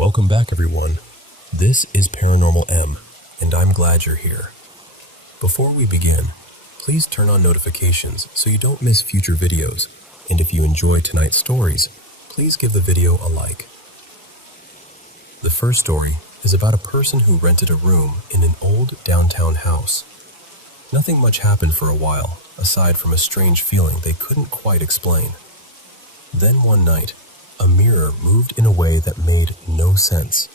Welcome back, everyone. This is Paranormal M, and I'm glad you're here. Before we begin, please turn on notifications so you don't miss future videos, and if you enjoy tonight's stories, please give the video a like. The first story is about a person who rented a room in an old downtown house. Nothing much happened for a while, aside from a strange feeling they couldn't quite explain. Then one night, a mirror moved in a way that made no sense.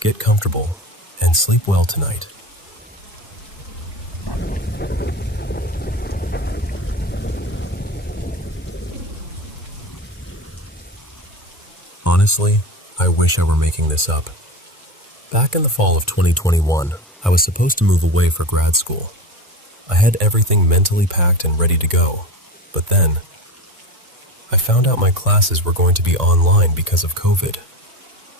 Get comfortable and sleep well tonight. Honestly, I wish I were making this up. Back in the fall of 2021, I was supposed to move away for grad school. I had everything mentally packed and ready to go, but then I found out my classes were going to be online because of COVID.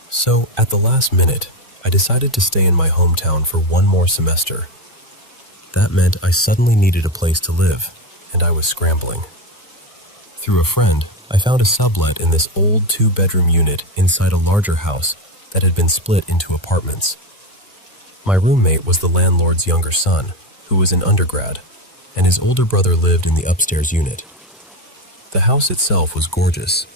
So, at the last minute, I decided to stay in my hometown for one more semester. That meant I suddenly needed a place to live, and I was scrambling. Through a friend, I found a sublet in this old 2-bedroom unit inside a larger house that had been split into apartments. My roommate was the landlord's younger son, who was an undergrad, and his older brother lived in the upstairs unit. The house itself was gorgeous.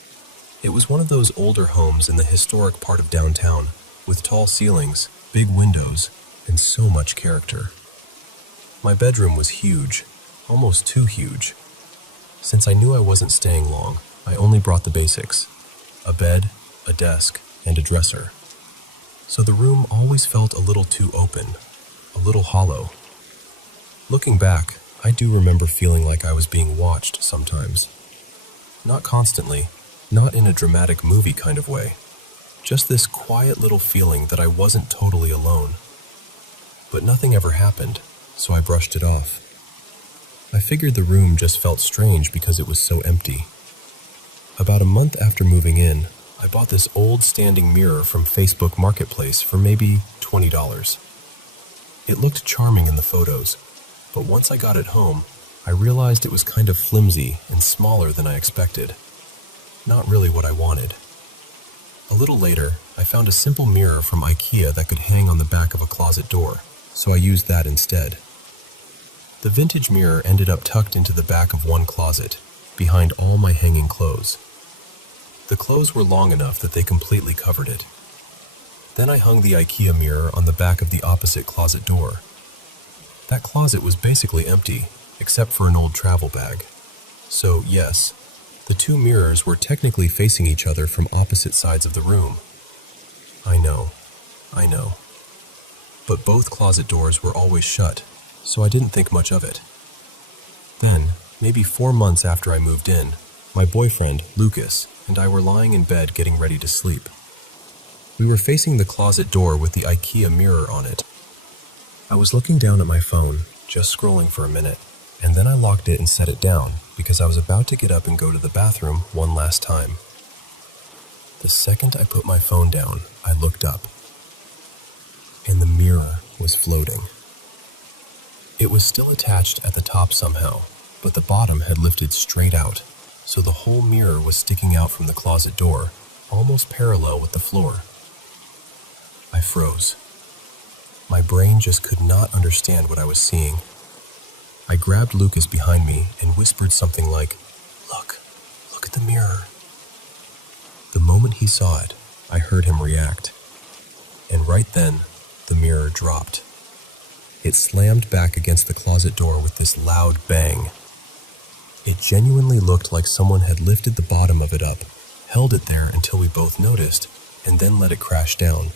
It was one of those older homes in the historic part of downtown, with tall ceilings, big windows, and so much character. My bedroom was huge, almost too huge. Since I knew I wasn't staying long, I only brought the basics: a bed, a desk, and a dresser. So the room always felt a little too open, a little hollow. Looking back, I do remember feeling like I was being watched sometimes. Not constantly, not in a dramatic movie kind of way. Just this quiet little feeling that I wasn't totally alone. But nothing ever happened, so I brushed it off. I figured the room just felt strange because it was so empty. About a month after moving in, I bought this old standing mirror from Facebook Marketplace for maybe $20. It looked charming in the photos, but once I got it home, I realized it was kind of flimsy and smaller than I expected. Not really what I wanted. A little later, I found a simple mirror from IKEA that could hang on the back of a closet door, so I used that instead. The vintage mirror ended up tucked into the back of one closet, behind all my hanging clothes. The clothes were long enough that they completely covered it. Then I hung the IKEA mirror on the back of the opposite closet door. That closet was basically empty, except for an old travel bag. So, yes, the two mirrors were technically facing each other from opposite sides of the room. I know. But both closet doors were always shut, so I didn't think much of it. Then, maybe 4 months after I moved in, my boyfriend, Lucas, and I were lying in bed getting ready to sleep. We were facing the closet door with the IKEA mirror on it. I was looking down at my phone, just scrolling for a minute, and then I locked it and set it down because I was about to get up and go to the bathroom one last time. The second I put my phone down, I looked up, and the mirror was floating. It was still attached at the top somehow, but the bottom had lifted straight out, so the whole mirror was sticking out from the closet door, almost parallel with the floor. I froze. My brain just could not understand what I was seeing. I grabbed Lucas behind me and whispered something like, Look at the mirror." The moment he saw it, I heard him react. And right then, the mirror dropped. It slammed back against the closet door with this loud bang. It genuinely looked like someone had lifted the bottom of it up, held it there until we both noticed, and then let it crash down.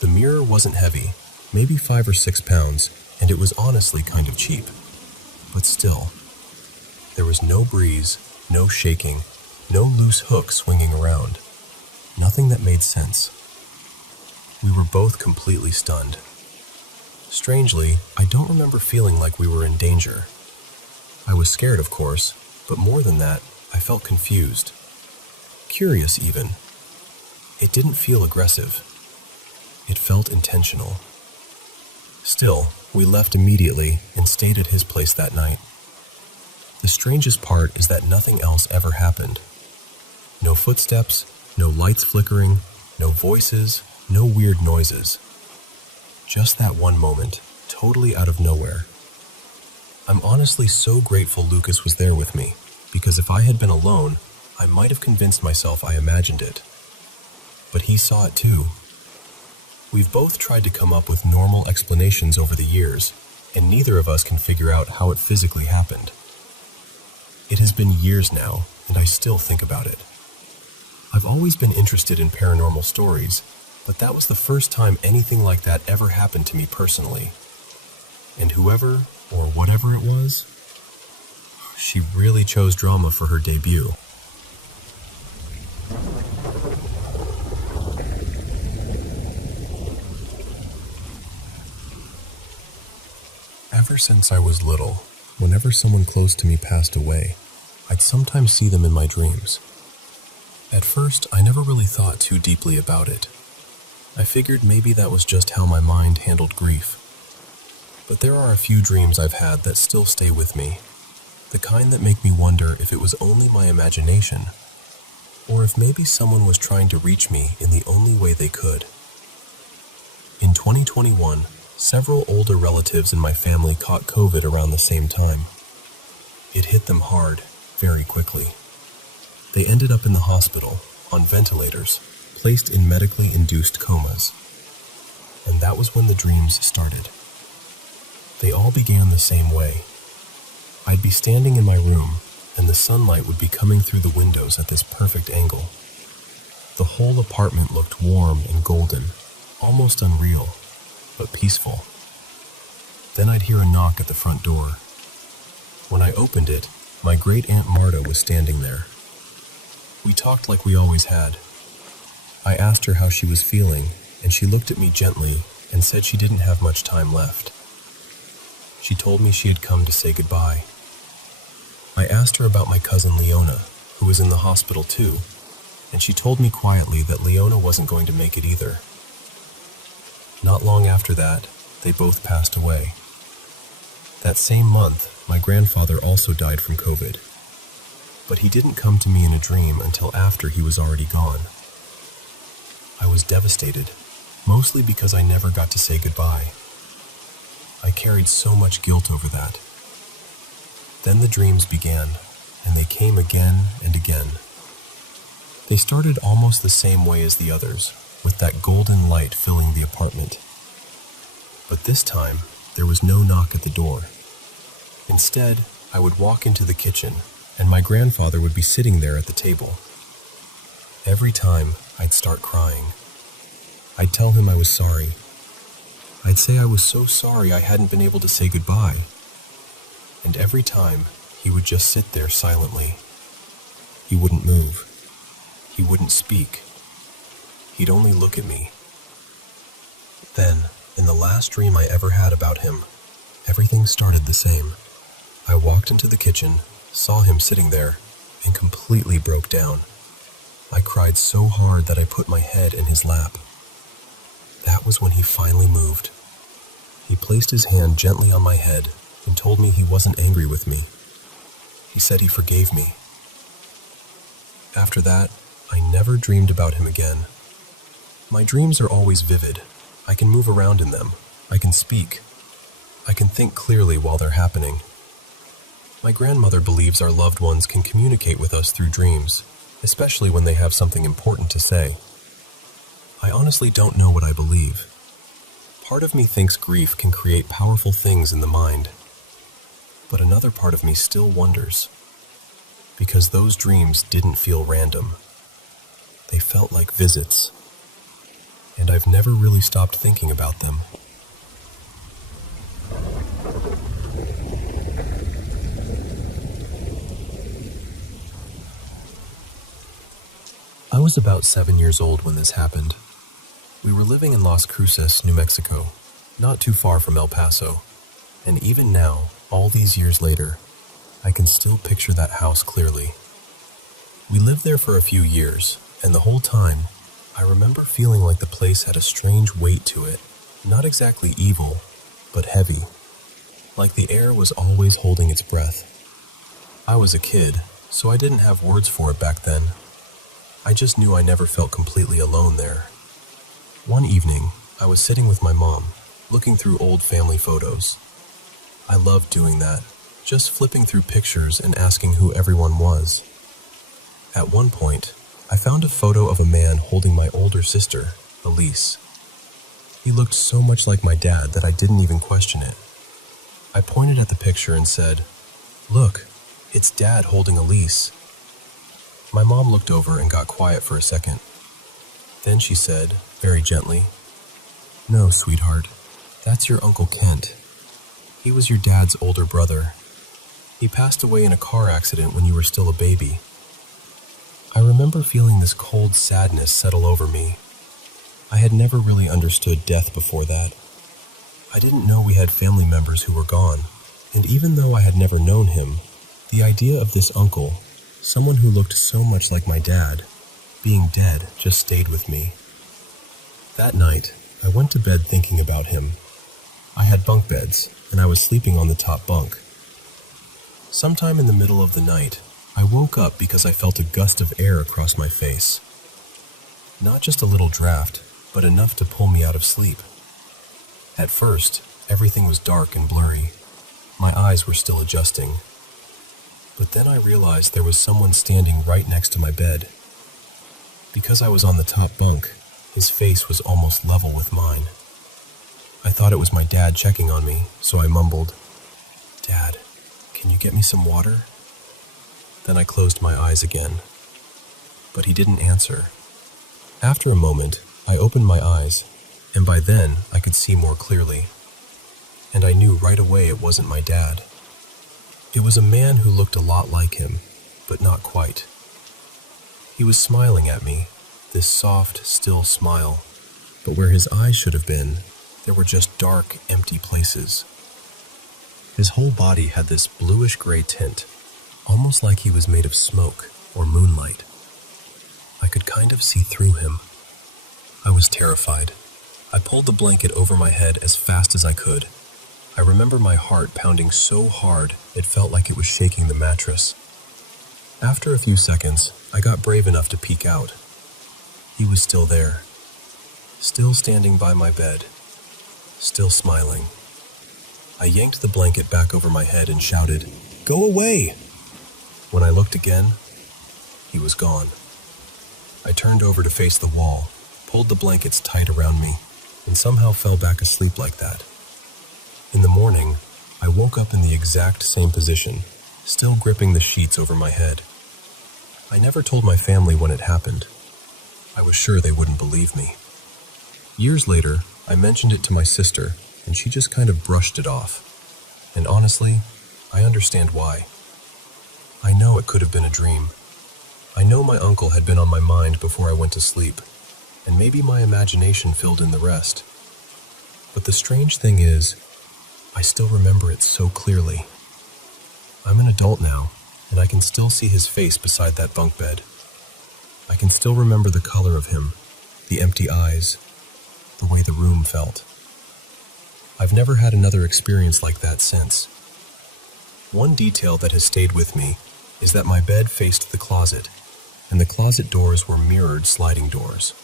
The mirror wasn't heavy, maybe 5 or 6 pounds, and it was honestly kind of cheap. But still, there was no breeze, no shaking, no loose hook swinging around. Nothing that made sense. We were both completely stunned. Strangely, I don't remember feeling like we were in danger. I was scared, of course, but more than that, I felt confused. Curious, even. It didn't feel aggressive. It felt intentional. Still, we left immediately and stayed at his place that night. The strangest part is that nothing else ever happened. No footsteps, no lights flickering, No voices, no weird noises. Just that one moment, totally out of nowhere. I'm honestly so grateful Lucas was there with me, because if I had been alone, I might have convinced myself I imagined it. But he saw it too. We've both tried to come up with normal explanations over the years, and neither of us can figure out how it physically happened. It has been years now, and I still think about it. I've always been interested in paranormal stories, but that was the first time anything like that ever happened to me personally. And whoever, or whatever it was, she really chose drama for her debut. Ever since I was little, whenever someone close to me passed away, I'd sometimes see them in my dreams. At first, I never really thought too deeply about it. I figured maybe that was just how my mind handled grief. But there are a few dreams I've had that still stay with me, the kind that make me wonder if it was only my imagination, or if maybe someone was trying to reach me in the only way they could. In 2021, several older relatives in my family caught COVID around the same time. It hit them hard, very quickly. They ended up in the hospital, on ventilators, placed in medically induced comas. And that was when the dreams started. They all began the same way. I'd be standing in my room, and the sunlight would be coming through the windows at this perfect angle. The whole apartment looked warm and golden, almost unreal, but peaceful. Then I'd hear a knock at the front door. When I opened it, my great-aunt Marta was standing there. We talked like we always had. I asked her how she was feeling, and she looked at me gently and said she didn't have much time left. She told me she had come to say goodbye. I asked her about my cousin Leona, who was in the hospital too, and she told me quietly that Leona wasn't going to make it either. Not long after that, they both passed away. That same month, my grandfather also died from COVID. But he didn't come to me in a dream until after he was already gone. I was devastated, mostly because I never got to say goodbye. I carried so much guilt over that. Then the dreams began, and they came again and again. They started almost the same way as the others, with that golden light filling the apartment. But this time, there was no knock at the door. Instead, I would walk into the kitchen, and my grandfather would be sitting there at the table. Every time, I'd start crying. I'd tell him I was sorry. I'd say I was so sorry I hadn't been able to say goodbye. And every time, he would just sit there silently. He wouldn't move. He wouldn't speak. He'd only look at me. Then, in the last dream I ever had about him, everything started the same. I walked into the kitchen, saw him sitting there, and completely broke down. I cried so hard that I put my head in his lap. That was when he finally moved. He placed his hand gently on my head and told me he wasn't angry with me. He said he forgave me. After that, I never dreamed about him again. My dreams are always vivid. I can move around in them. I can speak. I can think clearly while they're happening. My grandmother believes our loved ones can communicate with us through dreams, especially when they have something important to say. I honestly don't know what I believe. Part of me thinks grief can create powerful things in the mind. But another part of me still wonders. Because those dreams didn't feel random. They felt like visits. And I've never really stopped thinking about them. I was about 7 years old when this happened. We were living in Las Cruces, New Mexico, not too far from El Paso. And even now, all these years later, I can still picture that house clearly. We lived there for a few years, and the whole time, I remember feeling like the place had a strange weight to it, not exactly evil, but heavy, like the air was always holding its breath. I was a kid, so I didn't have words for it back then. I just knew I never felt completely alone there. One evening, I was sitting with my mom, looking through old family photos. I loved doing that, just flipping through pictures and asking who everyone was. At one point, I found a photo of a man holding my older sister, Elise. He looked so much like my dad that I didn't even question it. I pointed at the picture and said, "Look, it's Dad holding Elise." My mom looked over and got quiet for a second. Then she said, very gently, "No, sweetheart, that's your Uncle Kent. He was your dad's older brother. He passed away in a car accident when you were still a baby." I remember feeling this cold sadness settle over me. I had never really understood death before that. I didn't know we had family members who were gone, and even though I had never known him, the idea of this uncle, someone who looked so much like my dad, being dead just stayed with me. That night, I went to bed thinking about him. I had bunk beds, and I was sleeping on the top bunk. Sometime in the middle of the night, I woke up because I felt a gust of air across my face. Not just a little draft, but enough to pull me out of sleep. At first, everything was dark and blurry. My eyes were still adjusting. But then I realized there was someone standing right next to my bed. Because I was on the top bunk, his face was almost level with mine. I thought it was my dad checking on me, so I mumbled, "Dad, can you get me some water?" Then I closed my eyes again. But he didn't answer. After a moment, I opened my eyes, and by then I could see more clearly. And I knew right away it wasn't my dad. It was a man who looked a lot like him, but not quite. He was smiling at me, this soft, still smile, but where his eyes should have been, there were just dark, empty places. His whole body had this bluish-gray tint, almost like he was made of smoke or moonlight. I could kind of see through him. I was terrified. I pulled the blanket over my head as fast as I could. I remember my heart pounding so hard it felt like it was shaking the mattress. After a few seconds, I got brave enough to peek out. He was still there, still standing by my bed, still smiling. I yanked the blanket back over my head and shouted, "Go away!" When I looked again, he was gone. I turned over to face the wall, pulled the blankets tight around me, and somehow fell back asleep like that. In the morning, I woke up in the exact same position, still gripping the sheets over my head. I never told my family when it happened. I was sure they wouldn't believe me. Years later, I mentioned it to my sister, and she just kind of brushed it off. And honestly, I understand why. I know it could have been a dream. I know my uncle had been on my mind before I went to sleep, and maybe my imagination filled in the rest. But the strange thing is, I still remember it so clearly. I'm an adult now, and I can still see his face beside that bunk bed. I can still remember the color of him, the empty eyes, the way the room felt. I've never had another experience like that since. One detail that has stayed with me is that my bed faced the closet, and the closet doors were mirrored sliding doors.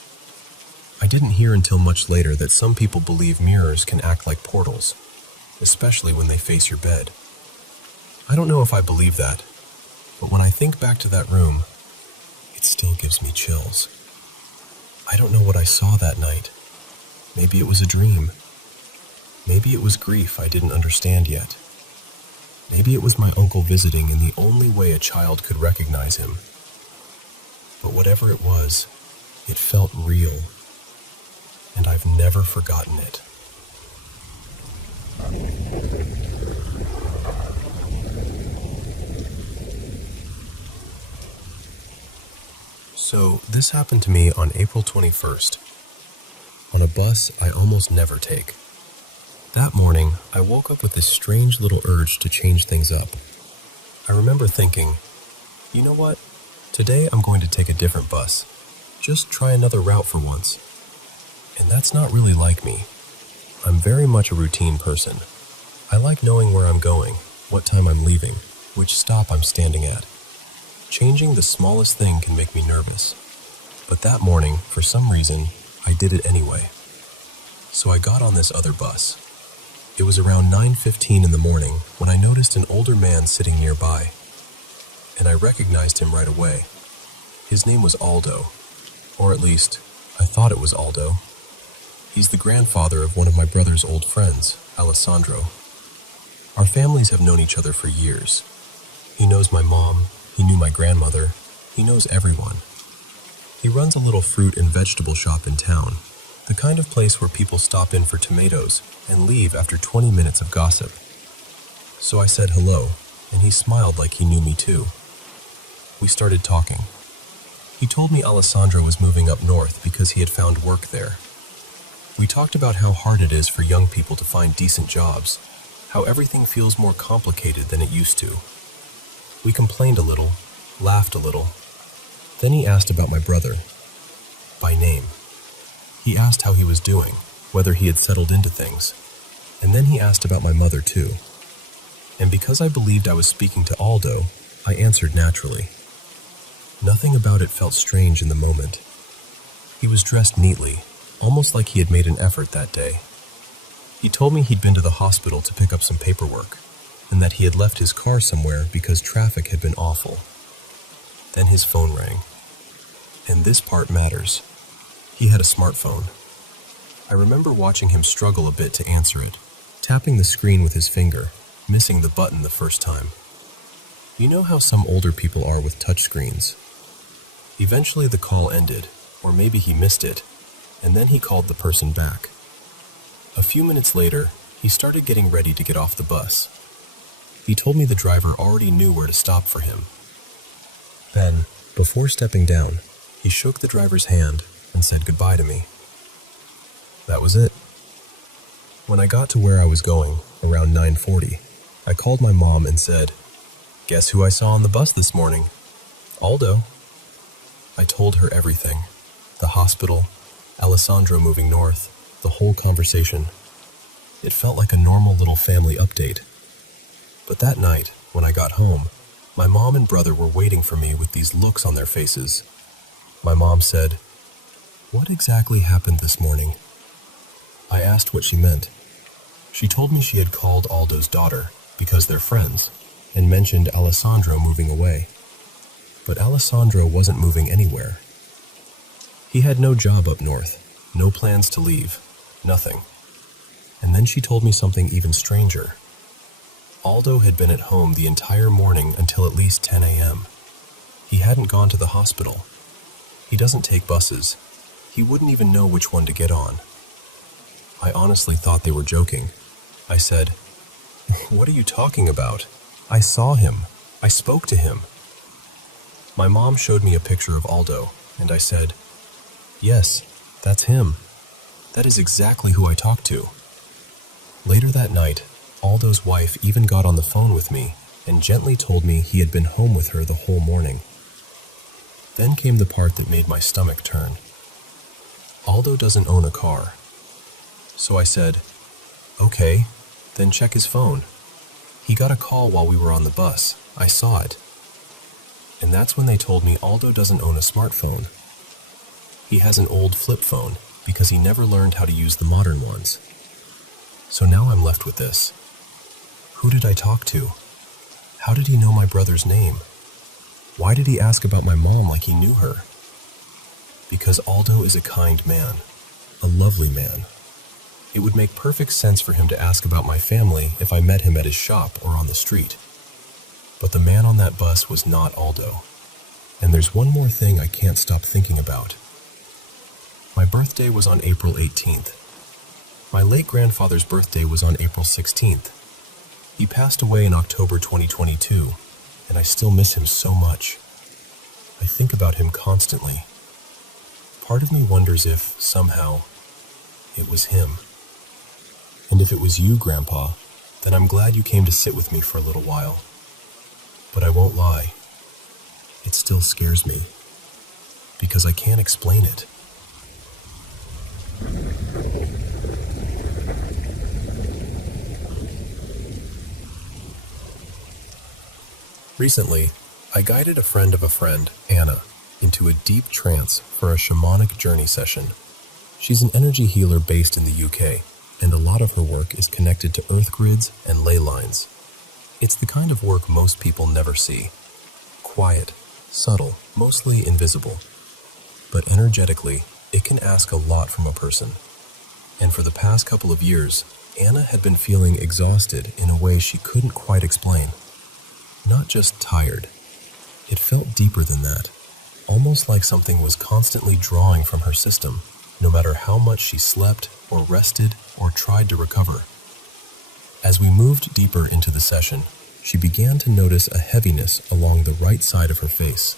I didn't hear until much later that some people believe mirrors can act like portals, especially when they face your bed. I don't know if I believe that, but when I think back to that room, it still gives me chills. I don't know what I saw that night. Maybe it was a dream. Maybe it was grief I didn't understand yet. Maybe it was my uncle visiting in the only way a child could recognize him. But whatever it was, it felt real, and I've never forgotten it. So, this happened to me on April 21st, on a bus I almost never take. That morning, I woke up with this strange little urge to change things up. I remember thinking, you know what? Today I'm going to take a different bus. Just try another route for once. And that's not really like me. I'm very much a routine person. I like knowing where I'm going, what time I'm leaving, which stop I'm standing at. Changing the smallest thing can make me nervous. But that morning, for some reason, I did it anyway. So I got on this other bus. It was around 9:15 in the morning when I noticed an older man sitting nearby, and I recognized him right away. His name was Aldo, or at least, I thought it was Aldo. He's the grandfather of one of my brother's old friends, Alessandro. Our families have known each other for years. He knows my mom, he knew my grandmother, he knows everyone. He runs a little fruit and vegetable shop in town, the kind of place where people stop in for tomatoes and leave after 20 minutes of gossip. So I said hello, and he smiled like he knew me too. We started talking. He told me Alessandro was moving up north because he had found work there. We talked about how hard it is for young people to find decent jobs, how everything feels more complicated than it used to. We complained a little, laughed a little. Then he asked about my brother, by name. He asked how he was doing, whether he had settled into things, and then he asked about my mother too. And because I believed I was speaking to Aldo, I answered naturally. Nothing about it felt strange in the moment. He was dressed neatly, almost like he had made an effort that day. He told me he'd been to the hospital to pick up some paperwork, and that he had left his car somewhere because traffic had been awful. Then his phone rang. And this part matters. He had a smartphone. I remember watching him struggle a bit to answer it, tapping the screen with his finger, missing the button the first time. You know how some older people are with touchscreens? Eventually the call ended, or maybe he missed it, and then he called the person back. A few minutes later, he started getting ready to get off the bus. He told me the driver already knew where to stop for him. Then, before stepping down, he shook the driver's hand and said goodbye to me. That was it. When I got to where I was going, around 9:40, I called my mom and said, "Guess who I saw on the bus this morning? Aldo." I told her everything. The hospital, Alessandro moving north, the whole conversation. It felt like a normal little family update. But that night, when I got home, my mom and brother were waiting for me with these looks on their faces. My mom said, "What exactly happened this morning?" I asked what she meant. She told me she had called Aldo's daughter, because they're friends, and mentioned Alessandro moving away. But Alessandro wasn't moving anywhere. He had no job up north, no plans to leave, nothing. And then she told me something even stranger. Aldo had been at home the entire morning until at least 10 a.m. He hadn't gone to the hospital. He doesn't take buses. He wouldn't even know which one to get on. I honestly thought they were joking. I said, "What are you talking about? I saw him. I spoke to him." My mom showed me a picture of Aldo, and I said, "Yes, that's him. That is exactly who I talked to." Later that night, Aldo's wife even got on the phone with me and gently told me he had been home with her the whole morning. Then came the part that made my stomach turn. Aldo doesn't own a car. So I said, "Okay, then check his phone. He got a call while we were on the bus. I saw it." And that's when they told me Aldo doesn't own a smartphone. He has an old flip phone because he never learned how to use the modern ones. So now I'm left with this. Who did I talk to? How did he know my brother's name? Why did he ask about my mom like he knew her? Because Aldo is a kind man, a lovely man. It would make perfect sense for him to ask about my family if I met him at his shop or on the street. But the man on that bus was not Aldo. And there's one more thing I can't stop thinking about. My birthday was on April 18th. My late grandfather's birthday was on April 16th. He passed away in October 2022, and I still miss him so much. I think about him constantly. Part of me wonders if, somehow, it was him. And if it was you, Grandpa, then I'm glad you came to sit with me for a little while. But I won't lie. It still scares me, because I can't explain it. Recently, I guided a friend of a friend, Anna, into a deep trance for a shamanic journey session. She's an energy healer based in the UK, and a lot of her work is connected to earth grids and ley lines. It's the kind of work most people never see. Quiet, subtle, mostly invisible. But energetically, it can ask a lot from a person. And for the past couple of years, Anna had been feeling exhausted in a way she couldn't quite explain. Not just tired. It felt deeper than that, almost like something was constantly drawing from her system, no matter how much she slept or rested or tried to recover. As we moved deeper into the session, she began to notice a heaviness along the right side of her face.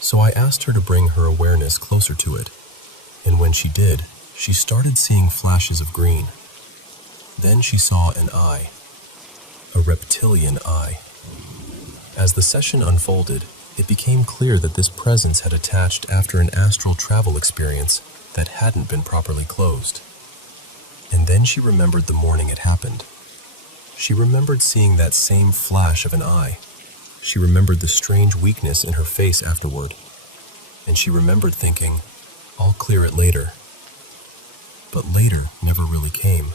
So I asked her to bring her awareness closer to it, and when she did, she started seeing flashes of green. Then she saw an eye, a reptilian eye. As the session unfolded, it became clear that this presence had attached after an astral travel experience that hadn't been properly closed. And then she remembered the morning it happened. She remembered seeing that same flash of an eye. She remembered the strange weakness in her face afterward. And she remembered thinking, "I'll clear it later." But later never really came.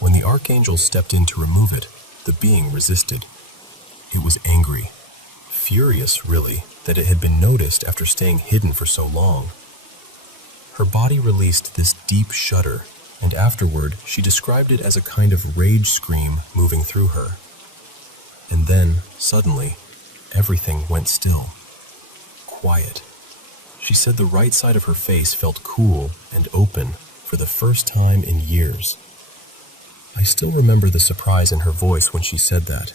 When the archangel stepped in to remove it, the being resisted. It was angry, furious really, that it had been noticed after staying hidden for so long. Her body released this deep shudder, and afterward she described it as a kind of rage scream moving through her. And then, suddenly, everything went still. Quiet. She said the right side of her face felt cool and open for the first time in years. I still remember the surprise in her voice when she said that,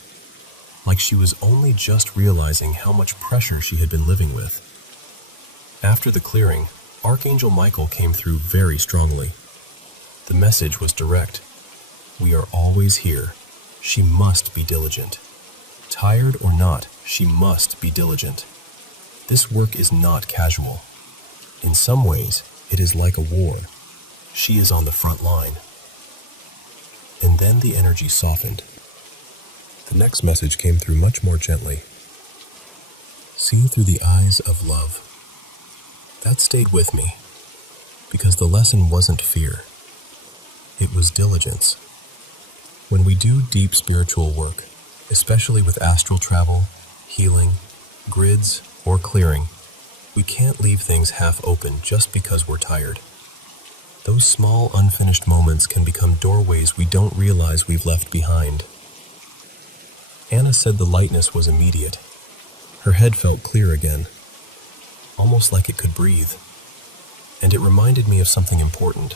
like she was only just realizing how much pressure she had been living with. After the clearing, Archangel Michael came through very strongly. The message was direct. We are always here. She must be diligent. Tired or not, she must be diligent. This work is not casual. In some ways, it is like a war. She is on the front line. And then the energy softened. The next message came through much more gently. See through the eyes of love. That stayed with me, because the lesson wasn't fear. It was diligence. When we do deep spiritual work, especially with astral travel, healing, grids, or clearing, we can't leave things half open just because we're tired. Those small unfinished moments can become doorways we don't realize we've left behind. Anna said the lightness was immediate. Her head felt clear again, almost like it could breathe. And it reminded me of something important.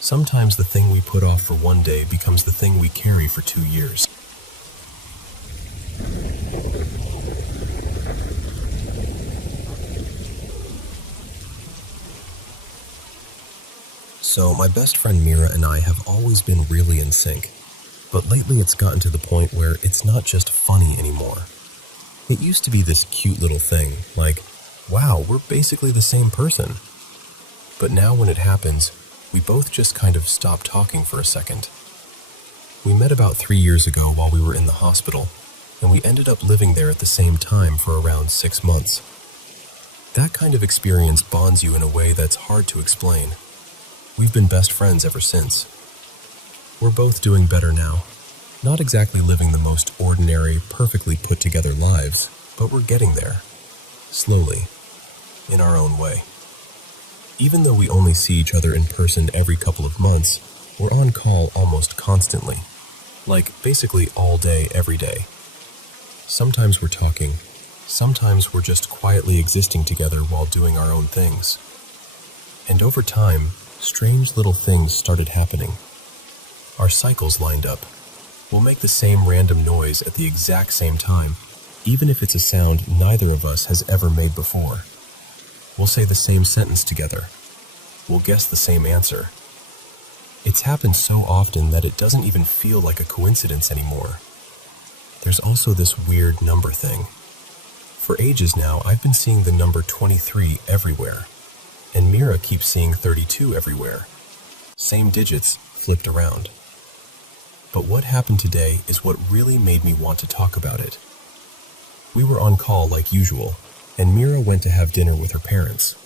Sometimes the thing we put off for one day becomes the thing we carry for 2 years. So my best friend Mira and I have always been really in sync, but lately it's gotten to the point where it's not just funny anymore. It used to be this cute little thing, like, wow, we're basically the same person. But now when it happens, we both just kind of stop talking for a second. We met about 3 years ago while we were in the hospital, and we ended up living there at the same time for around 6 months. That kind of experience bonds you in a way that's hard to explain. We've been best friends ever since. We're both doing better now. Not exactly living the most ordinary, perfectly put together lives, but we're getting there. Slowly. In our own way. Even though we only see each other in person every couple of months, we're on call almost constantly. Like, basically all day, every day. Sometimes we're talking. Sometimes we're just quietly existing together while doing our own things. And over time, strange little things started happening. Our cycles lined up. We'll make the same random noise at the exact same time, even if it's a sound neither of us has ever made before. We'll say the same sentence together. We'll guess the same answer. It's happened so often that it doesn't even feel like a coincidence anymore. There's also this weird number thing. For ages now, I've been seeing the number 23 everywhere. And Mira keeps seeing 32 everywhere. Same digits, flipped around. But what happened today is what really made me want to talk about it. We were on call like usual, and Mira went to have dinner with her parents.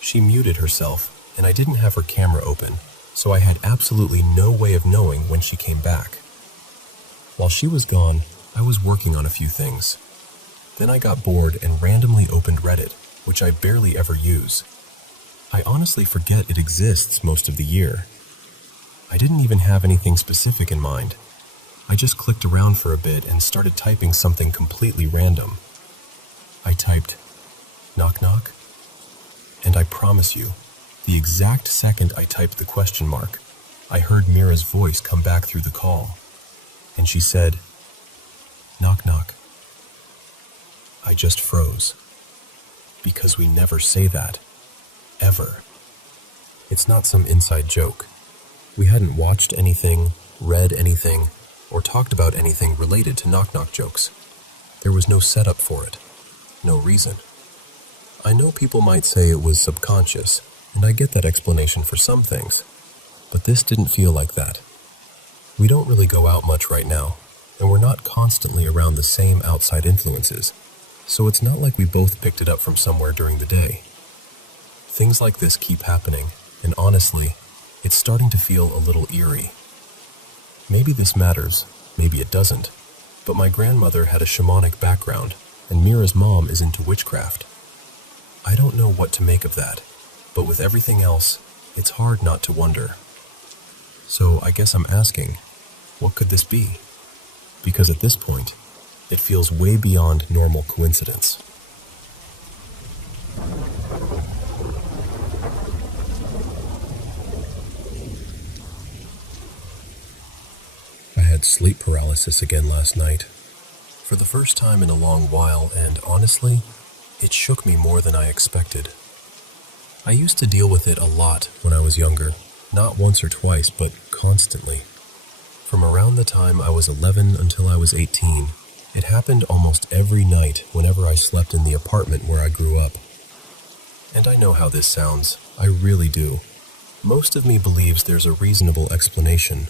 She muted herself, and I didn't have her camera open, so I had absolutely no way of knowing when she came back. While she was gone, I was working on a few things. Then I got bored and randomly opened Reddit, which I barely ever use. I honestly forget it exists most of the year. I didn't even have anything specific in mind. I just clicked around for a bit and started typing something completely random. I typed, "knock knock," and I promise you, the exact second I typed the question mark, I heard Mira's voice come back through the call, and she said, "knock knock." I just froze, because we never say that, ever. It's not some inside joke. We hadn't watched anything, read anything, or talked about anything related to knock-knock jokes. There was no setup for it, no reason. I know people might say it was subconscious, and I get that explanation for some things, but this didn't feel like that. We don't really go out much right now, and we're not constantly around the same outside influences, so it's not like we both picked it up from somewhere during the day. Things like this keep happening, and honestly, it's starting to feel a little eerie. Maybe this matters, maybe it doesn't, but my grandmother had a shamanic background, and Mira's mom is into witchcraft. I don't know what to make of that, but with everything else, it's hard not to wonder. So I guess I'm asking, what could this be? Because at this point, it feels way beyond normal coincidence. I had sleep paralysis again last night. For the first time in a long while, and honestly, it shook me more than I expected. I used to deal with it a lot when I was younger, not once or twice, but constantly. From around the time I was 11 until I was 18, it happened almost every night whenever I slept in the apartment where I grew up. And I know how this sounds, I really do. Most of me believes there's a reasonable explanation.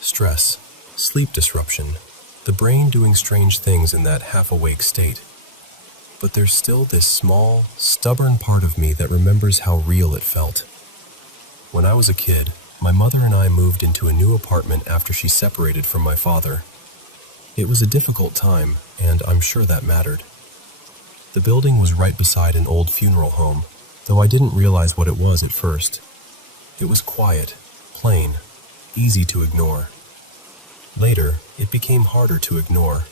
Stress, sleep disruption, the brain doing strange things in that half-awake state. But there's still this small, stubborn part of me that remembers how real it felt. When I was a kid, my mother and I moved into a new apartment after she separated from my father. It was a difficult time, and I'm sure that mattered. The building was right beside an old funeral home, though I didn't realize what it was at first. It was quiet, plain, easy to ignore. Later, it became harder to ignore.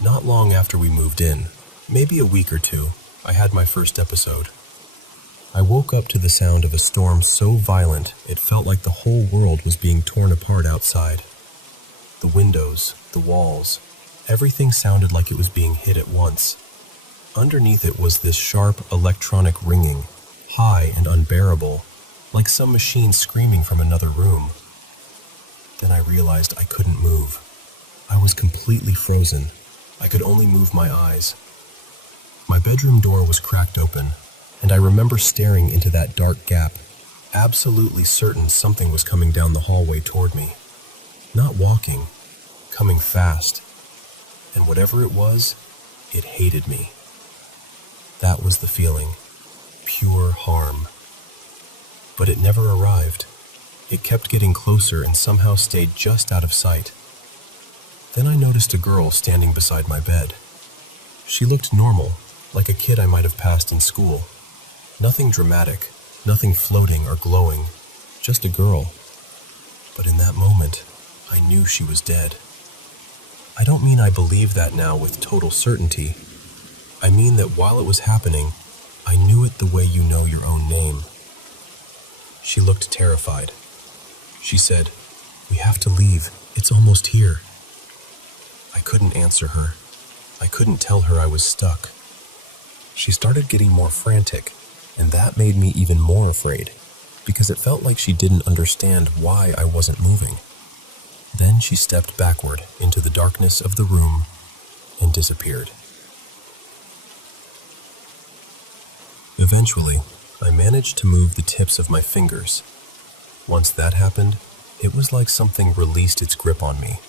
Not long after we moved in, maybe a week or two, I had my first episode. I woke up to the sound of a storm so violent it felt like the whole world was being torn apart outside. The windows, the walls, everything sounded like it was being hit at once. Underneath it was this sharp electronic ringing, high and unbearable, like some machine screaming from another room. Then I realized I couldn't move. I was completely frozen. I could only move my eyes. My bedroom door was cracked open, and I remember staring into that dark gap, absolutely certain something was coming down the hallway toward me. Not walking, coming fast. And whatever it was, it hated me. That was the feeling. Pure harm. But it never arrived. It kept getting closer and somehow stayed just out of sight. Then I noticed a girl standing beside my bed. She looked normal, like a kid I might have passed in school. Nothing dramatic, nothing floating or glowing, just a girl. But in that moment, I knew she was dead. I don't mean I believe that now with total certainty. I mean that while it was happening, I knew it the way you know your own name. She looked terrified. She said, "We have to leave. It's almost here." I couldn't answer her. I couldn't tell her I was stuck. She started getting more frantic, and that made me even more afraid, because it felt like she didn't understand why I wasn't moving. Then she stepped backward into the darkness of the room and disappeared. Eventually, I managed to move the tips of my fingers. Once that happened, it was like something released its grip on me.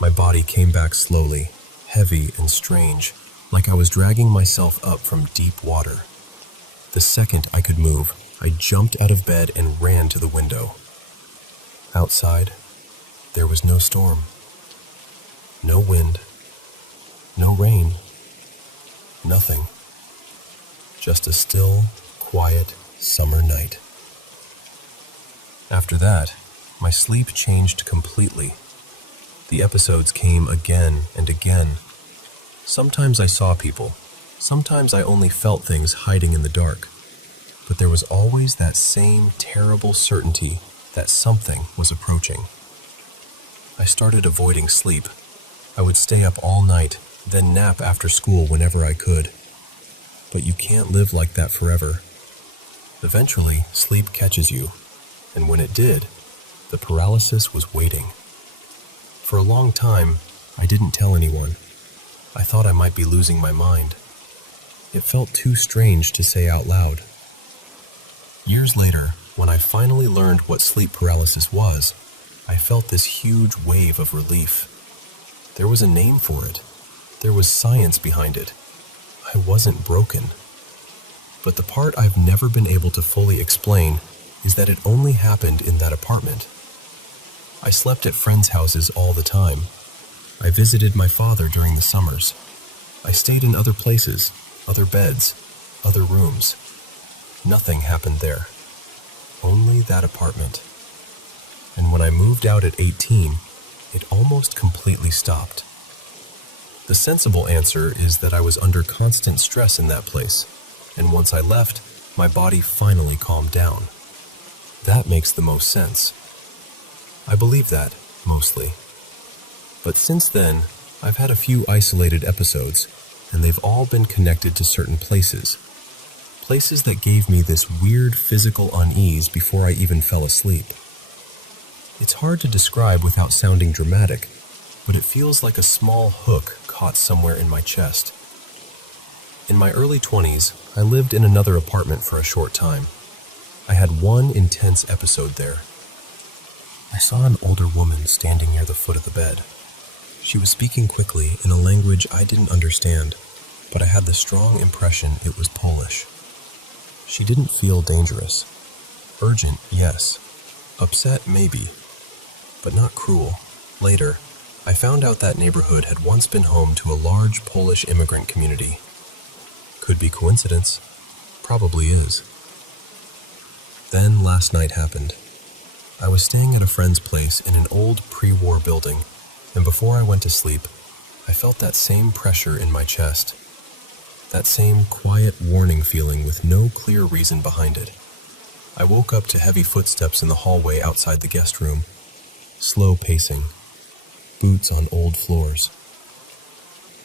My body came back slowly, heavy and strange, like I was dragging myself up from deep water. The second I could move, I jumped out of bed and ran to the window. Outside, there was no storm, no wind, no rain, nothing. Just a still, quiet summer night. After that, my sleep changed completely. The episodes came again and again. Sometimes I saw people. Sometimes I only felt things hiding in the dark. But there was always that same terrible certainty that something was approaching. I started avoiding sleep. I would stay up all night, then nap after school whenever I could. But you can't live like that forever. Eventually, sleep catches you, and when it did, the paralysis was waiting. For a long time, I didn't tell anyone. I thought I might be losing my mind. It felt too strange to say out loud. Years later, when I finally learned what sleep paralysis was, I felt this huge wave of relief. There was a name for it. There was science behind it. I wasn't broken. But the part I've never been able to fully explain is that it only happened in that apartment. I slept at friends' houses all the time. I visited my father during the summers. I stayed in other places, other beds, other rooms. Nothing happened there. Only that apartment. And when I moved out at 18, it almost completely stopped. The sensible answer is that I was under constant stress in that place, and once I left, my body finally calmed down. That makes the most sense. I believe that, mostly. But since then, I've had a few isolated episodes, and they've all been connected to certain places. Places that gave me this weird physical unease before I even fell asleep. It's hard to describe without sounding dramatic, but it feels like a small hook caught somewhere in my chest. In my early 20s, I lived in another apartment for a short time. I had one intense episode there. I saw an older woman standing near the foot of the bed. She was speaking quickly in a language I didn't understand, but I had the strong impression it was Polish. She didn't feel dangerous. Urgent, yes. Upset, maybe. But not cruel. Later, I found out that neighborhood had once been home to a large Polish immigrant community. Could be coincidence. Probably is. Then last night happened. I was staying at a friend's place in an old pre-war building, and before I went to sleep, I felt that same pressure in my chest. That same quiet warning feeling with no clear reason behind it. I woke up to heavy footsteps in the hallway outside the guest room. Slow pacing. Boots on old floors.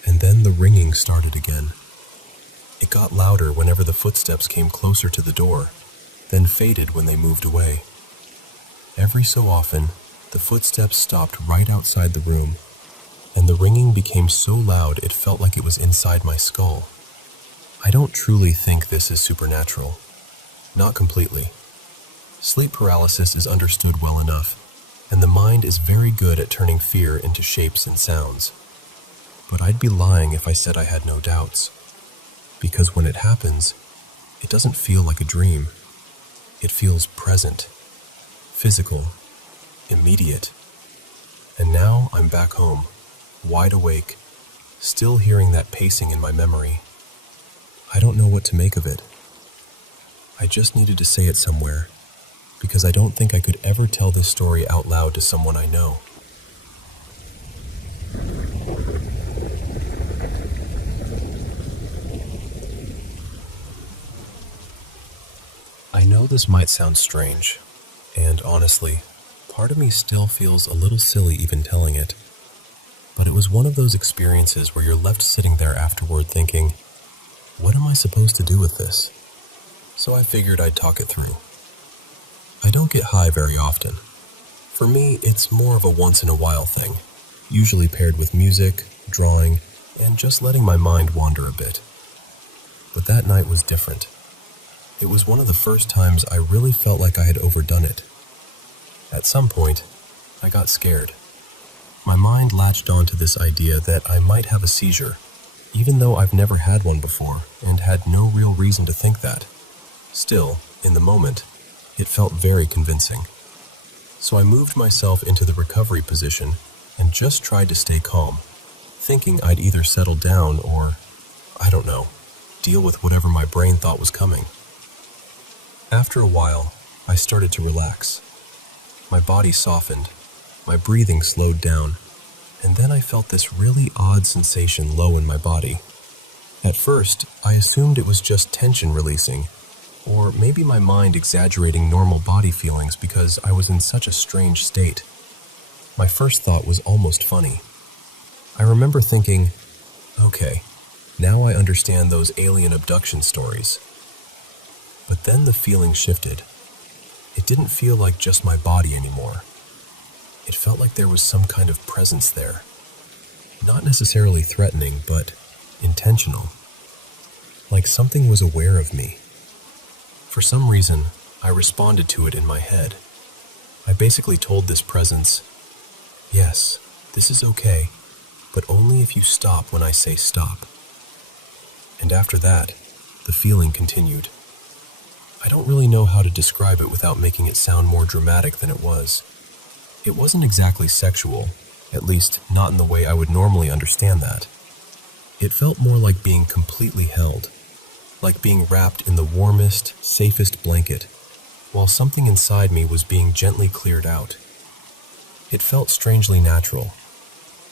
And then the ringing started again. It got louder whenever the footsteps came closer to the door, then faded when they moved away. Every so often, the footsteps stopped right outside the room, and the ringing became so loud it felt like it was inside my skull. I don't truly think this is supernatural. Not completely. Sleep paralysis is understood well enough, and the mind is very good at turning fear into shapes and sounds. But I'd be lying if I said I had no doubts. Because when it happens, it doesn't feel like a dream. It feels present, physical, immediate. And now I'm back home, wide awake, still hearing that pacing in my memory. I don't know what to make of it. I just needed to say it somewhere, because I don't think I could ever tell this story out loud to someone I know. I know this might sound strange, and honestly, part of me still feels a little silly even telling it. But it was one of those experiences where you're left sitting there afterward thinking, what am I supposed to do with this? So I figured I'd talk it through. I don't get high very often. For me, it's more of a once-in-a-while thing, usually paired with music, drawing, and just letting my mind wander a bit. But that night was different. It was one of the first times I really felt like I had overdone it. At some point, I got scared. My mind latched onto this idea that I might have a seizure, even though I've never had one before and had no real reason to think that. Still, in the moment, it felt very convincing. So I moved myself into the recovery position and just tried to stay calm, thinking I'd either settle down or, I don't know, deal with whatever my brain thought was coming. After a while, I started to relax. My body softened, my breathing slowed down, and then I felt this really odd sensation low in my body. At first, I assumed it was just tension releasing, or maybe my mind exaggerating normal body feelings because I was in such a strange state. My first thought was almost funny. I remember thinking, okay, now I understand those alien abduction stories. But then the feeling shifted. It didn't feel like just my body anymore. It felt like there was some kind of presence there. Not necessarily threatening, but intentional. Like something was aware of me. For some reason, I responded to it in my head. I basically told this presence, yes, this is okay, but only if you stop when I say stop. And after that, the feeling continued. I don't really know how to describe it without making it sound more dramatic than it was. It wasn't exactly sexual, at least not in the way I would normally understand that. It felt more like being completely held, like being wrapped in the warmest, safest blanket, while something inside me was being gently cleared out. It felt strangely natural,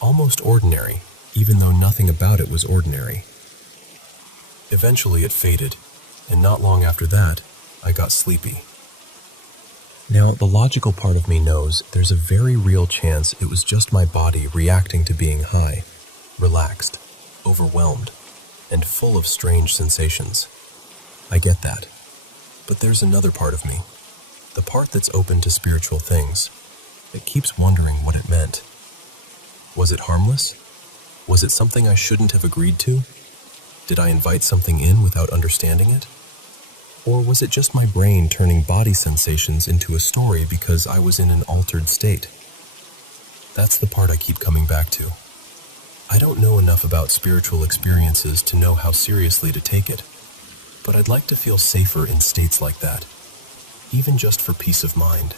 almost ordinary, even though nothing about it was ordinary. Eventually it faded, and not long after that, I got sleepy. Now, the logical part of me knows there's a very real chance it was just my body reacting to being high, relaxed, overwhelmed, and full of strange sensations. I get that. But there's another part of me, the part that's open to spiritual things, that keeps wondering what it meant. Was it harmless? Was it something I shouldn't have agreed to? Did I invite something in without understanding it? Or was it just my brain turning body sensations into a story because I was in an altered state? That's the part I keep coming back to. I don't know enough about spiritual experiences to know how seriously to take it, but I'd like to feel safer in states like that, even just for peace of mind.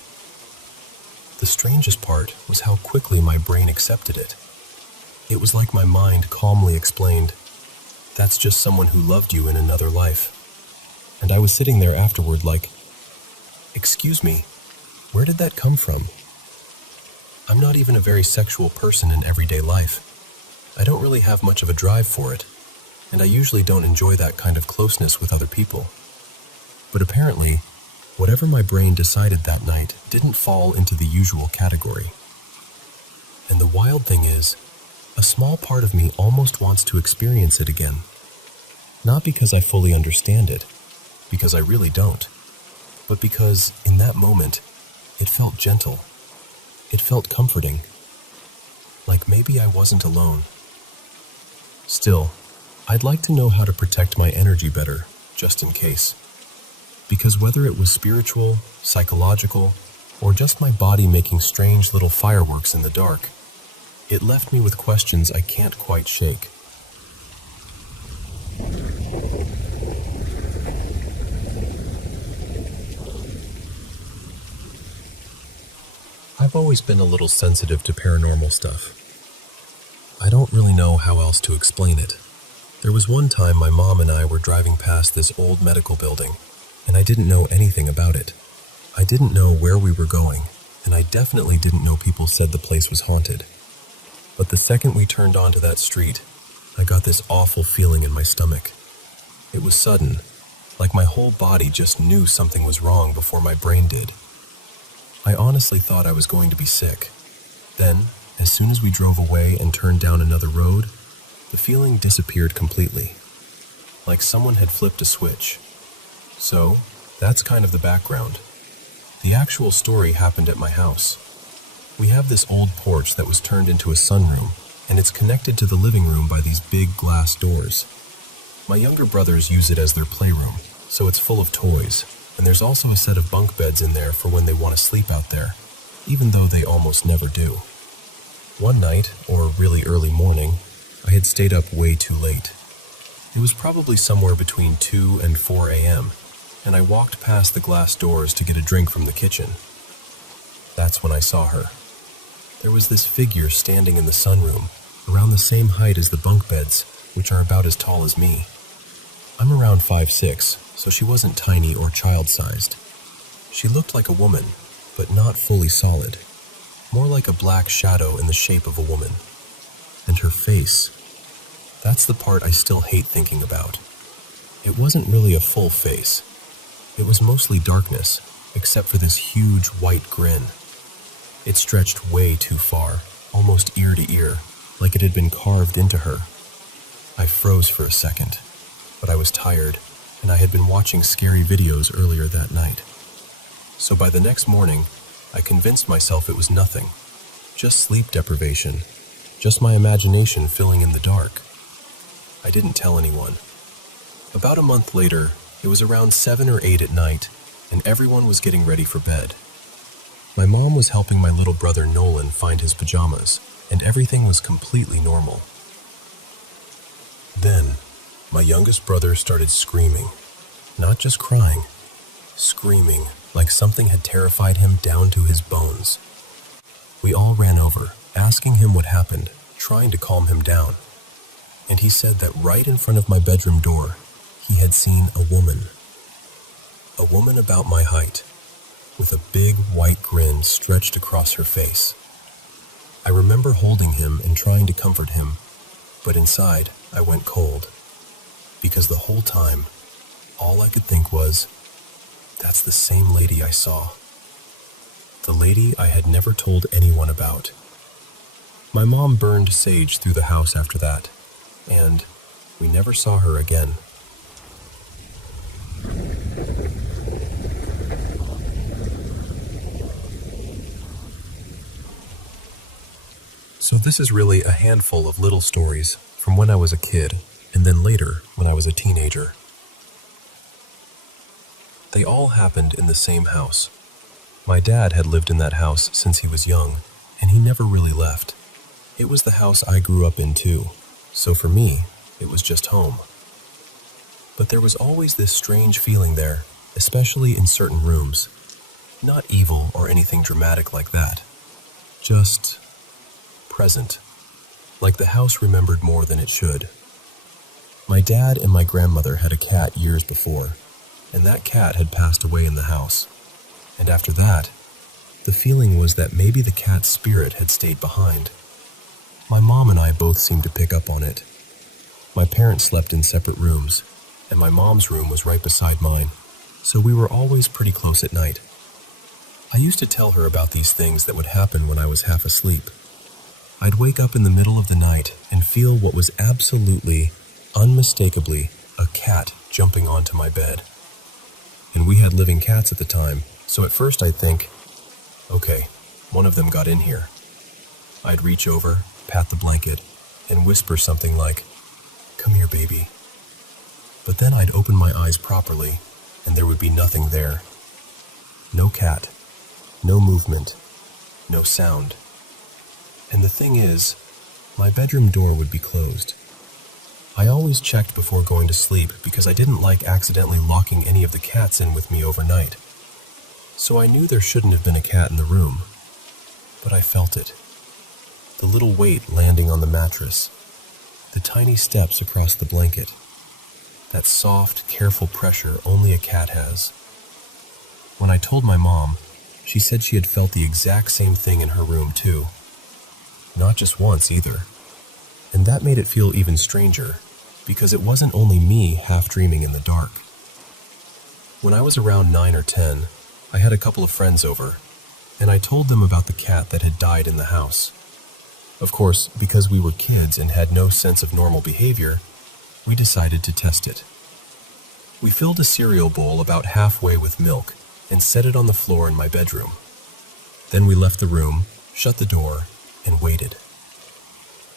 The strangest part was how quickly my brain accepted it. It was like my mind calmly explained, "That's just someone who loved you in another life." And I was sitting there afterward like, excuse me, where did that come from? I'm not even a very sexual person in everyday life. I don't really have much of a drive for it, and I usually don't enjoy that kind of closeness with other people. But apparently, whatever my brain decided that night didn't fall into the usual category. And the wild thing is, a small part of me almost wants to experience it again. Not because I fully understand it, because I really don't, but because, in that moment, it felt gentle. It felt comforting. Like maybe I wasn't alone. Still, I'd like to know how to protect my energy better, just in case. Because whether it was spiritual, psychological, or just my body making strange little fireworks in the dark, it left me with questions I can't quite shake. I've always been a little sensitive to paranormal stuff. I don't really know how else to explain it. There was one time my mom and I were driving past this old medical building, and I didn't know anything about it. I didn't know where we were going, and I definitely didn't know people said the place was haunted. But the second we turned onto that street, I got this awful feeling in my stomach. It was sudden, like my whole body just knew something was wrong before my brain did. I honestly thought I was going to be sick. Then, as soon as we drove away and turned down another road, the feeling disappeared completely, like someone had flipped a switch. So, that's kind of the background. The actual story happened at my house. We have this old porch that was turned into a sunroom, and it's connected to the living room by these big glass doors. My younger brothers use it as their playroom, so it's full of toys, and there's also a set of bunk beds in there for when they want to sleep out there, even though they almost never do. One night, or really early morning, I had stayed up way too late. It was probably somewhere between 2 and 4 a.m., and I walked past the glass doors to get a drink from the kitchen. That's when I saw her. There was this figure standing in the sunroom, around the same height as the bunk beds, which are about as tall as me. I'm around 5'6", so she wasn't tiny or child-sized. She looked like a woman, but not fully solid. More like a black shadow in the shape of a woman. And her face. That's the part I still hate thinking about. It wasn't really a full face. It was mostly darkness, except for this huge white grin. It stretched way too far, almost ear to ear, like it had been carved into her. I froze for a second, but I was tired, and I had been watching scary videos earlier that night. So by the next morning, I convinced myself it was nothing, just sleep deprivation, just my imagination filling in the dark. I didn't tell anyone. About a month later, it was around 7 or 8 at night, and everyone was getting ready for bed. My mom was helping my little brother Nolan find his pajamas, and everything was completely normal. Then, my youngest brother started screaming. Not just crying, screaming like something had terrified him down to his bones. We all ran over, asking him what happened, trying to calm him down. And he said that right in front of my bedroom door, he had seen a woman. A woman about my height, with a big white grin stretched across her face. I remember holding him and trying to comfort him, but inside I went cold, because the whole time, all I could think was, that's the same lady I saw. The lady I had never told anyone about. My mom burned sage through the house after that, and we never saw her again. So this is really a handful of little stories from when I was a kid, and then later when I was a teenager. They all happened in the same house. My dad had lived in that house since he was young, and he never really left. It was the house I grew up in too, so for me, it was just home. But there was always this strange feeling there, especially in certain rooms. Not evil or anything dramatic like that. Just present. Like the house remembered more than it should. My dad and my grandmother had a cat years before, and that cat had passed away in the house. And after that, the feeling was that maybe the cat's spirit had stayed behind. My mom and I both seemed to pick up on it. My parents slept in separate rooms, and my mom's room was right beside mine, so we were always pretty close at night. I used to tell her about these things that would happen when I was half asleep. I'd wake up in the middle of the night and feel what was absolutely, unmistakably, a cat jumping onto my bed. And we had living cats at the time, so at first I'd think, okay, one of them got in here. I'd reach over, pat the blanket, and whisper something like, "Come here, baby." But then I'd open my eyes properly, and there would be nothing there. No cat, no movement, no sound. And the thing is, my bedroom door would be closed. I always checked before going to sleep because I didn't like accidentally locking any of the cats in with me overnight. So I knew there shouldn't have been a cat in the room. But I felt it. The little weight landing on the mattress. The tiny steps across the blanket. That soft, careful pressure only a cat has. When I told my mom, she said she had felt the exact same thing in her room too. Not just once either. And that made it feel even stranger, because it wasn't only me half dreaming in the dark. When I was around 9 or 10, I had a couple of friends over, and I told them about the cat that had died in the house. Of course, because we were kids and had no sense of normal behavior, we decided to test it. We filled a cereal bowl about halfway with milk and set it on the floor in my bedroom. Then we left the room, shut the door, and waited.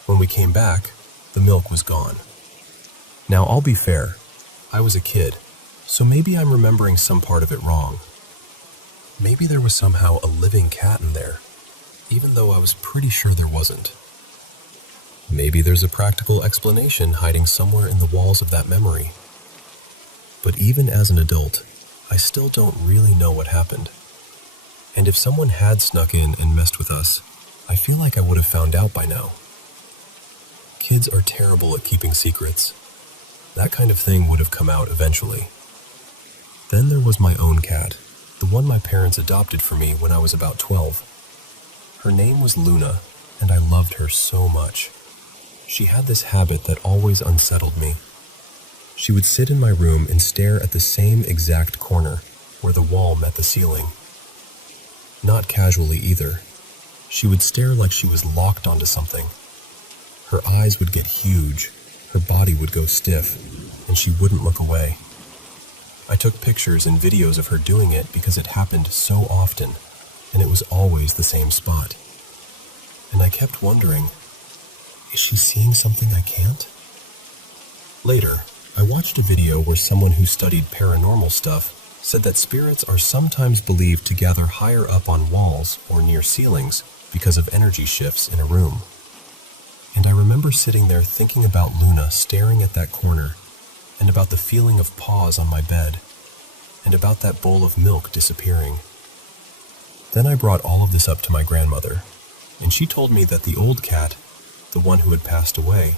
When we came back, the milk was gone. Now, I'll be fair. I was a kid, so maybe I'm remembering some part of it wrong. Maybe there was somehow a living cat in there, even though I was pretty sure there wasn't. Maybe there's a practical explanation hiding somewhere in the walls of that memory. But even as an adult, I still don't really know what happened. And if someone had snuck in and messed with us, I feel like I would have found out by now. Kids are terrible at keeping secrets. That kind of thing would have come out eventually. Then there was my own cat, the one my parents adopted for me when I was about 12. Her name was Luna, and I loved her so much. She had this habit that always unsettled me. She would sit in my room and stare at the same exact corner, where the wall met the ceiling. Not casually either. She would stare like she was locked onto something. Her eyes would get huge, her body would go stiff, and she wouldn't look away. I took pictures and videos of her doing it because it happened so often, and it was always the same spot. And I kept wondering, is she seeing something I can't? Later, I watched a video where someone who studied paranormal stuff said that spirits are sometimes believed to gather higher up on walls or near ceilings because of energy shifts in a room. And I remember sitting there thinking about Luna staring at that corner, and about the feeling of paws on my bed, and about that bowl of milk disappearing. Then I brought all of this up to my grandmother, and she told me that the old cat, the one who had passed away,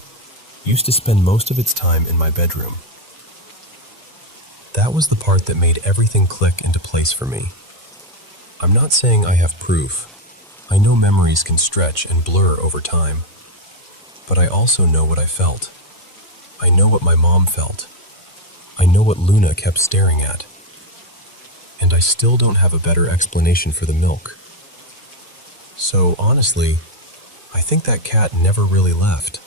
used to spend most of its time in my bedroom. That was the part that made everything click into place for me. I'm not saying I have proof. I know memories can stretch and blur over time. But I also know what I felt. I know what my mom felt. I know what Luna kept staring at. And I still don't have a better explanation for the milk. So honestly, I think that cat never really left.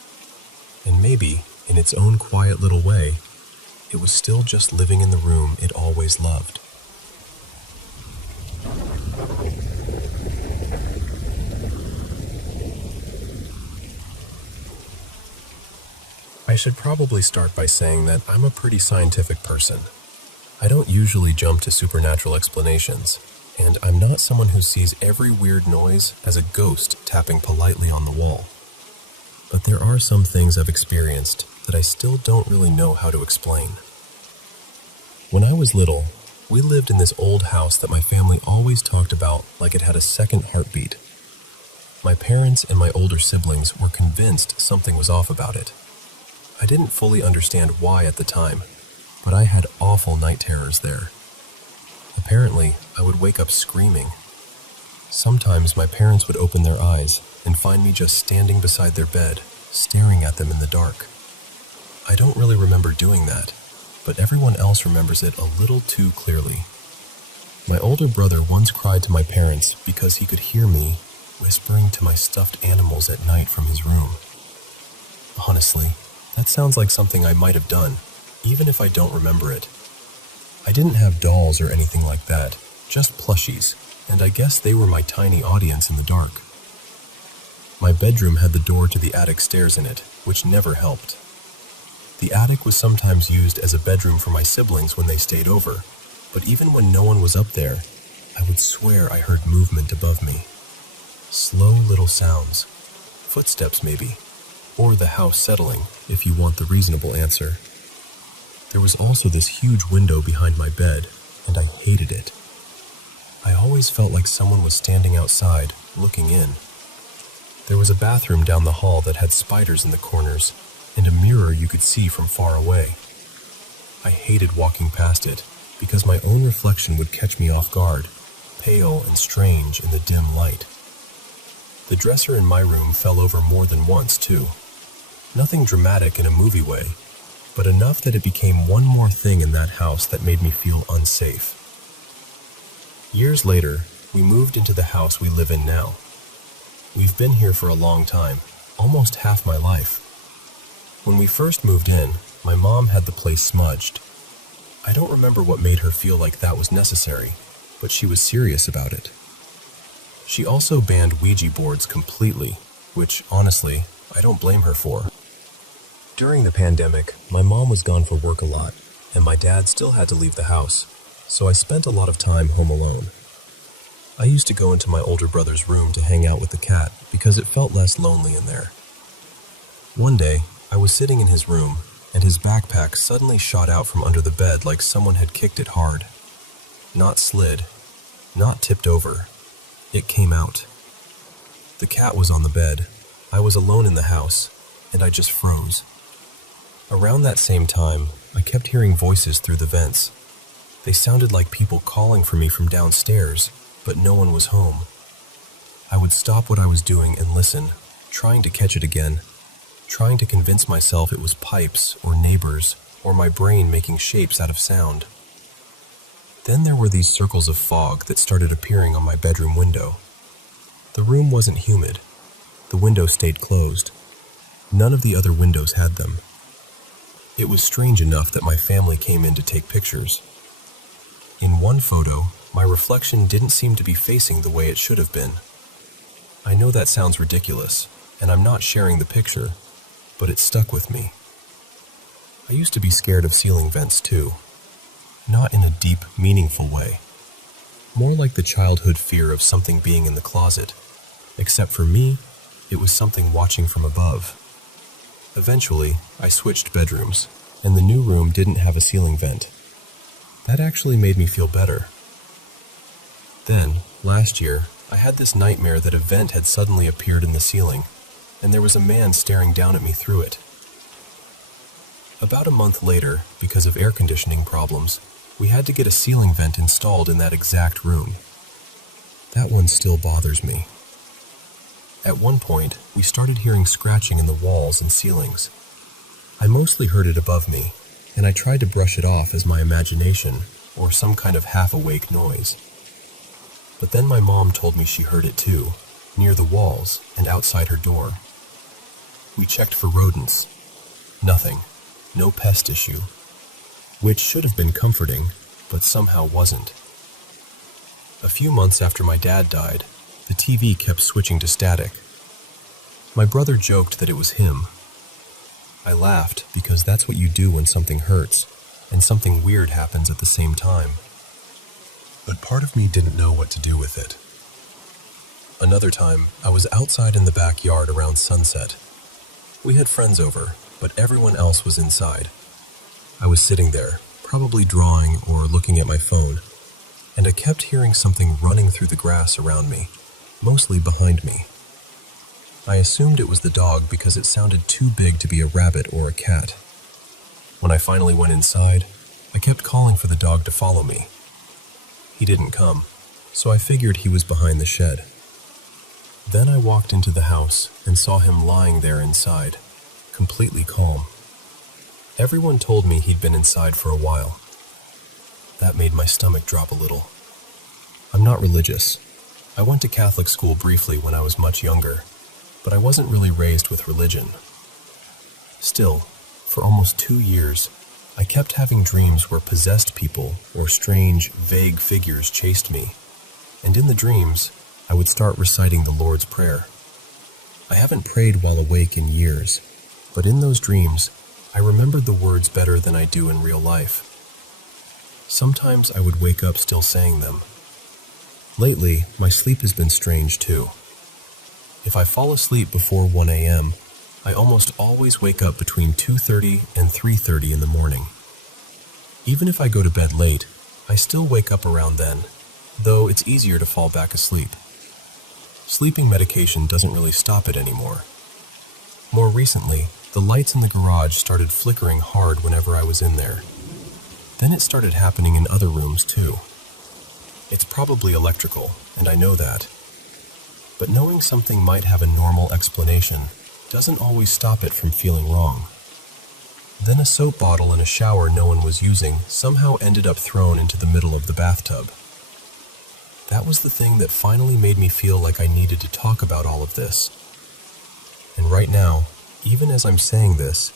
And maybe, in its own quiet little way, it was still just living in the room it always loved. I should probably start by saying that I'm a pretty scientific person. I don't usually jump to supernatural explanations, and I'm not someone who sees every weird noise as a ghost tapping politely on the wall. But there are some things I've experienced that I still don't really know how to explain. When I was little, we lived in this old house that my family always talked about like it had a second heartbeat. My parents and my older siblings were convinced something was off about it. I didn't fully understand why at the time, but I had awful night terrors there. Apparently, I would wake up screaming. Sometimes my parents would open their eyes and find me just standing beside their bed, staring at them in the dark. I don't really remember doing that, but everyone else remembers it a little too clearly. My older brother once cried to my parents because he could hear me whispering to my stuffed animals at night from his room. Honestly, that sounds like something I might have done, even if I don't remember it. I didn't have dolls or anything like that, just plushies, and I guess they were my tiny audience in the dark. My bedroom had the door to the attic stairs in it, which never helped. The attic was sometimes used as a bedroom for my siblings when they stayed over, but even when no one was up there, I would swear I heard movement above me. Slow little sounds, footsteps maybe, or the house settling, if you want the reasonable answer. There was also this huge window behind my bed, and I hated it. I always felt like someone was standing outside, looking in. There was a bathroom down the hall that had spiders in the corners, and a mirror you could see from far away. I hated walking past it, because my own reflection would catch me off guard, pale and strange in the dim light. The dresser in my room fell over more than once, too. Nothing dramatic in a movie way, but enough that it became one more thing in that house that made me feel unsafe. Years later, we moved into the house we live in now. We've been here for a long time, almost half my life. When we first moved in, my mom had the place smudged. I don't remember what made her feel like that was necessary, but she was serious about it. She also banned Ouija boards completely, which, honestly, I don't blame her for. During the pandemic, my mom was gone for work a lot, and my dad still had to leave the house, so I spent a lot of time home alone. I used to go into my older brother's room to hang out with the cat because it felt less lonely in there. One day, I was sitting in his room, and his backpack suddenly shot out from under the bed like someone had kicked it hard. Not slid, not tipped over. It came out. The cat was on the bed. I was alone in the house, and I just froze. Around that same time, I kept hearing voices through the vents. They sounded like people calling for me from downstairs, but no one was home. I would stop what I was doing and listen, trying to catch it again, trying to convince myself it was pipes or neighbors or my brain making shapes out of sound. Then there were these circles of fog that started appearing on my bedroom window. The room wasn't humid. The window stayed closed. None of the other windows had them. It was strange enough that my family came in to take pictures. In one photo, my reflection didn't seem to be facing the way it should have been. I know that sounds ridiculous, and I'm not sharing the picture, but it stuck with me. I used to be scared of ceiling vents too. Not in a deep, meaningful way. More like the childhood fear of something being in the closet. Except for me, it was something watching from above. Eventually, I switched bedrooms, and the new room didn't have a ceiling vent. That actually made me feel better. Then, last year, I had this nightmare that a vent had suddenly appeared in the ceiling, and there was a man staring down at me through it. About a month later, because of air conditioning problems, we had to get a ceiling vent installed in that exact room. That one still bothers me. At one point, we started hearing scratching in the walls and ceilings. I mostly heard it above me, and I tried to brush it off as my imagination or some kind of half-awake noise. But then my mom told me she heard it too, near the walls and outside her door. We checked for rodents. Nothing. No pest issue. Which should have been comforting, but somehow wasn't. A few months after my dad died, the TV kept switching to static. My brother joked that it was him. I laughed because that's what you do when something hurts, and something weird happens at the same time. But part of me didn't know what to do with it. Another time, I was outside in the backyard around sunset. We had friends over, but everyone else was inside. I was sitting there, probably drawing or looking at my phone, and I kept hearing something running through the grass around me, mostly behind me. I assumed it was the dog because it sounded too big to be a rabbit or a cat. When I finally went inside, I kept calling for the dog to follow me. He didn't come, so I figured he was behind the shed. Then I walked into the house and saw him lying there inside, completely calm. Everyone told me he'd been inside for a while. That made my stomach drop a little. I'm not religious. I went to Catholic school briefly when I was much younger, but I wasn't really raised with religion. Still, for almost 2 years, I kept having dreams where possessed people or strange, vague figures chased me, and in the dreams, I would start reciting the Lord's Prayer. I haven't prayed while awake in years, but in those dreams, I remembered the words better than I do in real life. Sometimes I would wake up still saying them. Lately, my sleep has been strange too. If I fall asleep before 1 a.m., I almost always wake up between 2:30 and 3:30 in the morning. Even if I go to bed late, I still wake up around then, though it's easier to fall back asleep. Sleeping medication doesn't really stop it anymore. More recently, the lights in the garage started flickering hard whenever I was in there. Then it started happening in other rooms too. It's probably electrical, and I know that. But knowing something might have a normal explanation doesn't always stop it from feeling wrong. Then a soap bottle in a shower no one was using somehow ended up thrown into the middle of the bathtub. That was the thing that finally made me feel like I needed to talk about all of this. And right now, even as I'm saying this,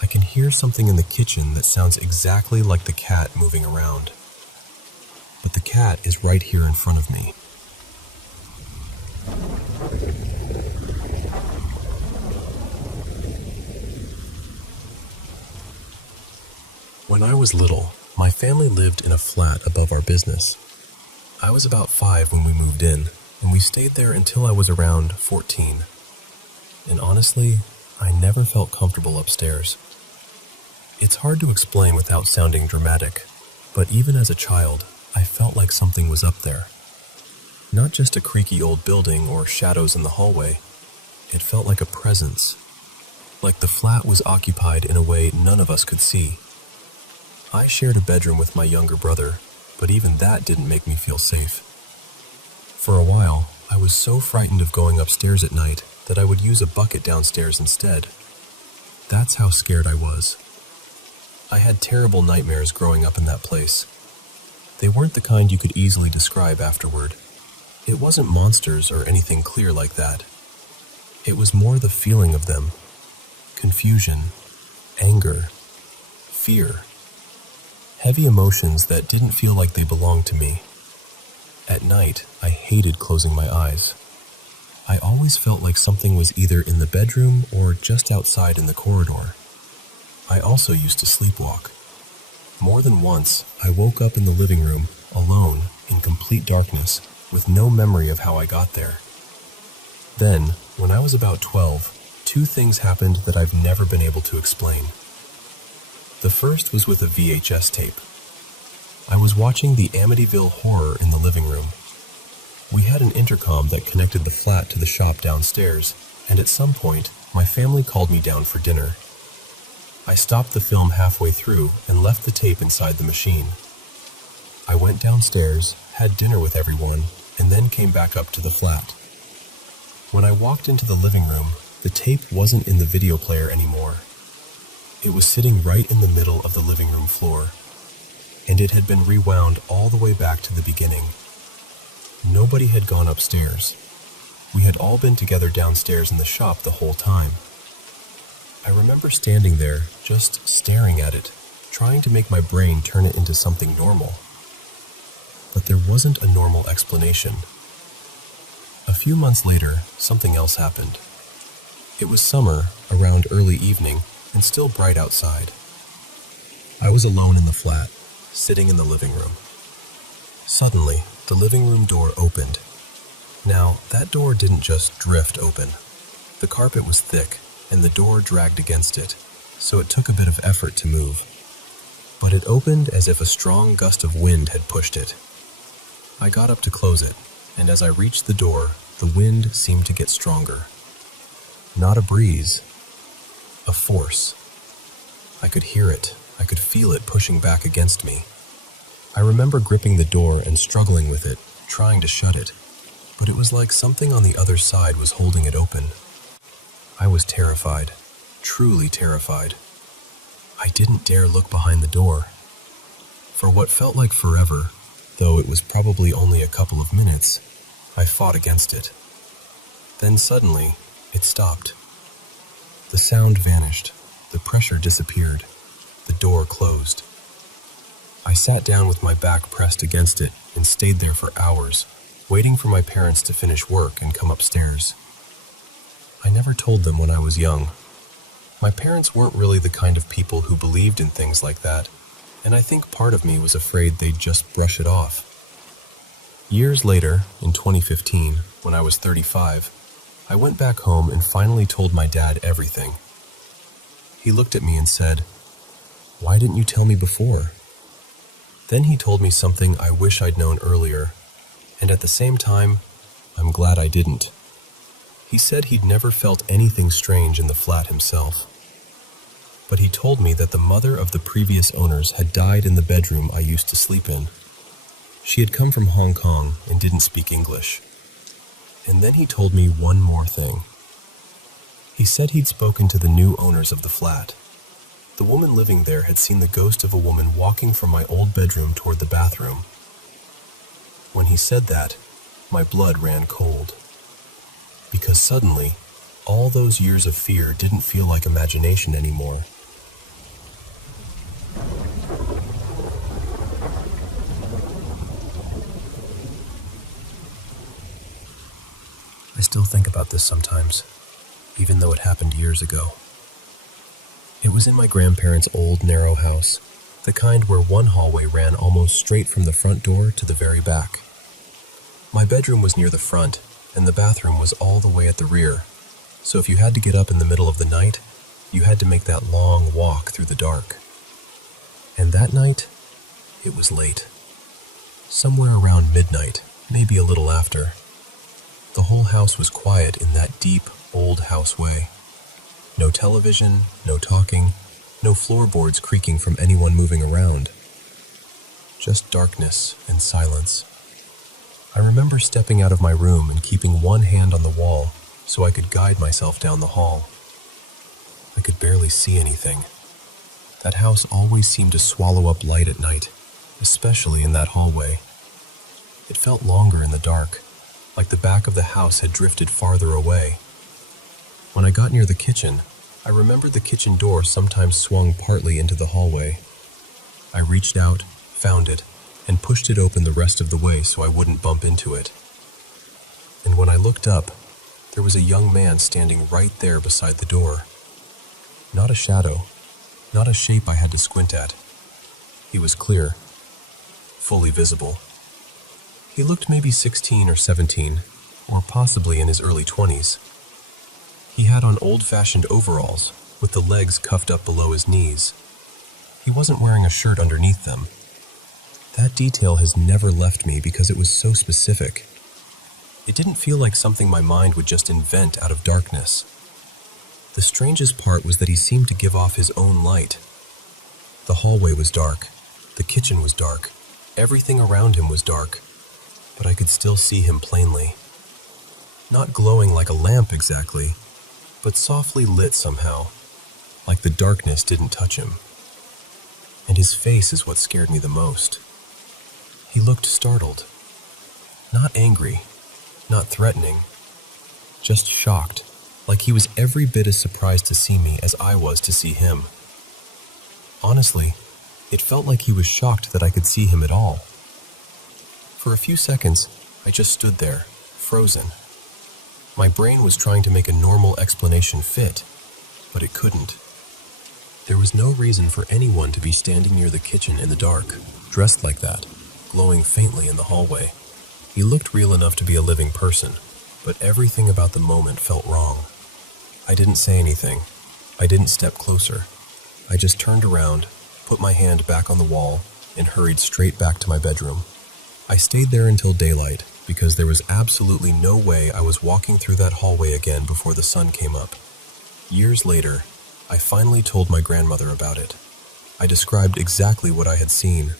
I can hear something in the kitchen that sounds exactly like the cat moving around. But the cat is right here in front of me. When I was little, my family lived in a flat above our business. I was about 5 when we moved in, and we stayed there until I was around 14. And honestly, I never felt comfortable upstairs. It's hard to explain without sounding dramatic, but even as a child, I felt like something was up there. Not just a creaky old building or shadows in the hallway. It felt like a presence, like the flat was occupied in a way none of us could see. I shared a bedroom with my younger brother, but even that didn't make me feel safe. For a while, I was so frightened of going upstairs at night that I would use a bucket downstairs instead. That's how scared I was. I had terrible nightmares growing up in that place. They weren't the kind you could easily describe afterward. It wasn't monsters or anything clear like that. It was more the feeling of them. Confusion, anger, fear. Heavy emotions that didn't feel like they belonged to me. At night, I hated closing my eyes. I always felt like something was either in the bedroom or just outside in the corridor. I also used to sleepwalk. More than once, I woke up in the living room, alone, in complete darkness, with no memory of how I got there. Then, when I was about 12, 2 things happened that I've never been able to explain. The first was with a VHS tape. I was watching the Amityville Horror in the living room. We had an intercom that connected the flat to the shop downstairs, and at some point, my family called me down for dinner. I stopped the film halfway through and left the tape inside the machine. I went downstairs, had dinner with everyone, and then came back up to the flat. When I walked into the living room, the tape wasn't in the video player anymore. It was sitting right in the middle of the living room floor, and it had been rewound all the way back to the beginning. Nobody had gone upstairs. We had all been together downstairs in the shop the whole time. I remember standing there, just staring at it, trying to make my brain turn it into something normal. But there wasn't a normal explanation. A few months later, something else happened. It was summer, around early evening, and still bright outside. I was alone in the flat, sitting in the living room. Suddenly, the living room door opened. Now, that door didn't just drift open. The carpet was thick, and the door dragged against it, so it took a bit of effort to move. But it opened as if a strong gust of wind had pushed it. I got up to close it, and as I reached the door, the wind seemed to get stronger. Not a breeze, a force. I could hear it. I could feel it pushing back against me. I remember gripping the door and struggling with it, trying to shut it, but it was like something on the other side was holding it open. I was terrified, truly terrified. I didn't dare look behind the door. For what felt like forever, though it was probably only a couple of minutes, I fought against it. Then suddenly, it stopped. The sound vanished, the pressure disappeared, the door closed. I sat down with my back pressed against it and stayed there for hours, waiting for my parents to finish work and come upstairs. I never told them when I was young. My parents weren't really the kind of people who believed in things like that, and I think part of me was afraid they'd just brush it off. Years later, in 2015, when I was 35, I went back home and finally told my dad everything. He looked at me and said, "Why didn't you tell me before?" Then he told me something I wish I'd known earlier, and at the same time, I'm glad I didn't. He said he'd never felt anything strange in the flat himself. But he told me that the mother of the previous owners had died in the bedroom I used to sleep in. She had come from Hong Kong and didn't speak English. And then he told me one more thing. He said he'd spoken to the new owners of the flat. The woman living there had seen the ghost of a woman walking from my old bedroom toward the bathroom. When he said that, my blood ran cold. Because suddenly, all those years of fear didn't feel like imagination anymore. I still think about this sometimes, even though it happened years ago. It was in my grandparents' old, narrow house, the kind where one hallway ran almost straight from the front door to the very back. My bedroom was near the front, and the bathroom was all the way at the rear. So if you had to get up in the middle of the night, you had to make that long walk through the dark. And that night, it was late. Somewhere around midnight, maybe a little after. The whole house was quiet in that deep, old house way. No television, no talking, no floorboards creaking from anyone moving around. Just darkness and silence. I remember stepping out of my room and keeping one hand on the wall so I could guide myself down the hall. I could barely see anything. That house always seemed to swallow up light at night, especially in that hallway. It felt longer in the dark, like the back of the house had drifted farther away. When I got near the kitchen, I remembered the kitchen door sometimes swung partly into the hallway. I reached out, found it, and pushed it open the rest of the way so I wouldn't bump into it. And when I looked up, there was a young man standing right there beside the door. Not a shadow, not a shape I had to squint at. He was clear, fully visible. He looked maybe 16 or 17, or possibly in his early 20s. He had on old-fashioned overalls, with the legs cuffed up below his knees. He wasn't wearing a shirt underneath them. That detail has never left me because it was so specific. It didn't feel like something my mind would just invent out of darkness. The strangest part was that he seemed to give off his own light. The hallway was dark, the kitchen was dark, everything around him was dark, but I could still see him plainly. Not glowing like a lamp exactly, but softly lit somehow, like the darkness didn't touch him. And his face is what scared me the most. He looked startled. Not angry, not threatening, just shocked, like he was every bit as surprised to see me as I was to see him. Honestly, it felt like he was shocked that I could see him at all. For a few seconds, I just stood there, frozen. My brain was trying to make a normal explanation fit, but it couldn't. There was no reason for anyone to be standing near the kitchen in the dark, dressed like that, glowing faintly in the hallway. He looked real enough to be a living person, but everything about the moment felt wrong. I didn't say anything. I didn't step closer. I just turned around, put my hand back on the wall, and hurried straight back to my bedroom. I stayed there until daylight, because there was absolutely no way I was walking through that hallway again before the sun came up. Years later, I finally told my grandmother about it. I described exactly what I had seen.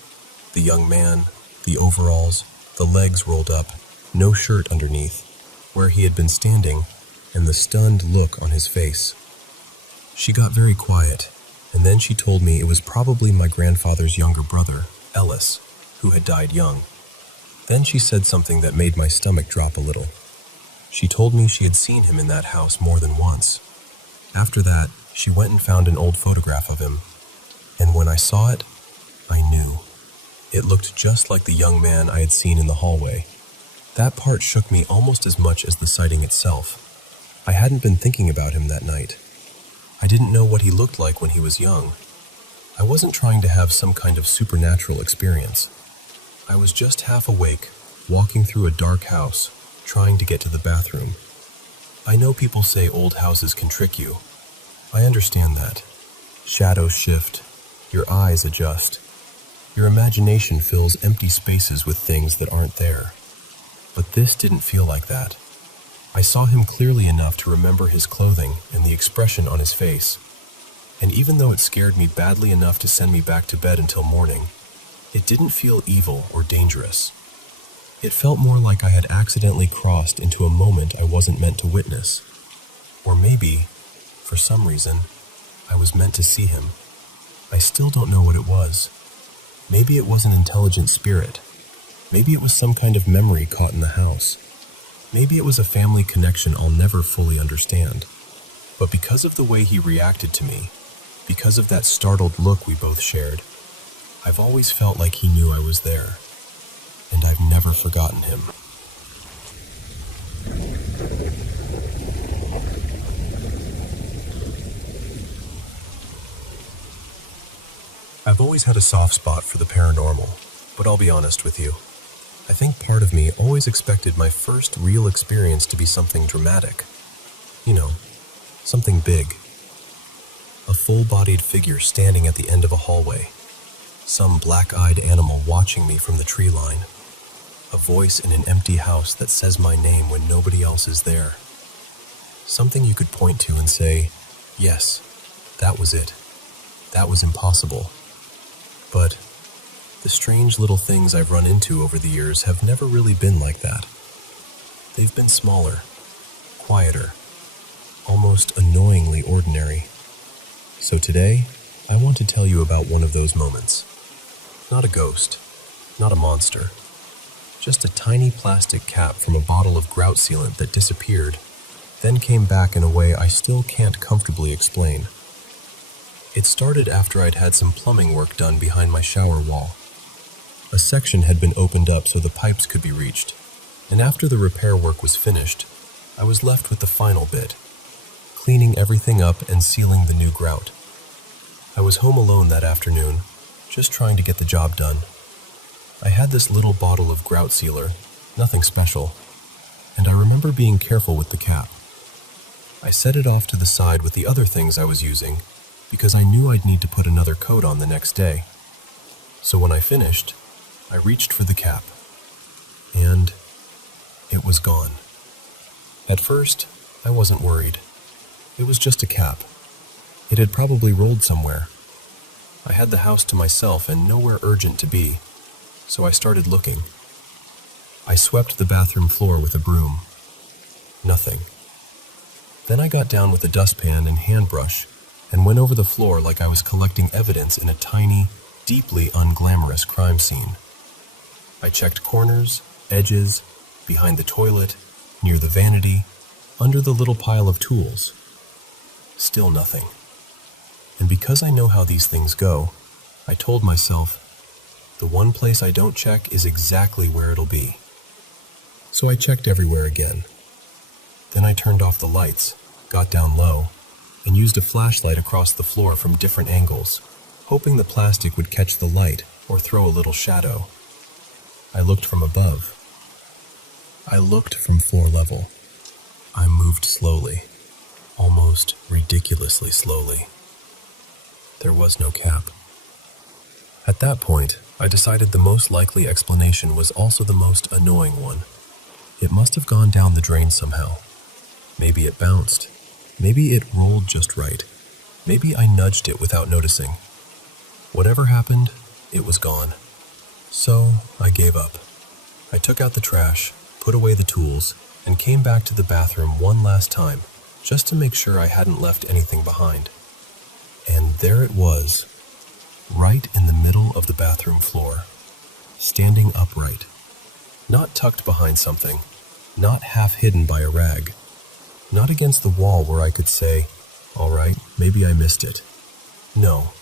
The young man, the overalls, the legs rolled up, no shirt underneath, where he had been standing, and the stunned look on his face. She got very quiet, and then she told me it was probably my grandfather's younger brother, Ellis, who had died young. Then she said something that made my stomach drop a little. She told me she had seen him in that house more than once. After that, she went and found an old photograph of him, and when I saw it, I knew. It looked just like the young man I had seen in the hallway. That part shook me almost as much as the sighting itself. I hadn't been thinking about him that night. I didn't know what he looked like when he was young. I wasn't trying to have some kind of supernatural experience. I was just half awake, walking through a dark house, trying to get to the bathroom. I know people say old houses can trick you. I understand that. Shadows shift, your eyes adjust. Your imagination fills empty spaces with things that aren't there. But this didn't feel like that. I saw him clearly enough to remember his clothing and the expression on his face. And even though it scared me badly enough to send me back to bed until morning, it didn't feel evil or dangerous. It felt more like I had accidentally crossed into a moment I wasn't meant to witness. Or maybe, for some reason, I was meant to see him. I still don't know what it was. Maybe it was an intelligent spirit. Maybe it was some kind of memory caught in the house. Maybe it was a family connection I'll never fully understand. But because of the way he reacted to me, because of that startled look we both shared, I've always felt like he knew I was there. And I've never forgotten him. I've always had a soft spot for the paranormal, but I'll be honest with you. I think part of me always expected my first real experience to be something dramatic. You know, Something big. A full-bodied figure standing at the end of a hallway. Some black-eyed animal watching me from the tree line. A voice in an empty house that says my name when nobody else is there. Something you could point to and say, yes, that was it. That was impossible. But the strange little things I've run into over the years have never really been like that. They've been smaller, quieter, almost annoyingly ordinary. So today, I want to tell you about one of those moments. Not a ghost, not a monster. Just a tiny plastic cap from a bottle of grout sealant that disappeared, then came back in a way I still can't comfortably explain. It started after I'd had some plumbing work done behind my shower wall. A section had been opened up so the pipes could be reached, and after the repair work was finished, I was left with the final bit, cleaning everything up and sealing the new grout. I was home alone that afternoon, just trying to get the job done. I had this little bottle of grout sealer, nothing special, and I remember being careful with the cap. I set it off to the side with the other things I was using, because I knew I'd need to put another coat on the next day. So when I finished, I reached for the cap, and it was gone. At first, I wasn't worried. It was just a cap. It had probably rolled somewhere. I had the house to myself and nowhere urgent to be, so I started looking. I swept the bathroom floor with a broom. Nothing. Then I got down with a dustpan and hand brush and went over the floor like I was collecting evidence in a tiny, deeply unglamorous crime scene. I checked corners, edges, behind the toilet, near the vanity, under the little pile of tools. Still nothing. And because I know how these things go, I told myself, the one place I don't check is exactly where it'll be. So I checked everywhere again. Then I turned off the lights, got down low, and used a flashlight across the floor from different angles, hoping the plastic would catch the light or throw a little shadow. I looked from above. I looked from floor level. I moved slowly, almost ridiculously slowly. There was no cap. At that point, I decided the most likely explanation was also the most annoying one. It must have gone down the drain somehow. Maybe it bounced. Maybe it rolled just right. Maybe I nudged it without noticing. Whatever happened, it was gone. So I gave up. I took out the trash, put away the tools, and came back to the bathroom one last time, just to make sure I hadn't left anything behind. And there it was, right in the middle of the bathroom floor, standing upright, not tucked behind something, not half hidden by a rag, not against the wall where I could say, all right, maybe I missed it. No,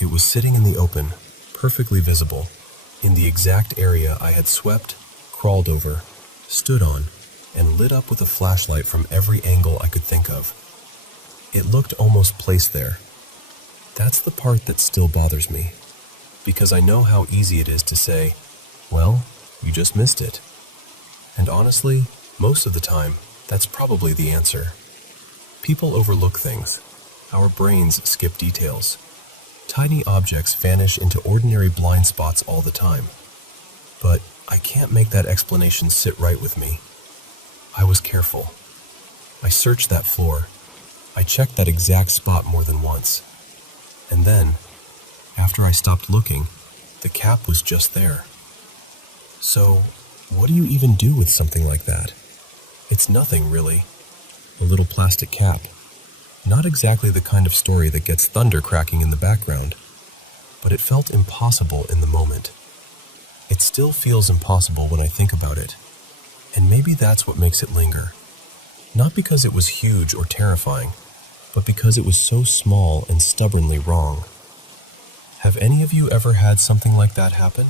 it was sitting in the open, perfectly visible, in the exact area I had swept, crawled over, stood on, and lit up with a flashlight from every angle I could think of. It looked almost placed there. That's the part that still bothers me, because I know how easy it is to say, well, you just missed it. And honestly, most of the time, that's probably the answer. People overlook things. Our brains skip details. Tiny objects vanish into ordinary blind spots all the time. But I can't make that explanation sit right with me. I was careful. I searched that floor. I checked that exact spot more than once. And then, after I stopped looking, the cap was just there. So, what do you even do with something like that? It's nothing, really. A little plastic cap. Not exactly the kind of story that gets thunder cracking in the background, but it felt impossible in the moment. It still feels impossible when I think about it, and maybe that's what makes it linger. Not because it was huge or terrifying, but because it was so small and stubbornly wrong. Have any of you ever had something like that happen?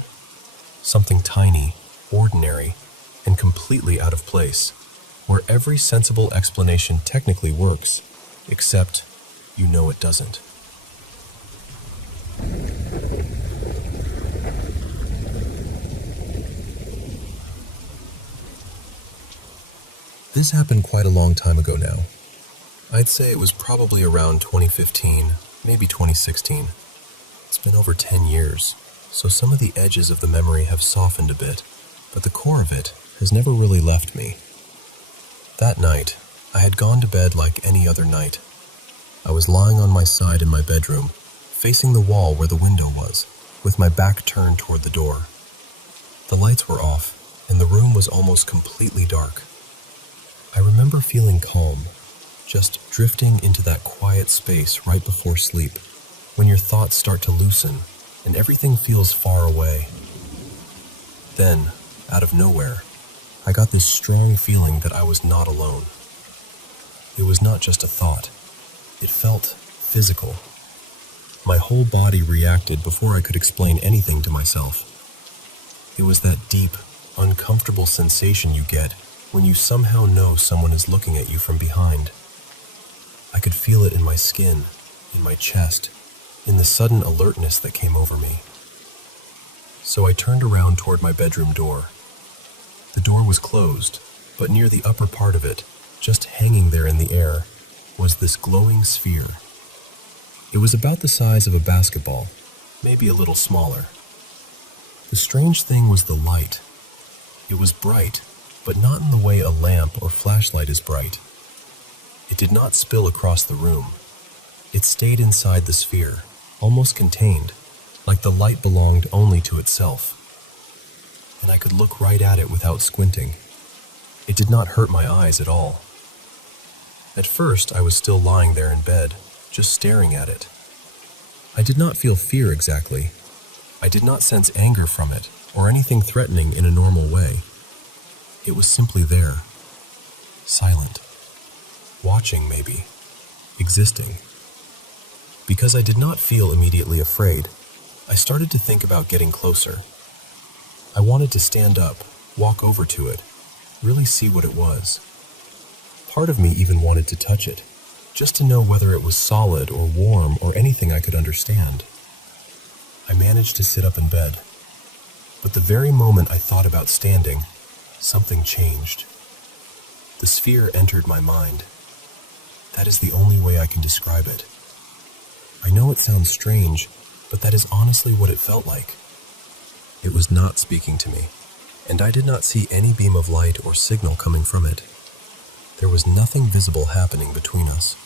Something tiny, ordinary, and completely out of place, where every sensible explanation technically works, except you know it doesn't. This happened quite a long time ago now. I'd say it was probably around 2015, maybe 2016. It's been over 10 years, so some of the edges of the memory have softened a bit, but the core of it has never really left me. That night, I had gone to bed like any other night. I was lying on my side in my bedroom, facing the wall where the window was, with my back turned toward the door. The lights were off, and the room was almost completely dark. I remember feeling calm, just drifting into that quiet space right before sleep, when your thoughts start to loosen and everything feels far away. Then, out of nowhere, I got this strong feeling that I was not alone. It was not just a thought. It felt physical. My whole body reacted before I could explain anything to myself. It was that deep, uncomfortable sensation you get when you somehow know someone is looking at you from behind. I could feel it in my skin, in my chest, in the sudden alertness that came over me. So I turned around toward my bedroom door. The door was closed, but near the upper part of it, just hanging there in the air, was this glowing sphere. It was about the size of a basketball, maybe a little smaller. The strange thing was the light. It was bright, but not in the way a lamp or flashlight is bright. It did not spill across the room. It stayed inside the sphere, almost contained, like the light belonged only to itself. And I could look right at it without squinting. It did not hurt my eyes at all. At first, I was still lying there in bed, just staring at it. I did not feel fear exactly. I did not sense anger from it, or anything threatening in a normal way. It was simply there, silent, watching maybe, existing. Because I did not feel immediately afraid, I started to think about getting closer. I wanted to stand up, walk over to it, really see what it was. Part of me even wanted to touch it, just to know whether it was solid or warm or anything I could understand. I managed to sit up in bed, but the very moment I thought about standing, something changed. The sphere entered my mind. That is the only way I can describe it. I know it sounds strange, but that is honestly what it felt like. It was not speaking to me, and I did not see any beam of light or signal coming from it. There was nothing visible happening between us.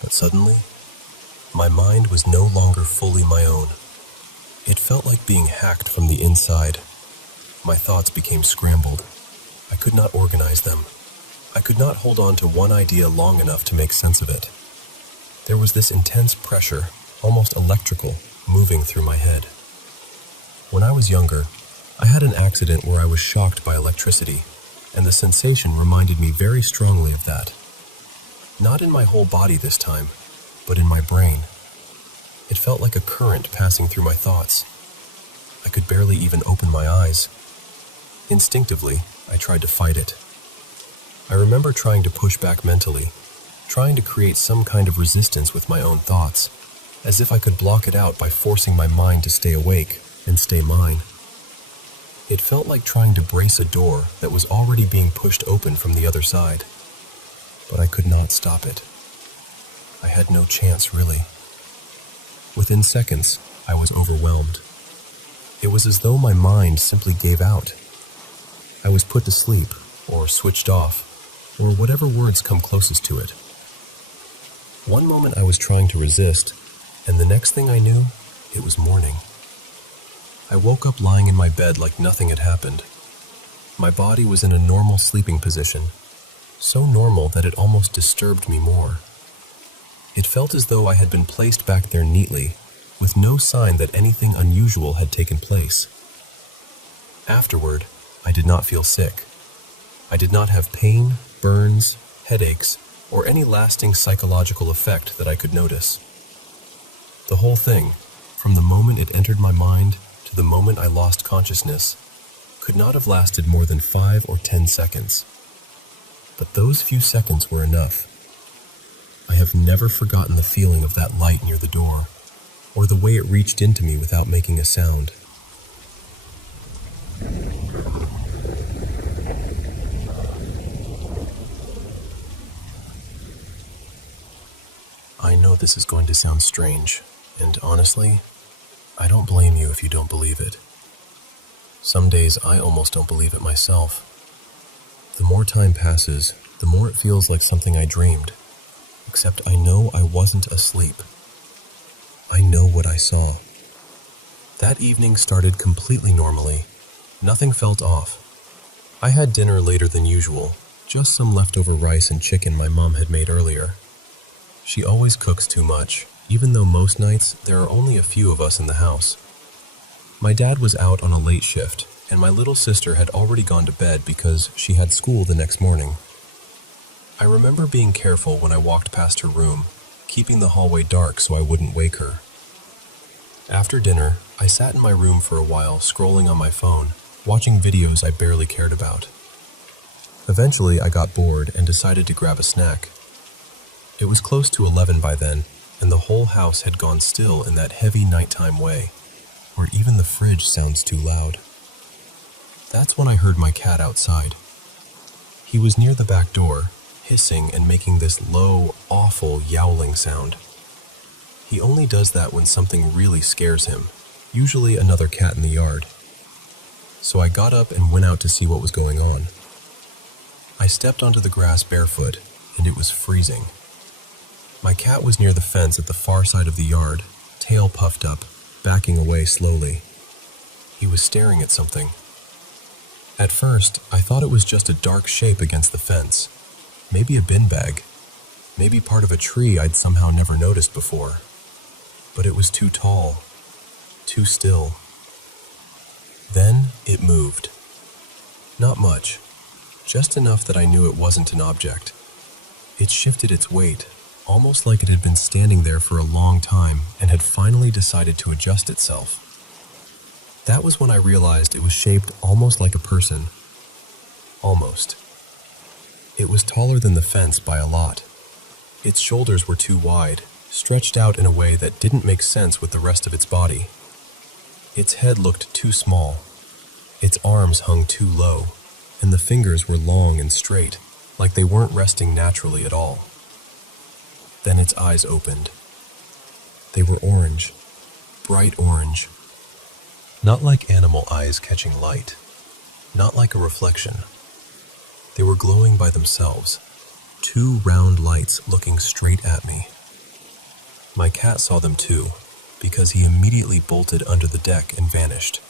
But suddenly, my mind was no longer fully my own. It felt like being hacked from the inside. My thoughts became scrambled. I could not organize them. I could not hold on to one idea long enough to make sense of it. There was this intense pressure, almost electrical, moving through my head. When I was younger, I had an accident where I was shocked by electricity, and the sensation reminded me very strongly of that. Not in my whole body this time, but in my brain. It felt like a current passing through my thoughts. I could barely even open my eyes. Instinctively, I tried to fight it. I remember trying to push back mentally, trying to create some kind of resistance with my own thoughts, as if I could block it out by forcing my mind to stay awake and stay mine. It felt like trying to brace a door that was already being pushed open from the other side. But I could not stop it. I had no chance, really. Within seconds, I was overwhelmed. It was as though my mind simply gave out. I was put to sleep, or switched off, or whatever words come closest to it. One moment I was trying to resist, and the next thing I knew, it was morning. I woke up lying in my bed like nothing had happened. My body was in a normal sleeping position, so normal that it almost disturbed me more. It felt as though I had been placed back there neatly, with no sign that anything unusual had taken place. Afterward, I did not feel sick. I did not have pain, burns, headaches, or any lasting psychological effect that I could notice. The whole thing, from the moment it entered my mind to the moment I lost consciousness, could not have lasted more than 5 or 10 seconds. But those few seconds were enough. I have never forgotten the feeling of that light near the door, or the way it reached into me without making a sound. this is going to sound strange, and honestly, I don't blame you if you don't believe it. Some days I almost don't believe it myself. The more time passes, the more it feels like something I dreamed, except I know I wasn't asleep. I know what I saw. That evening started completely normally. Nothing felt off. I had dinner later than usual, just some leftover rice and chicken my mom had made earlier. She always cooks too much, even though most nights there are only a few of us in the house. My dad was out on a late shift, and my little sister had already gone to bed because she had school the next morning. I remember being careful when I walked past her room, keeping the hallway dark so I wouldn't wake her. After dinner, I sat in my room for a while scrolling on my phone, watching videos I barely cared about. Eventually, I got bored and decided to grab a snack. It was close to 11 by then, and the whole house had gone still in that heavy nighttime way, where even the fridge sounds too loud. That's when I heard my cat outside. He was near the back door, hissing and making this low, awful yowling sound. He only does that when something really scares him, usually another cat in the yard. So I got up and went out to see what was going on. I stepped onto the grass barefoot, and it was freezing. My cat was near the fence at the far side of the yard, tail puffed up, backing away slowly. He was staring at something. At first, I thought it was just a dark shape against the fence. Maybe a bin bag. Maybe part of a tree I'd somehow never noticed before. But it was too tall, too still. Then it moved. Not much, just enough that I knew it wasn't an object. It shifted its weight, almost like it had been standing there for a long time and had finally decided to adjust itself. That was when I realized it was shaped almost like a person. Almost. It was taller than the fence by a lot. Its shoulders were too wide, stretched out in a way that didn't make sense with the rest of its body. Its head looked too small. Its arms hung too low, and the fingers were long and straight, like they weren't resting naturally at all. Then its eyes opened. They were orange, bright orange. Not like animal eyes catching light, not like a reflection. They were glowing by themselves, two round lights looking straight at me. My cat saw them too, because he immediately bolted under the deck and vanished.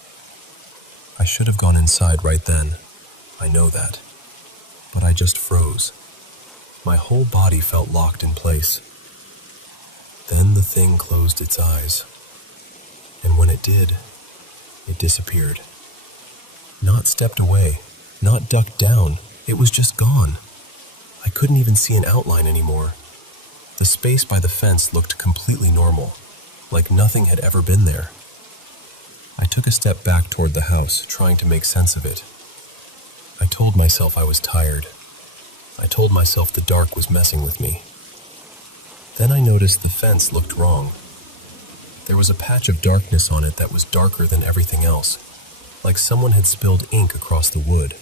I should have gone inside right then, I know that, but I just froze. My whole body felt locked in place. Then the thing closed its eyes, and when it did, it disappeared. Not stepped away, not ducked down, it was just gone. I couldn't even see an outline anymore. The space by the fence looked completely normal, like nothing had ever been there. I took a step back toward the house, trying to make sense of it. I told myself I was tired. I told myself the dark was messing with me. Then I noticed the fence looked wrong. There was a patch of darkness on it that was darker than everything else, like someone had spilled ink across the wood.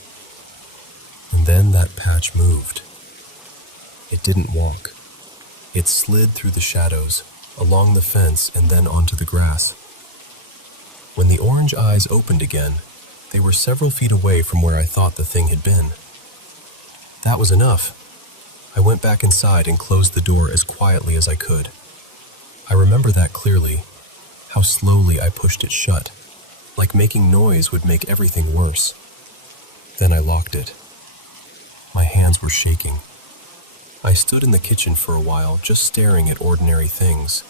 And then that patch moved. It didn't walk. It slid through the shadows, along the fence, and then onto the grass. When the orange eyes opened again, they were several feet away from where I thought the thing had been. That was enough. I went back inside and closed the door as quietly as I could. I remember that clearly, how slowly I pushed it shut, like making noise would make everything worse. Then I locked it. My hands were shaking. I stood in the kitchen for a while, just staring at ordinary things.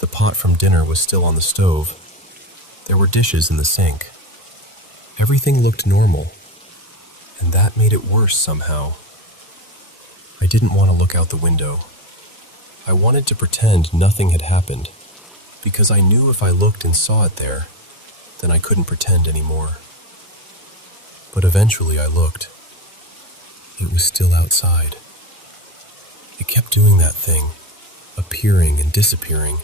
The pot from dinner was still on the stove. There were dishes in the sink. Everything looked normal, and that made it worse somehow. I didn't want to look out the window. I wanted to pretend nothing had happened, because I knew if I looked and saw it there, then I couldn't pretend anymore. But eventually I looked. It was still outside. It kept doing that thing, appearing and disappearing.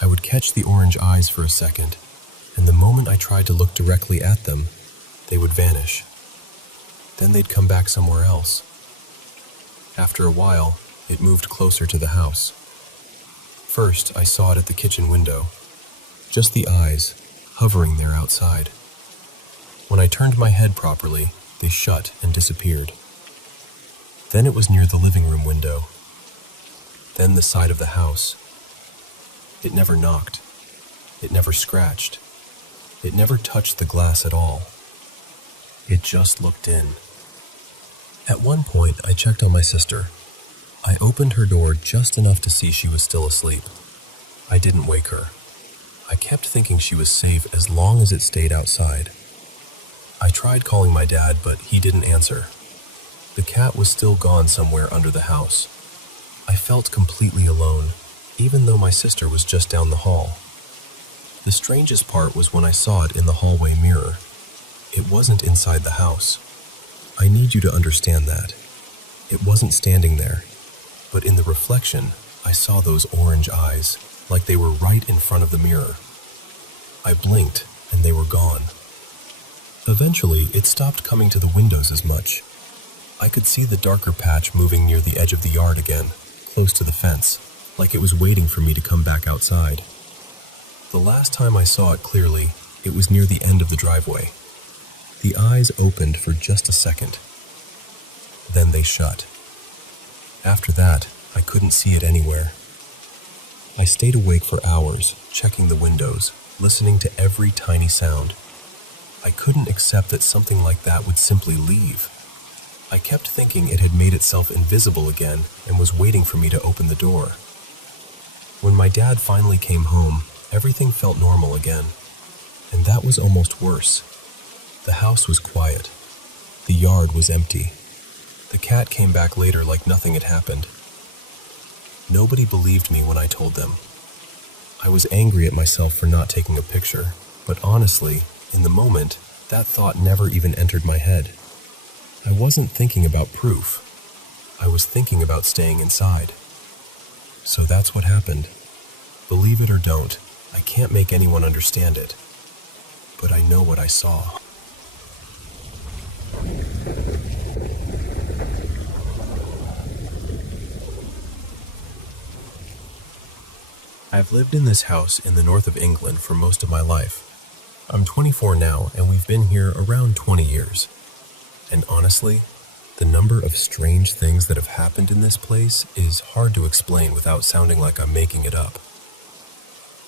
I would catch the orange eyes for a second, and the moment I tried to look directly at them, they would vanish. Then they'd come back somewhere else. After a while, it moved closer to the house. First, I saw it at the kitchen window, just the eyes hovering there outside. When I turned my head properly, they shut and disappeared. Then it was near the living room window, then the side of the house. It never knocked. It never scratched. It never touched the glass at all. It just looked in. At one point, I checked on my sister. I opened her door just enough to see she was still asleep. I didn't wake her. I kept thinking she was safe as long as it stayed outside. I tried calling my dad, but he didn't answer. The cat was still gone somewhere under the house. I felt completely alone, even though my sister was just down the hall. The strangest part was when I saw it in the hallway mirror. It wasn't inside the house. I need you to understand that. It wasn't standing there, but in the reflection, I saw those orange eyes, like they were right in front of the mirror. I blinked, and they were gone. Eventually, it stopped coming to the windows as much. I could see the darker patch moving near the edge of the yard again, close to the fence, like it was waiting for me to come back outside. The last time I saw it clearly, it was near the end of the driveway. The eyes opened for just a second. Then they shut. After that, I couldn't see it anywhere. I stayed awake for hours, checking the windows, listening to every tiny sound. I couldn't accept that something like that would simply leave. I kept thinking it had made itself invisible again and was waiting for me to open the door. When my dad finally came home, everything felt normal again. And that was almost worse. The house was quiet. The yard was empty. The cat came back later like nothing had happened. Nobody believed me when I told them. I was angry at myself for not taking a picture, but honestly, in the moment, that thought never even entered my head. I wasn't thinking about proof. I was thinking about staying inside. So that's what happened. Believe it or don't, I can't make anyone understand it. But I know what I saw. I've lived in this house in the north of England for most of my life. I'm 24 now, and we've been here around 20 years. And honestly, the number of strange things that have happened in this place is hard to explain without sounding like I'm making it up.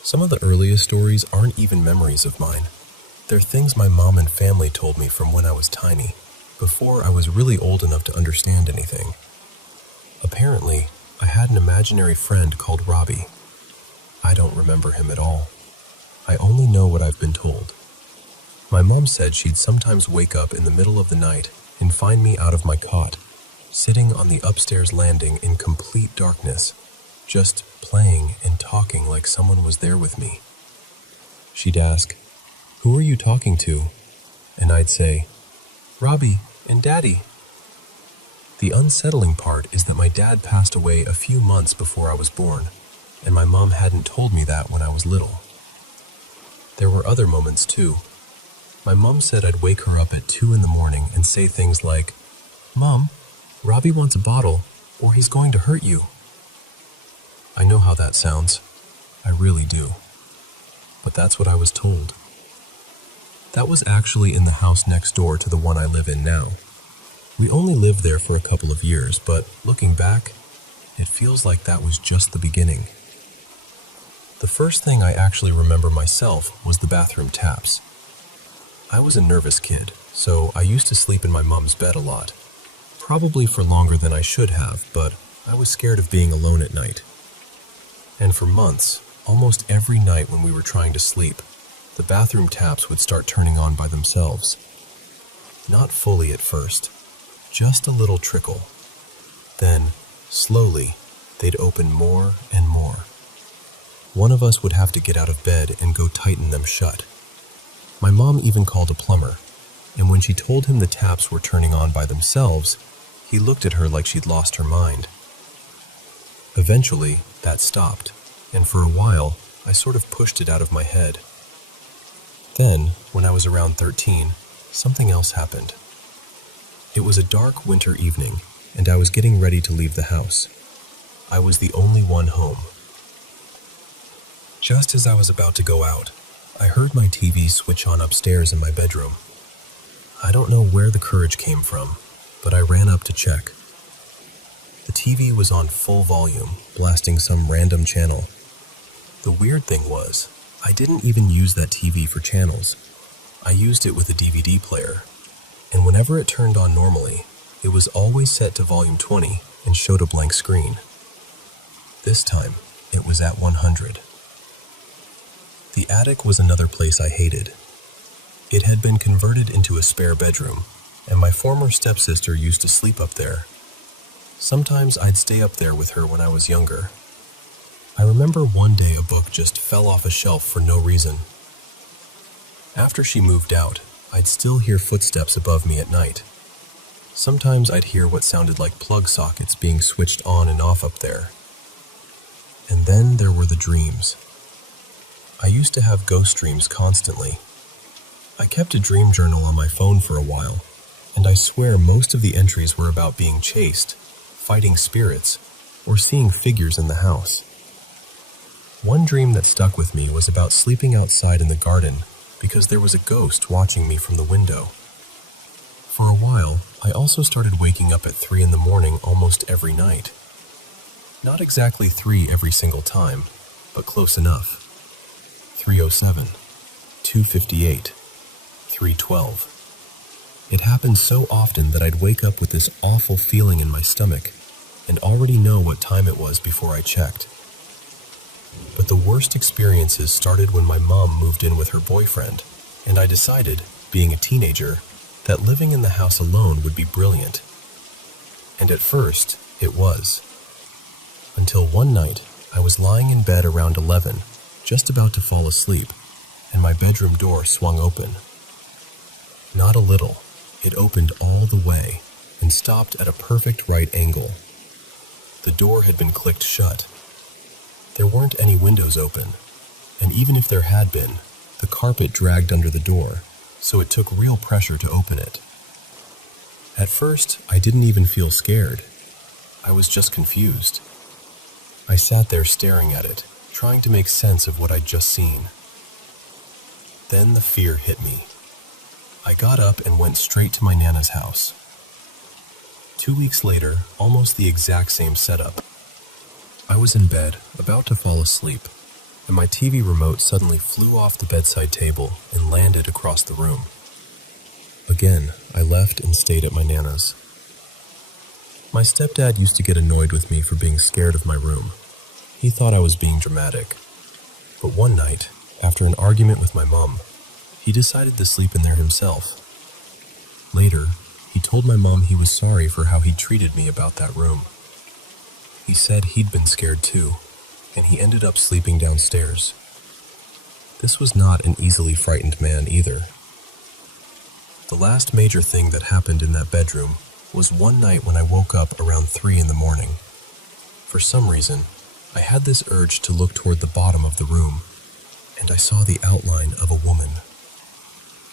Some of the earliest stories aren't even memories of mine. They're things my mom and family told me from when I was tiny, before I was really old enough to understand anything. Apparently, I had an imaginary friend called Robbie. I don't remember him at all. I only know what I've been told. My mom said she'd sometimes wake up in the middle of the night and find me out of my cot, sitting on the upstairs landing in complete darkness, just playing and talking like someone was there with me. She'd ask, "Who are you talking to?" And I'd say, "Robbie and Daddy." The unsettling part is that my dad passed away a few months before I was born, and my mom hadn't told me that when I was little. There were other moments too. My mom said I'd wake her up at 2 in the morning and say things like, "Mom, Robbie wants a bottle, or he's going to hurt you." I know how that sounds. I really do. But that's what I was told. That was actually in the house next door to the one I live in now. We only lived there for a couple of years, but looking back, it feels like that was just the beginning. The first thing I actually remember myself was the bathroom taps. I was a nervous kid, so I used to sleep in my mom's bed a lot. Probably for longer than I should have, but I was scared of being alone at night. And for months, almost every night when we were trying to sleep, the bathroom taps would start turning on by themselves. Not fully at first, just a little trickle. Then, slowly, they'd open more and more. One of us would have to get out of bed and go tighten them shut. My mom even called a plumber, and when she told him the taps were turning on by themselves, he looked at her like she'd lost her mind. Eventually, that stopped, and for a while, I sort of pushed it out of my head. Then, when I was around 13, something else happened. It was a dark winter evening, and I was getting ready to leave the house. I was the only one home. Just as I was about to go out, I heard my TV switch on upstairs in my bedroom. I don't know where the courage came from, but I ran up to check. The TV was on full volume, blasting some random channel. The weird thing was, I didn't even use that TV for channels. I used it with a DVD player, and whenever it turned on normally, it was always set to volume 20 and showed a blank screen. This time, it was at 100. The attic was another place I hated. It had been converted into a spare bedroom, and my former stepsister used to sleep up there. Sometimes I'd stay up there with her when I was younger. I remember one day a book just fell off a shelf for no reason. After she moved out, I'd still hear footsteps above me at night. Sometimes I'd hear what sounded like plug sockets being switched on and off up there. And then there were the dreams. I used to have ghost dreams constantly. I kept a dream journal on my phone for a while, and I swear most of the entries were about being chased, fighting spirits, or seeing figures in the house. One dream that stuck with me was about sleeping outside in the garden because there was a ghost watching me from the window. For a while, I also started waking up at 3 in the morning almost every night. Not exactly 3 every single time, but close enough. 3:07, 2:58, 3:12. It happened so often that I'd wake up with this awful feeling in my stomach and already know what time it was before I checked. But the worst experiences started when my mom moved in with her boyfriend, and I decided, being a teenager, that living in the house alone would be brilliant. And at first, it was. Until one night, I was lying in bed around 11, just about to fall asleep, and my bedroom door swung open. Not a little. It opened all the way and stopped at a perfect right angle. The door had been clicked shut. There weren't any windows open, and even if there had been, the carpet dragged under the door, so it took real pressure to open it. At first, I didn't even feel scared. I was just confused. I sat there staring at it, trying to make sense of what I'd just seen. Then the fear hit me. I got up and went straight to my Nana's house. 2 weeks later, almost the exact same setup. I was in bed, about to fall asleep, and my TV remote suddenly flew off the bedside table and landed across the room. Again, I left and stayed at my Nana's. My stepdad used to get annoyed with me for being scared of my room. He thought I was being dramatic. But one night, after an argument with my mom, he decided to sleep in there himself. Later, he told my mom he was sorry for how he'd treated me about that room. He said he'd been scared too, and he ended up sleeping downstairs. This was not an easily frightened man either. The last major thing that happened in that bedroom was one night when I woke up around 3 in the morning. For some reason, I had this urge to look toward the bottom of the room, and I saw the outline of a woman.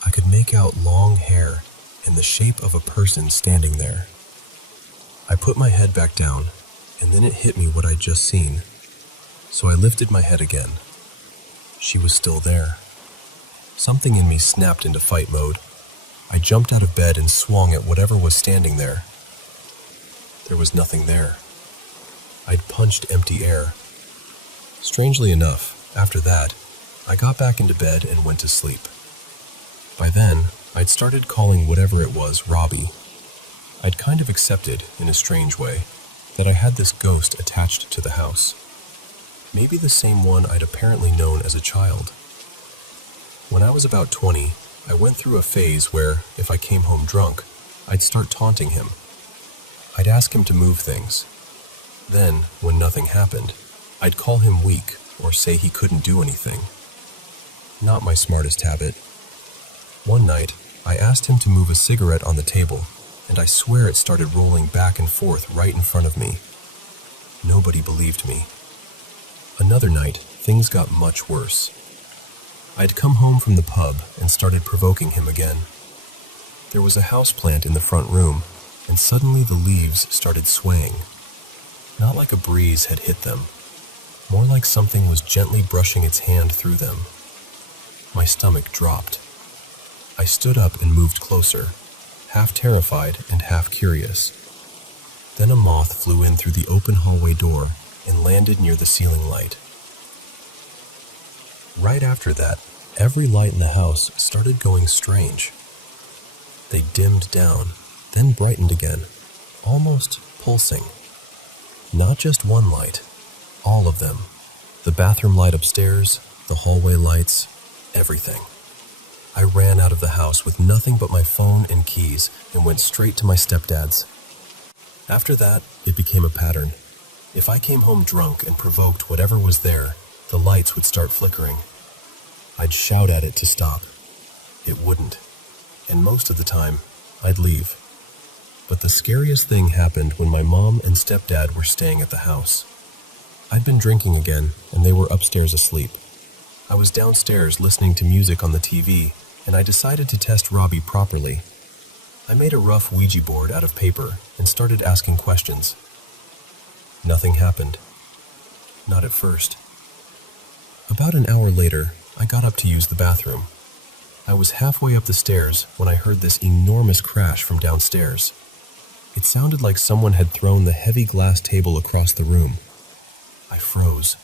I could make out long hair and the shape of a person standing there. I put my head back down, and then it hit me what I'd just seen. So I lifted my head again. She was still there. Something in me snapped into fight mode. I jumped out of bed and swung at whatever was standing there. There was nothing there. I'd punched empty air. Strangely enough, after that, I got back into bed and went to sleep. By then, I'd started calling whatever it was Robbie. I'd kind of accepted, in a strange way, that I had this ghost attached to the house. Maybe the same one I'd apparently known as a child. When I was about 20, I went through a phase where, if I came home drunk, I'd start taunting him. I'd ask him to move things. Then, when nothing happened, I'd call him weak or say he couldn't do anything. Not my smartest habit. One night, I asked him to move a cigarette on the table, and I swear it started rolling back and forth right in front of me. Nobody believed me. Another night, things got much worse. I'd come home from the pub and started provoking him again. There was a houseplant in the front room, and suddenly the leaves started swaying. Not like a breeze had hit them. more like something was gently brushing its hand through them. My stomach dropped. I stood up and moved closer, half terrified and half curious. Then a moth flew in through the open hallway door and landed near the ceiling light. Right after that, every light in the house started going strange. They dimmed down, then brightened again, almost pulsing. Not just one light, all of them. The bathroom light upstairs, the hallway lights, everything. I ran out of the house with nothing but my phone and keys and went straight to my stepdad's. After that, it became a pattern. If I came home drunk and provoked whatever was there, the lights would start flickering. I'd shout at it to stop. It wouldn't. And most of the time, I'd leave. But the scariest thing happened when my mom and stepdad were staying at the house. I'd been drinking again, and they were upstairs asleep. I was downstairs listening to music on the TV, and I decided to test Robbie properly. I made a rough Ouija board out of paper and started asking questions. Nothing happened. Not at first. About an hour later, I got up to use the bathroom. I was halfway up the stairs when I heard this enormous crash from downstairs. It sounded like someone had thrown the heavy glass table across the room. I froze.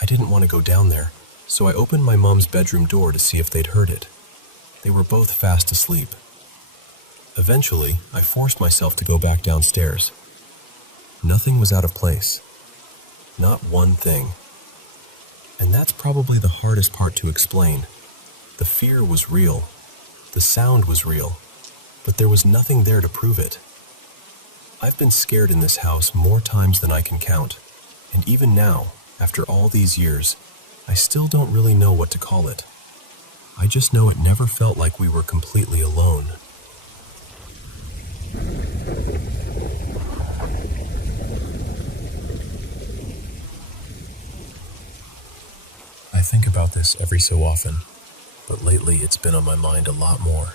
I didn't want to go down there, so I opened my mom's bedroom door to see if they'd heard it. They were both fast asleep. Eventually, I forced myself to go back downstairs. Nothing was out of place. Not one thing. And that's probably the hardest part to explain. The fear was real. The sound was real. But there was nothing there to prove it. I've been scared in this house more times than I can count. And even now, after all these years, I still don't really know what to call it. I just know it never felt like we were completely alone. I think about this every so often, but lately it's been on my mind a lot more.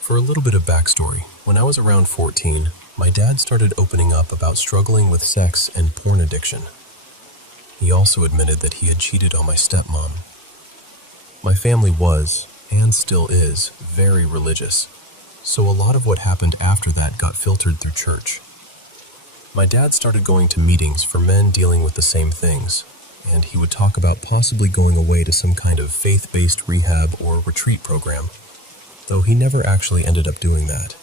For a little bit of backstory, when I was around 14, my dad started opening up about struggling with sex and porn addiction. He also admitted that he had cheated on my stepmom. My family was, and still is, very religious, so a lot of what happened after that got filtered through church. My dad started going to meetings for men dealing with the same things, and he would talk about possibly going away to some kind of faith-based rehab or retreat program, though he never actually ended up doing that.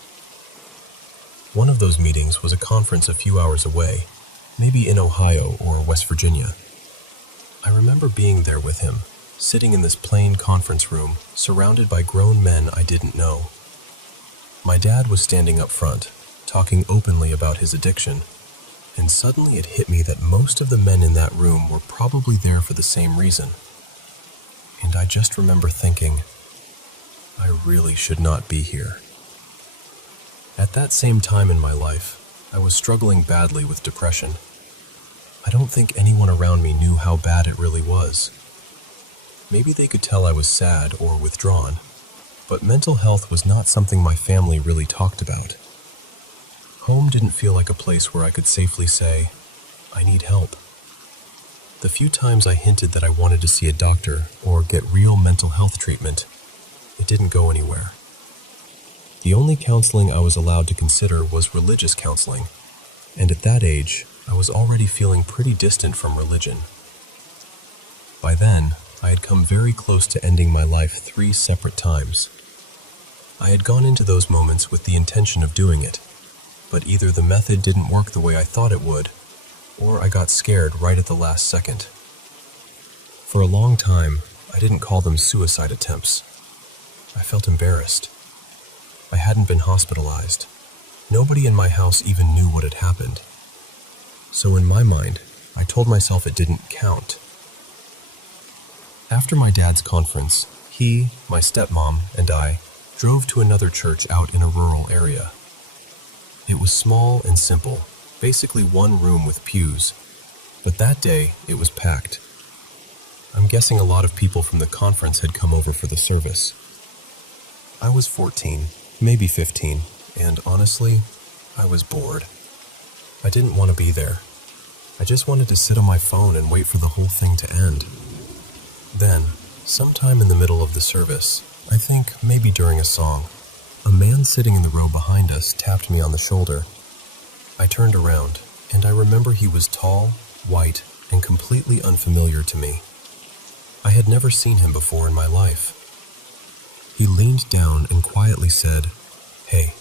One of those meetings was a conference a few hours away, maybe in Ohio or West Virginia. I remember being there with him, sitting in this plain conference room, surrounded by grown men I didn't know. My dad was standing up front, talking openly about his addiction, and suddenly it hit me that most of the men in that room were probably there for the same reason. And I just remember thinking, I really should not be here. At that same time in my life, I was struggling badly with depression. I don't think anyone around me knew how bad it really was. Maybe they could tell I was sad or withdrawn, but mental health was not something my family really talked about. Home didn't feel like a place where I could safely say, I need help. The few times I hinted that I wanted to see a doctor or get real mental health treatment, it didn't go anywhere. The only counseling I was allowed to consider was religious counseling, and at that age, I was already feeling pretty distant from religion. By then, I had come very close to ending my life 3 separate times. I had gone into those moments with the intention of doing it, but either the method didn't work the way I thought it would, or I got scared right at the last second. For a long time, I didn't call them suicide attempts. I felt embarrassed. I hadn't been hospitalized. Nobody in my house even knew what had happened. So in my mind, I told myself it didn't count. After my dad's conference, he, my stepmom, and I drove to another church out in a rural area. It was small and simple, basically one room with pews, but that day it was packed. I'm guessing a lot of people from the conference had come over for the service. I was 14, maybe 15, and honestly, I was bored. I didn't want to be there. I just wanted to sit on my phone and wait for the whole thing to end. Then, sometime in the middle of the service, I think maybe during a song, a man sitting in the row behind us tapped me on the shoulder. I turned around, and I remember he was tall, white, and completely unfamiliar to me. I had never seen him before in my life. He leaned down and quietly said, "Hey,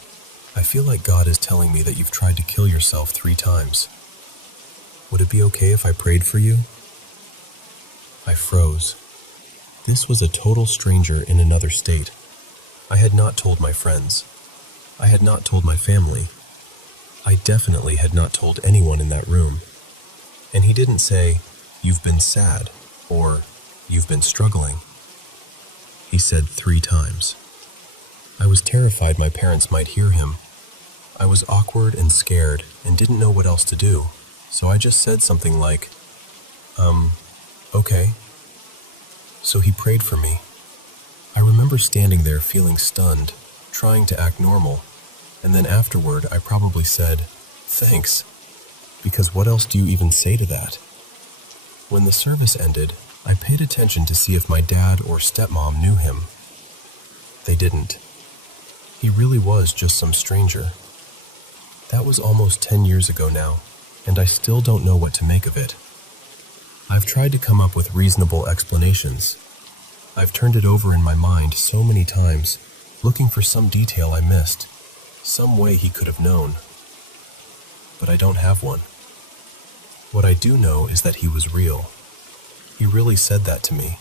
I feel like God is telling me that you've tried to kill yourself 3 times. Would it be okay if I prayed for you?" I froze. This was a total stranger in another state. I had not told my friends. I had not told my family. I definitely had not told anyone in that room. And he didn't say, "You've been sad," or "You've been struggling." He said 3 times. I was terrified my parents might hear him. I was awkward and scared and didn't know what else to do, so I just said something like, okay. So he prayed for me. I remember standing there feeling stunned, trying to act normal, and then afterward I probably said, "Thanks," because what else do you even say to that? When the service ended, I paid attention to see if my dad or stepmom knew him. They didn't. He really was just some stranger. That was almost 10 years ago now, and I still don't know what to make of it. I've tried to come up with reasonable explanations. I've turned it over in my mind so many times, looking for some detail I missed, some way he could have known. But I don't have one. What I do know is that he was real. He really said that to me.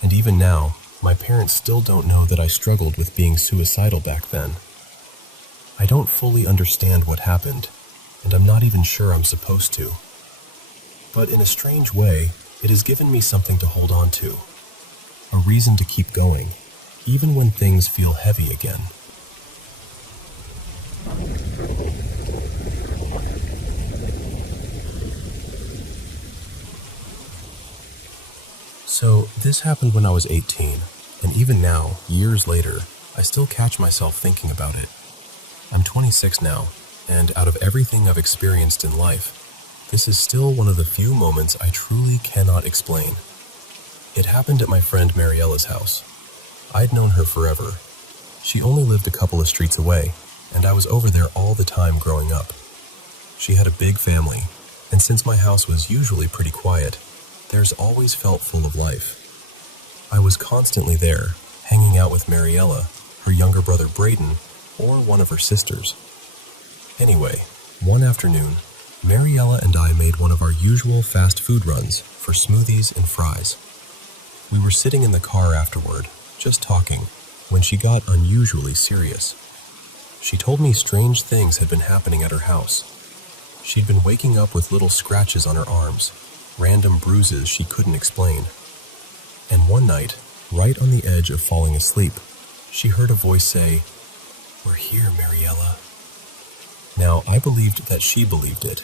And even now, my parents still don't know that I struggled with being suicidal back then. I don't fully understand what happened, and I'm not even sure I'm supposed to. But in a strange way, it has given me something to hold on to. A reason to keep going, even when things feel heavy again. So, this happened when I was 18, and even now, years later, I still catch myself thinking about it. I'm 26 now, and out of everything I've experienced in life, this is still one of the few moments I truly cannot explain. It happened at my friend Mariella's house. I'd known her forever. She only lived a couple of streets away, and I was over there all the time growing up. She had a big family, and since my house was usually pretty quiet, theirs always felt full of life. I was constantly there, hanging out with Mariella, her younger brother Braden, or one of her sisters. Anyway, one afternoon, Mariella and I made one of our usual fast food runs for smoothies and fries. We were sitting in the car afterward, just talking, when she got unusually serious. She told me strange things had been happening at her house. She'd been waking up with little scratches on her arms, random bruises she couldn't explain. And one night, right on the edge of falling asleep, she heard a voice say, "We're here, Mariella." Now, I believed that she believed it,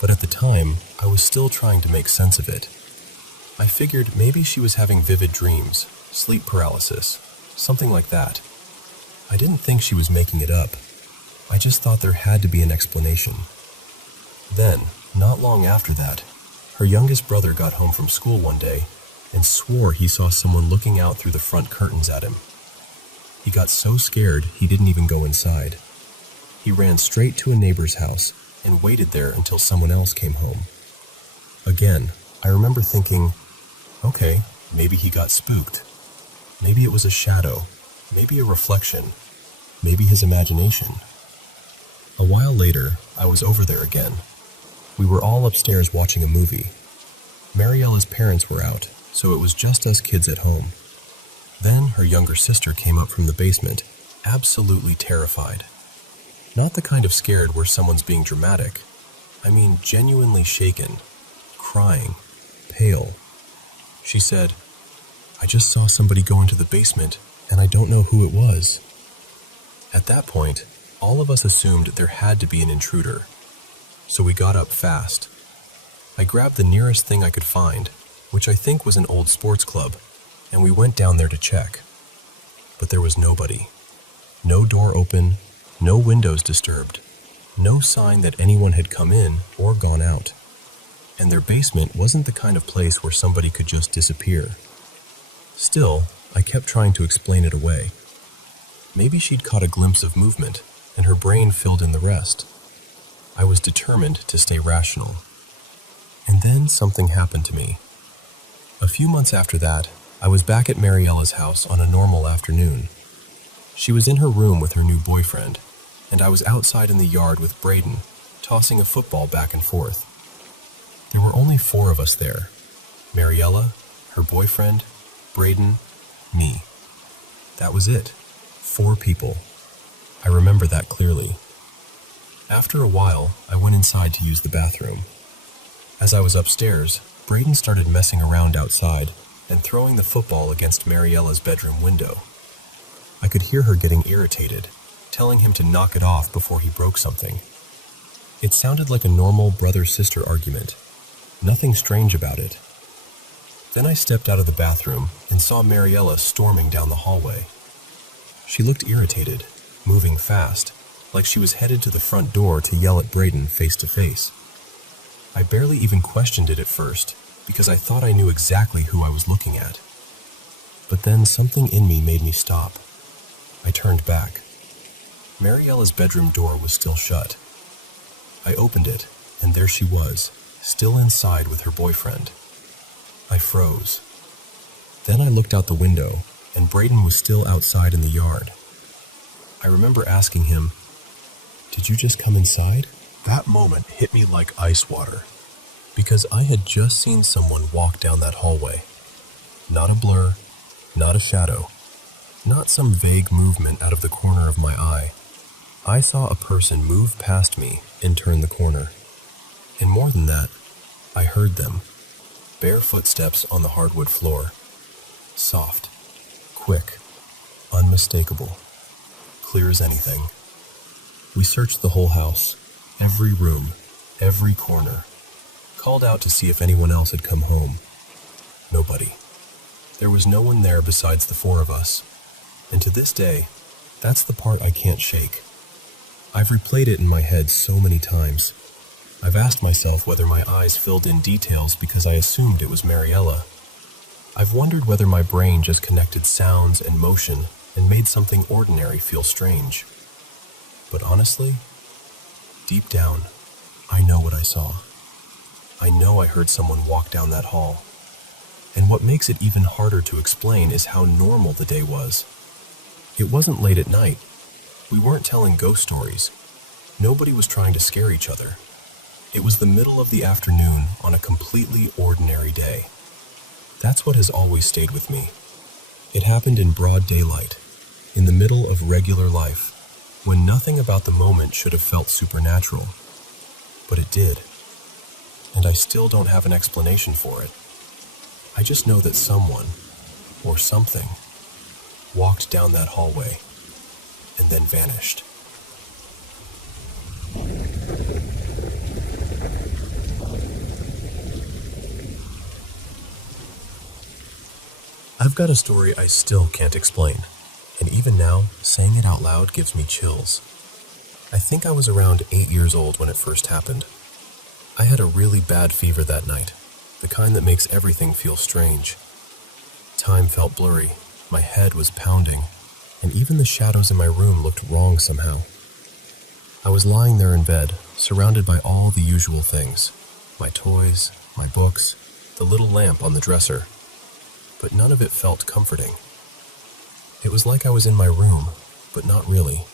but at the time, I was still trying to make sense of it. I figured maybe she was having vivid dreams, sleep paralysis, something like that. I didn't think she was making it up. I just thought there had to be an explanation. Then, not long after that, her youngest brother got home from school one day and swore he saw someone looking out through the front curtains at him. He got so scared he didn't even go inside. He ran straight to a neighbor's house and waited there until someone else came home. Again, I remember thinking, okay, maybe he got spooked. Maybe it was a shadow, maybe a reflection, maybe his imagination. A while later, I was over there again. We were all upstairs watching a movie. Mariella's parents were out, so it was just us kids at home. Then her younger sister came up from the basement, absolutely terrified. Not the kind of scared where someone's being dramatic. I mean genuinely shaken, crying, pale. She said, "I just saw somebody go into the basement, and I don't know who it was." At that point, all of us assumed there had to be an intruder, so we got up fast. I grabbed the nearest thing I could find, which I think was an old sports club, and we went down there to check. But there was nobody. No door open, no windows disturbed. No sign that anyone had come in or gone out. And their basement wasn't the kind of place where somebody could just disappear. Still, I kept trying to explain it away. Maybe she'd caught a glimpse of movement, and her brain filled in the rest. I was determined to stay rational. And then something happened to me. A few months after that, I was back at Mariella's house on a normal afternoon. She was in her room with her new boyfriend, and I was outside in the yard with Braden, tossing a football back and forth. There were only 4 of us there: Mariella, her boyfriend, Braden, me. That was it. 4 people. I remember that clearly. After a while, I went inside to use the bathroom. As I was upstairs, Braden started messing around outside and throwing the football against Mariella's bedroom window. I could hear her getting irritated, telling him to knock it off before he broke something. It sounded like a normal brother-sister argument. Nothing strange about it. Then I stepped out of the bathroom and saw Mariella storming down the hallway. She looked irritated, moving fast, like she was headed to the front door to yell at Braden face to face. I barely even questioned it at first, because I thought I knew exactly who I was looking at. But then something in me made me stop. I turned back. Mariella's bedroom door was still shut. I opened it, and there she was, still inside with her boyfriend. I froze. Then I looked out the window, and Braden was still outside in the yard. I remember asking him, "Did you just come inside?" That moment hit me like ice water, because I had just seen someone walk down that hallway. Not a blur, not a shadow, not some vague movement out of the corner of my eye. I saw a person move past me and turn the corner. And more than that, I heard them. Bare footsteps on the hardwood floor. Soft, quick, unmistakable, clear as anything. We searched the whole house, every room, every corner. Called out to see if anyone else had come home. Nobody. There was no one there besides the 4 of us. And to this day, that's the part I can't shake. I've replayed it in my head so many times. I've asked myself whether my eyes filled in details because I assumed it was Mariella. I've wondered whether my brain just connected sounds and motion and made something ordinary feel strange. But honestly, deep down, I know what I saw. I know I heard someone walk down that hall. And what makes it even harder to explain is how normal the day was. It wasn't late at night. We weren't telling ghost stories. Nobody was trying to scare each other. It was the middle of the afternoon on a completely ordinary day. That's what has always stayed with me. It happened in broad daylight, in the middle of regular life, when nothing about the moment should have felt supernatural. But it did. And I still don't have an explanation for it. I just know that someone, or something, walked down that hallway and then vanished. I've got a story I still can't explain, and even now, saying it out loud gives me chills. I think I was around 8 years old when it first happened. I had a really bad fever that night, the kind that makes everything feel strange. Time felt blurry, my head was pounding, and even the shadows in my room looked wrong somehow. I was lying there in bed, surrounded by all the usual things, my toys, my books, the little lamp on the dresser, but none of it felt comforting. It was like I was in my room, but not really.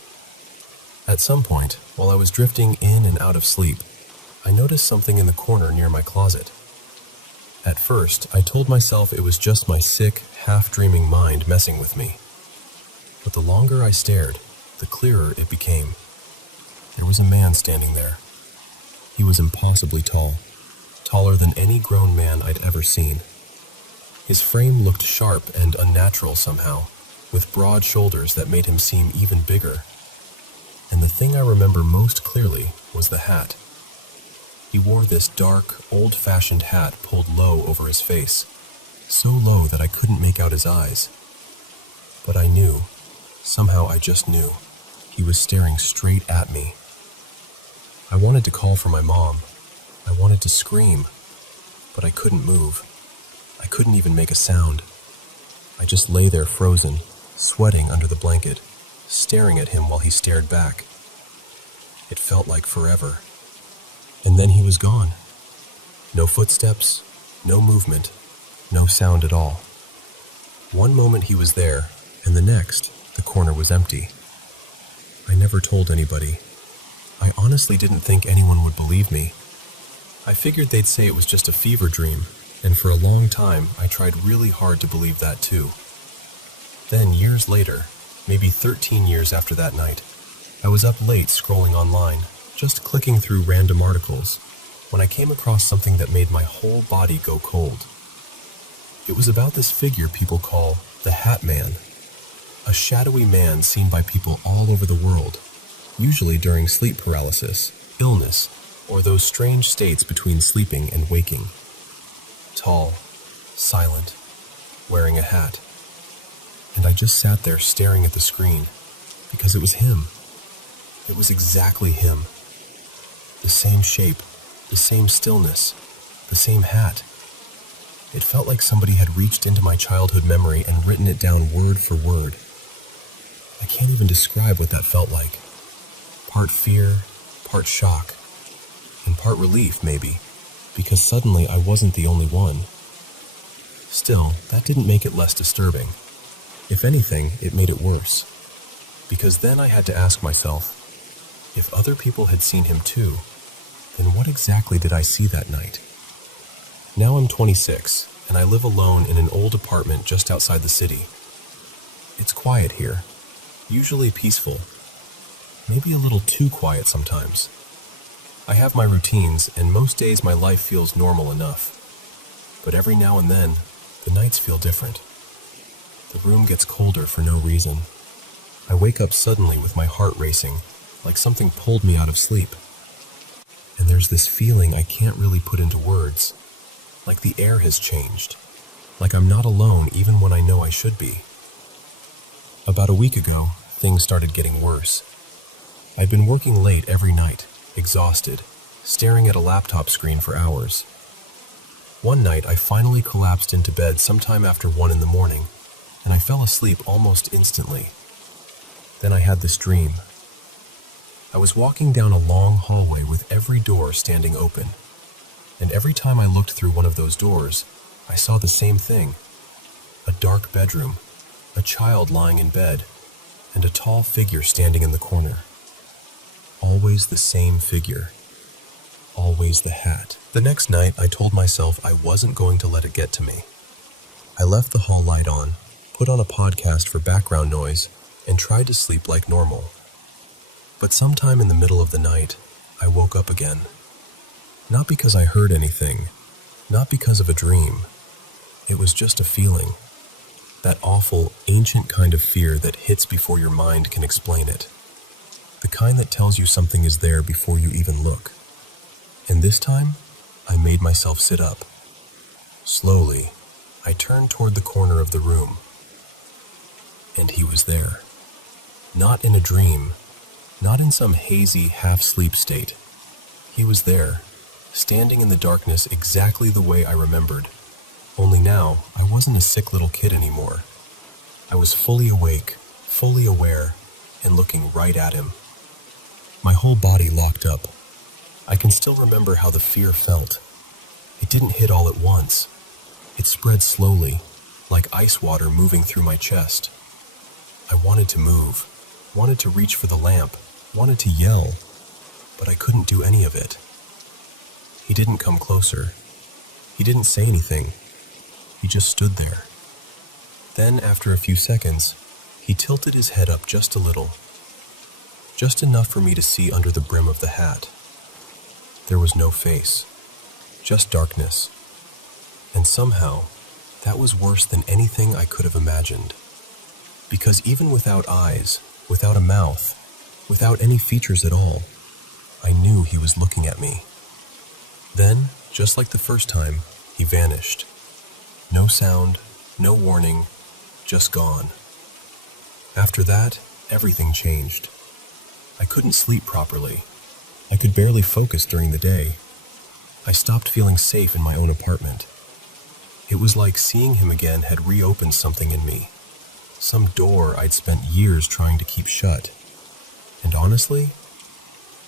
At some point, while I was drifting in and out of sleep, I noticed something in the corner near my closet. At first, I told myself it was just my sick, half-dreaming mind messing with me. But the longer I stared, the clearer it became. There was a man standing there. He was impossibly tall, taller than any grown man I'd ever seen. His frame looked sharp and unnatural somehow, with broad shoulders that made him seem even bigger. And the thing I remember most clearly was the hat. He wore this dark, old-fashioned hat pulled low over his face, so low that I couldn't make out his eyes. But I knew, somehow I just knew, he was staring straight at me. I wanted to call for my mom. I wanted to scream, but I couldn't move. I couldn't even make a sound. I just lay there frozen, sweating under the blanket, staring at him while he stared back. It felt like forever. And then he was gone. No footsteps, no movement, no sound at all. One moment he was there, and the next, the corner was empty. I never told anybody. I honestly didn't think anyone would believe me. I figured they'd say it was just a fever dream, and for a long time I tried really hard to believe that too. Then years later, maybe 13 years after that night, I was up late scrolling online, just clicking through random articles, when I came across something that made my whole body go cold. It was about this figure people call the Hat Man, a shadowy man seen by people all over the world, usually during sleep paralysis, illness, or those strange states between sleeping and waking. Tall, silent, wearing a hat. And I just sat there staring at the screen, because it was him. It was exactly him. The same shape, the same stillness, the same hat. It felt like somebody had reached into my childhood memory and written it down word for word. I can't even describe what that felt like. Part fear, part shock, and part relief maybe, because suddenly I wasn't the only one. Still, that didn't make it less disturbing. If anything, it made it worse. Because then I had to ask myself, if other people had seen him too, then what exactly did I see that night? Now I'm 26, and I live alone in an old apartment just outside the city. It's quiet here, usually peaceful, maybe a little too quiet sometimes. I have my routines, and most days my life feels normal enough. But every now and then, the nights feel different. The room gets colder for no reason. I wake up suddenly with my heart racing, like something pulled me out of sleep. And there's this feeling I can't really put into words, like the air has changed, like I'm not alone even when I know I should be. About a week ago, things started getting worse. I'd been working late every night, exhausted, staring at a laptop screen for hours. One night, I finally collapsed into bed sometime after 1 in the morning, and I fell asleep almost instantly. Then I had this dream. I was walking down a long hallway with every door standing open, and every time I looked through one of those doors, I saw the same thing. A dark bedroom, a child lying in bed, and a tall figure standing in the corner. Always the same figure. Always the hat. The next night, I told myself I wasn't going to let it get to me. I left the hall light on, put on a podcast for background noise, and tried to sleep like normal. But sometime in the middle of the night, I woke up again. Not because I heard anything, not because of a dream. It was just a feeling. That awful, ancient kind of fear that hits before your mind can explain it. The kind that tells you something is there before you even look. And this time, I made myself sit up. Slowly, I turned toward the corner of the room. And he was there. Not in a dream, not in some hazy, half-sleep state. He was there, standing in the darkness exactly the way I remembered. Only now, I wasn't a sick little kid anymore. I was fully awake, fully aware, and looking right at him. My whole body locked up. I can still remember how the fear felt. It didn't hit all at once. It spread slowly, like ice water moving through my chest. I wanted to move, wanted to reach for the lamp, wanted to yell, but I couldn't do any of it. He didn't come closer. He didn't say anything. He just stood there. Then, after a few seconds, he tilted his head up just a little. Just enough for me to see under the brim of the hat. There was no face, just darkness. And somehow, that was worse than anything I could have imagined. Because even without eyes, without a mouth, without any features at all, I knew he was looking at me. Then, just like the first time, he vanished. No sound, no warning, just gone. After that, everything changed. I couldn't sleep properly. I could barely focus during the day. I stopped feeling safe in my own apartment. It was like seeing him again had reopened something in me, some door I'd spent years trying to keep shut. And honestly,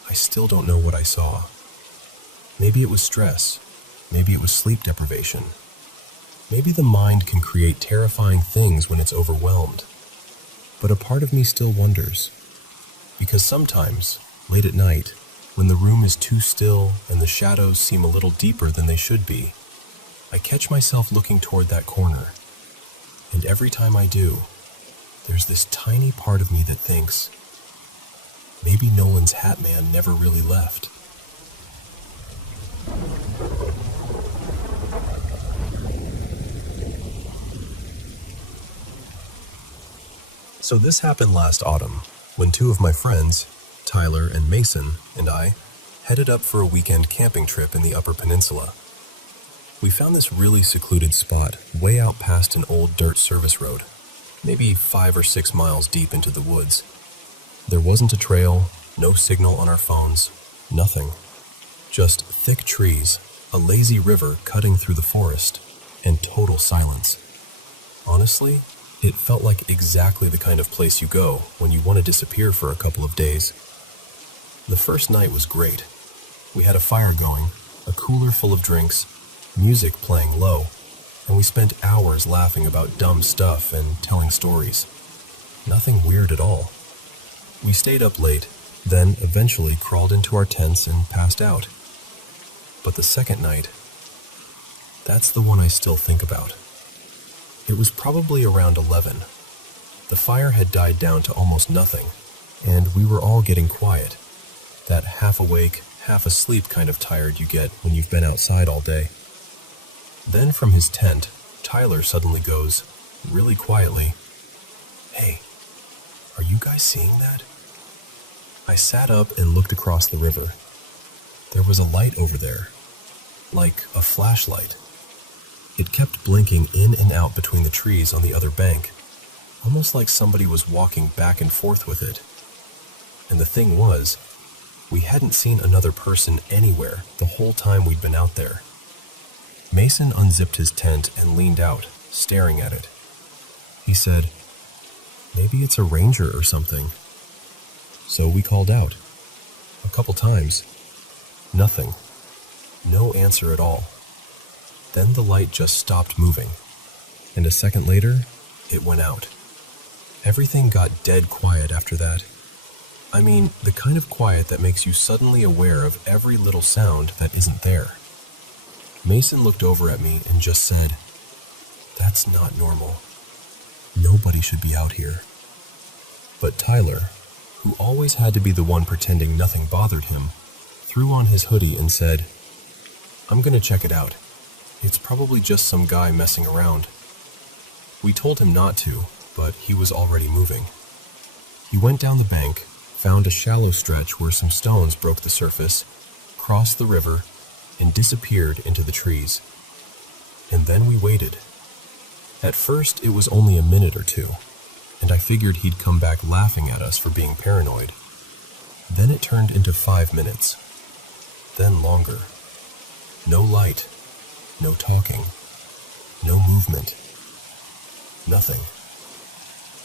I still don't know what I saw. Maybe it was stress. Maybe it was sleep deprivation. Maybe the mind can create terrifying things when it's overwhelmed. But a part of me still wonders. Because sometimes, late at night, when the room is too still and the shadows seem a little deeper than they should be, I catch myself looking toward that corner. And every time I do, there's this tiny part of me that thinks, maybe Nolan's Hat Man never really left. So this happened last autumn, when two of my friends, Tyler and Mason, and I headed up for a weekend camping trip in the Upper Peninsula. We found this really secluded spot way out past an old dirt service road, maybe 5 or 6 miles deep into the woods. There wasn't a trail, no signal on our phones, nothing. Just thick trees, a lazy river cutting through the forest, and total silence. Honestly, it felt like exactly the kind of place you go when you want to disappear for a couple of days. The first night was great. We had a fire going, a cooler full of drinks, music playing low, and we spent hours laughing about dumb stuff and telling stories. Nothing weird at all. We stayed up late, then eventually crawled into our tents and passed out. But the second night, that's the one I still think about. It was probably around 11. The fire had died down to almost nothing, and we were all getting quiet. That half-awake, half-asleep kind of tired you get when you've been outside all day. Then from his tent, Tyler suddenly goes, really quietly, "Hey, are you guys seeing that?" I sat up and looked across the river. There was a light over there, like a flashlight. It kept blinking in and out between the trees on the other bank, almost like somebody was walking back and forth with it. And the thing was, we hadn't seen another person anywhere the whole time we'd been out there. Mason unzipped his tent and leaned out, staring at it. He said, "Maybe it's a ranger or something." So we called out. A couple times. Nothing. No answer at all. Then the light just stopped moving, and a second later, it went out. Everything got dead quiet after that. I mean, the kind of quiet that makes you suddenly aware of every little sound that isn't there. Mason looked over at me and just said, "That's not normal. Nobody should be out here." But Tyler, who always had to be the one pretending nothing bothered him, threw on his hoodie and said, "I'm gonna check it out. It's probably just some guy messing around." We told him not to, but he was already moving. He went down the bank, found a shallow stretch where some stones broke the surface, crossed the river, and disappeared into the trees. And then we waited. At first, it was only a minute or two, and I figured he'd come back laughing at us for being paranoid. Then it turned into 5 minutes. Then longer. No light. No talking. No movement. Nothing.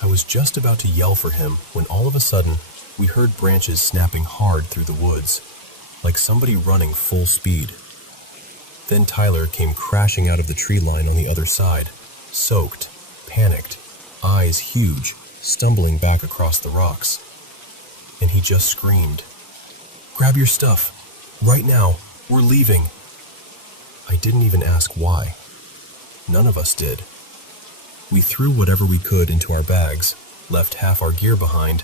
I was just about to yell for him when all of a sudden we heard branches snapping hard through the woods, like somebody running full speed. Then Tyler came crashing out of the tree line on the other side, soaked, panicked, eyes huge, stumbling back across the rocks. And he just screamed, "Grab your stuff! Right now! We're leaving!" I didn't even ask why. None of us did. We threw whatever we could into our bags, left half our gear behind,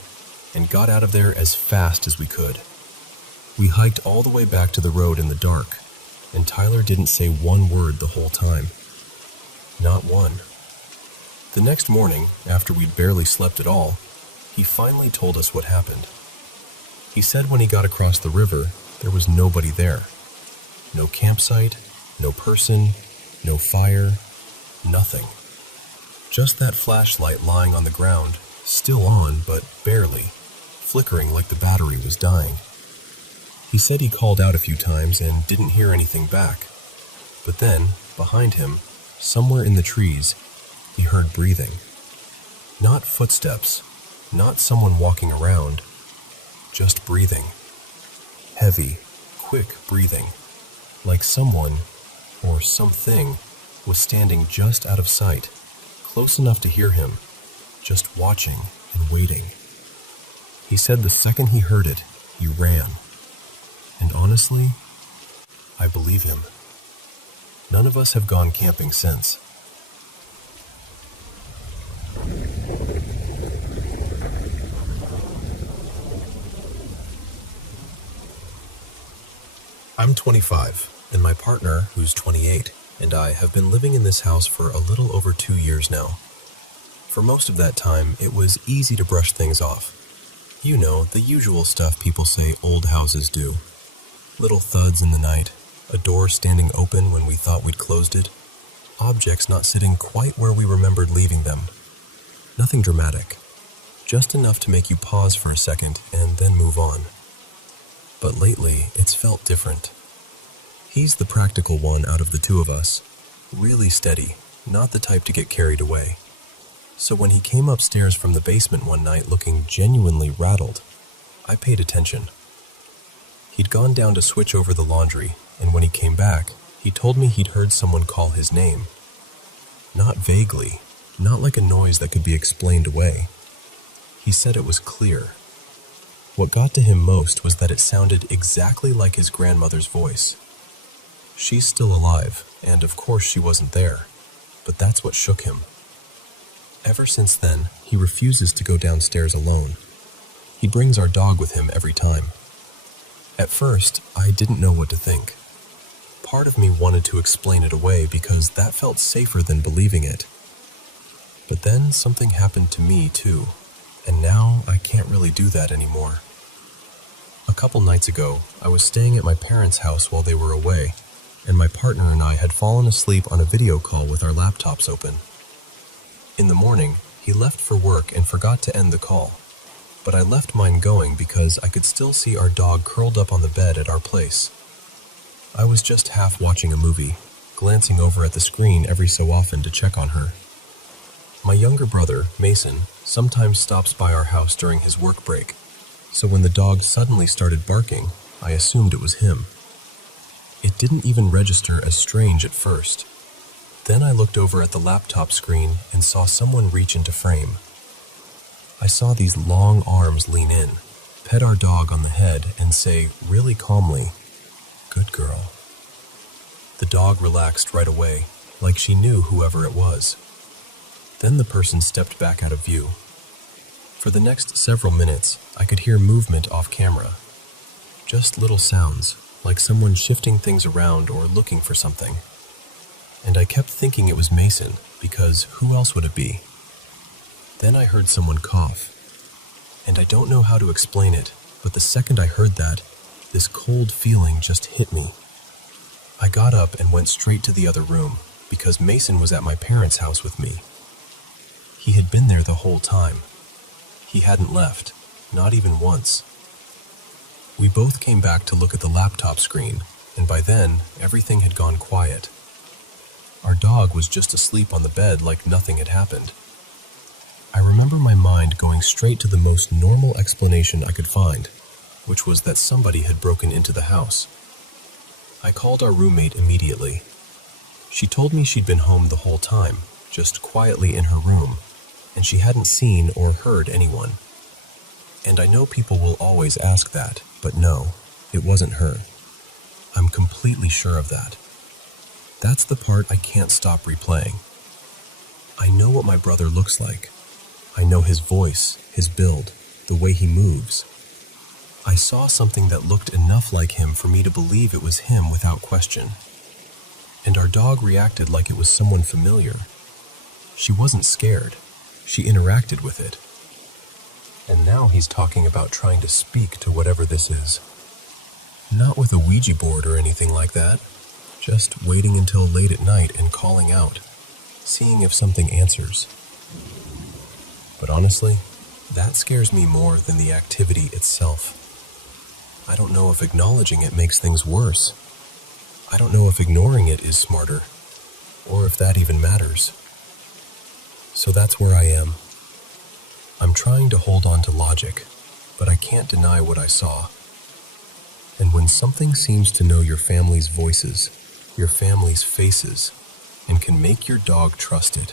and got out of there as fast as we could. We hiked all the way back to the road in the dark, and Tyler didn't say one word the whole time. Not one. The next morning, after we'd barely slept at all, he finally told us what happened. He said when he got across the river, there was nobody there. No campsite, no person, no fire, nothing. Just that flashlight lying on the ground, still on, but barely, flickering like the battery was dying. He said he called out a few times and didn't hear anything back. But then, behind him, somewhere in the trees, he heard breathing. Not footsteps, not someone walking around, just breathing. Heavy, quick breathing, like someone, or something, was standing just out of sight, close enough to hear him, just watching and waiting. He said the second he heard it, he ran. And honestly, I believe him. None of us have gone camping since. I'm 25, and my partner, who's 28, and I have been living in this house for a little over 2 years now. For most of that time, it was easy to brush things off. You know, the usual stuff people say old houses do. Little thuds in the night, a door standing open when we thought we'd closed it, objects not sitting quite where we remembered leaving them. Nothing dramatic, just enough to make you pause for a second and then move on. But lately, it's felt different. He's the practical one out of the two of us, really steady, not the type to get carried away. So when he came upstairs from the basement one night looking genuinely rattled, I paid attention. He'd gone down to switch over the laundry, and when he came back, he told me he'd heard someone call his name. Not vaguely, not like a noise that could be explained away. He said it was clear. What got to him most was that it sounded exactly like his grandmother's voice. She's still alive, and of course she wasn't there, but that's what shook him. Ever since then, he refuses to go downstairs alone. He brings our dog with him every time. At first, I didn't know what to think. Part of me wanted to explain it away because that felt safer than believing it. But then something happened to me too, and now I can't really do that anymore. A couple nights ago, I was staying at my parents' house while they were away, and my partner and I had fallen asleep on a video call with our laptops open. In the morning, he left for work and forgot to end the call. But I left mine going because I could still see our dog curled up on the bed at our place. I was just half watching a movie, glancing over at the screen every so often to check on her. My younger brother, Mason, sometimes stops by our house during his work break, so when the dog suddenly started barking, I assumed it was him. It didn't even register as strange at first. Then I looked over at the laptop screen and saw someone reach into frame. I saw these long arms lean in, pet our dog on the head, and say really calmly, "Good girl." The dog relaxed right away, like she knew whoever it was. Then the person stepped back out of view. For the next several minutes, I could hear movement off camera. Just little sounds, like someone shifting things around or looking for something. And I kept thinking it was Mason, because who else would it be? Then I heard someone cough. And I don't know how to explain it, but the second I heard that, this cold feeling just hit me. I got up and went straight to the other room, because Mason was at my parents' house with me. He had been there the whole time. He hadn't left, not even once. We both came back to look at the laptop screen, and by then, everything had gone quiet. Our dog was just asleep on the bed like nothing had happened. I remember my mind going straight to the most normal explanation I could find, which was that somebody had broken into the house. I called our roommate immediately. She told me she'd been home the whole time, just quietly in her room, and she hadn't seen or heard anyone. And I know people will always ask that, but no, it wasn't her. I'm completely sure of that. That's the part I can't stop replaying. I know what my brother looks like. I know his voice, his build, the way he moves. I saw something that looked enough like him for me to believe it was him without question. And our dog reacted like it was someone familiar. She wasn't scared. She interacted with it. And now he's talking about trying to speak to whatever this is. Not with a Ouija board or anything like that. Just waiting until late at night and calling out, seeing if something answers. But honestly, that scares me more than the activity itself. I don't know if acknowledging it makes things worse. I don't know if ignoring it is smarter, or if that even matters. So that's where I am. I'm trying to hold on to logic, but I can't deny what I saw. And when something seems to know your family's voices, your family's faces, and can make your dog trust it,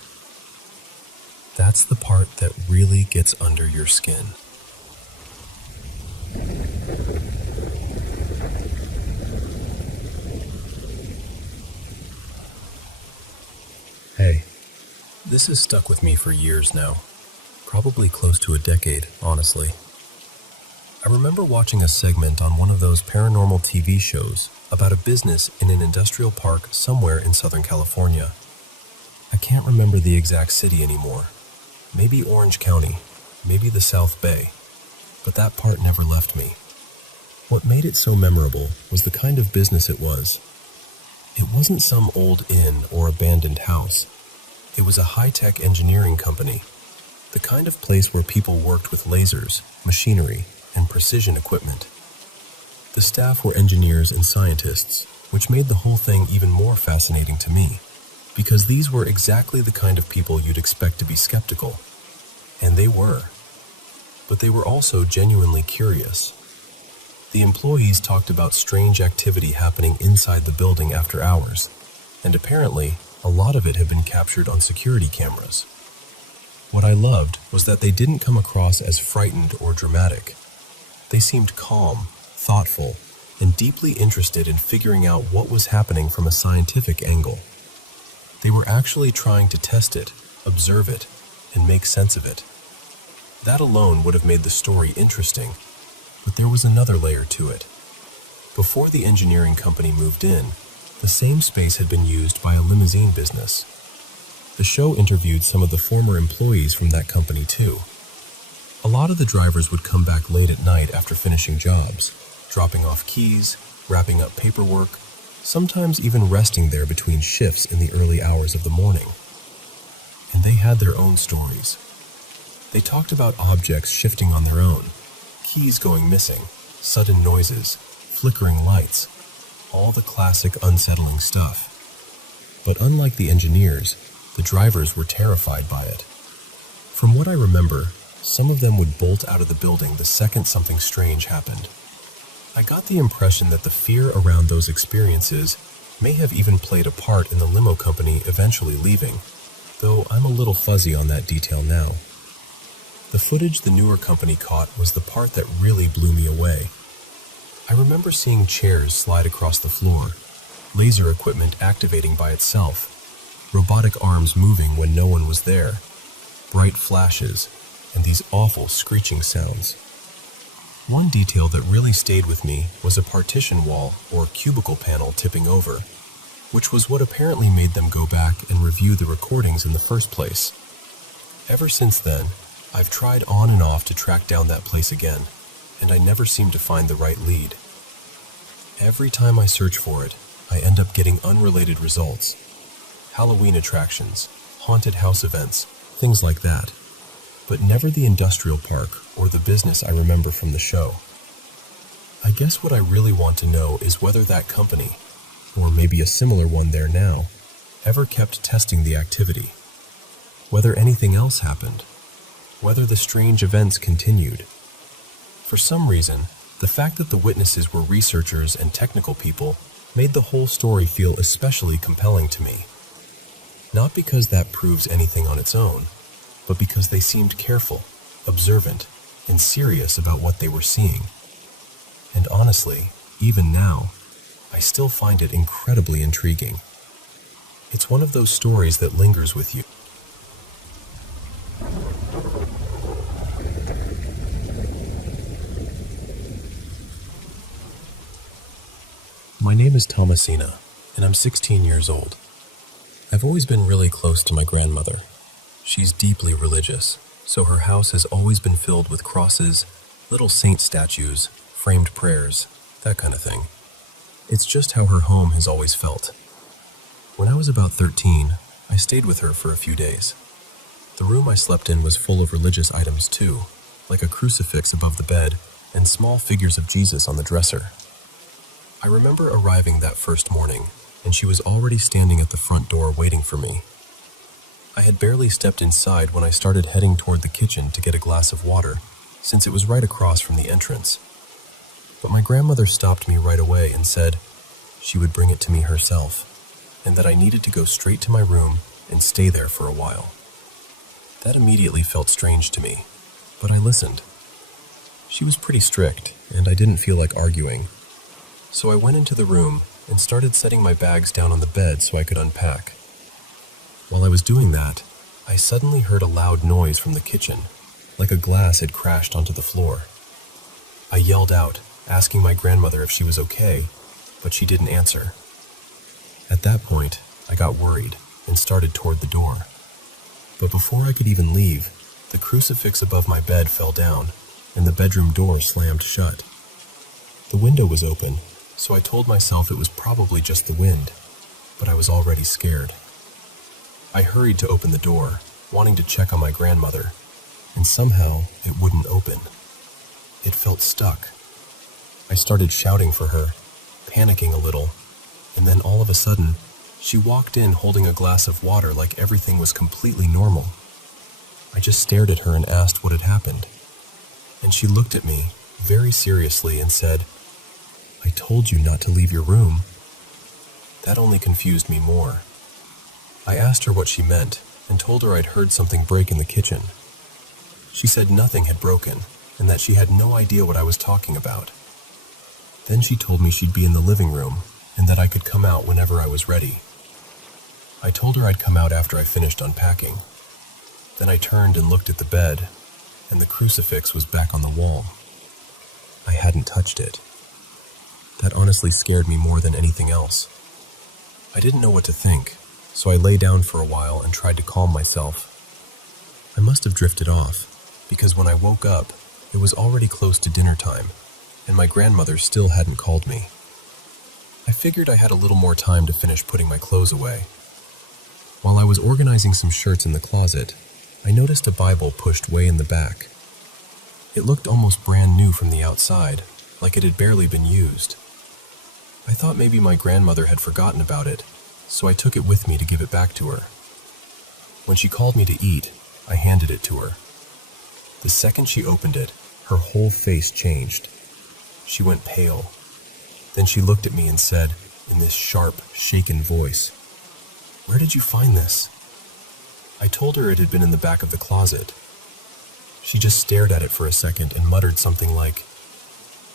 that's the part that really gets under your skin. Hey, this has stuck with me for years now. Probably close to a decade, honestly. I remember watching a segment on one of those paranormal TV shows about a business in an industrial park somewhere in Southern California. I can't remember the exact city anymore. Maybe Orange County, maybe the South Bay, but that part never left me. What made it so memorable was the kind of business it was. It wasn't some old inn or abandoned house. It was a high-tech engineering company, the kind of place where people worked with lasers, machinery, and precision equipment. The staff were engineers and scientists, which made the whole thing even more fascinating to me, because these were exactly the kind of people you'd expect to be skeptical. And they were. But they were also genuinely curious. The employees talked about strange activity happening inside the building after hours, and apparently, a lot of it had been captured on security cameras. What I loved was that they didn't come across as frightened or dramatic. They seemed calm, thoughtful, and deeply interested in figuring out what was happening from a scientific angle. They were actually trying to test it, observe it, and make sense of it. That alone would have made the story interesting, but there was another layer to it. Before the engineering company moved in, the same space had been used by a limousine business. The show interviewed some of the former employees from that company too. A lot of the drivers would come back late at night after finishing jobs, dropping off keys, wrapping up paperwork, sometimes even resting there between shifts in the early hours of the morning. And they had their own stories. They talked about objects shifting on their own, keys going missing, sudden noises, flickering lights, all the classic unsettling stuff. But unlike the engineers, the drivers were terrified by it. From what I remember, some of them would bolt out of the building the second something strange happened. I got the impression that the fear around those experiences may have even played a part in the limo company eventually leaving, though I'm a little fuzzy on that detail now. The footage the newer company caught was the part that really blew me away. I remember seeing chairs slide across the floor, laser equipment activating by itself, robotic arms moving when no one was there, bright flashes, and these awful screeching sounds. One detail that really stayed with me was a partition wall or cubicle panel tipping over, which was what apparently made them go back and review the recordings in the first place. Ever since then, I've tried on and off to track down that place again, and I never seem to find the right lead. Every time I search for it, I end up getting unrelated results. Halloween attractions, haunted house events, things like that. But never the industrial park or the business I remember from the show. I guess what I really want to know is whether that company, or maybe a similar one there now, ever kept testing the activity. Whether anything else happened. Whether the strange events continued. For some reason, the fact that the witnesses were researchers and technical people made the whole story feel especially compelling to me. Not because that proves anything on its own, but because they seemed careful, observant, and serious about what they were seeing. And honestly, even now, I still find it incredibly intriguing. It's one of those stories that lingers with you. My name is Thomasina, and I'm 16 years old. I've always been really close to my grandmother. She's deeply religious, so her house has always been filled with crosses, little saint statues, framed prayers, that kind of thing. It's just how her home has always felt. When I was about 13, I stayed with her for a few days. The room I slept in was full of religious items too, like a crucifix above the bed and small figures of Jesus on the dresser. I remember arriving that first morning, and she was already standing at the front door waiting for me. I had barely stepped inside when I started heading toward the kitchen to get a glass of water, since it was right across from the entrance. But my grandmother stopped me right away and said she would bring it to me herself, and that I needed to go straight to my room and stay there for a while. That immediately felt strange to me, but I listened. She was pretty strict, and I didn't feel like arguing. So I went into the room and started setting my bags down on the bed so I could unpack. While I was doing that, I suddenly heard a loud noise from the kitchen, like a glass had crashed onto the floor. I yelled out, asking my grandmother if she was okay, but she didn't answer. At that point, I got worried and started toward the door. But before I could even leave, the crucifix above my bed fell down, and the bedroom door slammed shut. The window was open, so I told myself it was probably just the wind, but I was already scared. I hurried to open the door, wanting to check on my grandmother, and somehow it wouldn't open. It felt stuck. I started shouting for her, panicking a little, and then all of a sudden, she walked in holding a glass of water like everything was completely normal. I just stared at her and asked what had happened. And she looked at me very seriously and said, "I told you not to leave your room." That only confused me more. I asked her what she meant and told her I'd heard something break in the kitchen. She said nothing had broken and that she had no idea what I was talking about. Then she told me she'd be in the living room and that I could come out whenever I was ready. I told her I'd come out after I finished unpacking. Then I turned and looked at the bed, and the crucifix was back on the wall. I hadn't touched it. That honestly scared me more than anything else. I didn't know what to think, so I lay down for a while and tried to calm myself. I must have drifted off, because when I woke up, it was already close to dinner time, and my grandmother still hadn't called me. I figured I had a little more time to finish putting my clothes away. While I was organizing some shirts in the closet, I noticed a Bible pushed way in the back. It looked almost brand new from the outside, like it had barely been used. I thought maybe my grandmother had forgotten about it, so I took it with me to give it back to her. When she called me to eat, I handed it to her. The second she opened it, her whole face changed. She went pale. Then she looked at me and said, in this sharp, shaken voice, "Where did you find this?" I told her it had been in the back of the closet. She just stared at it for a second and muttered something like,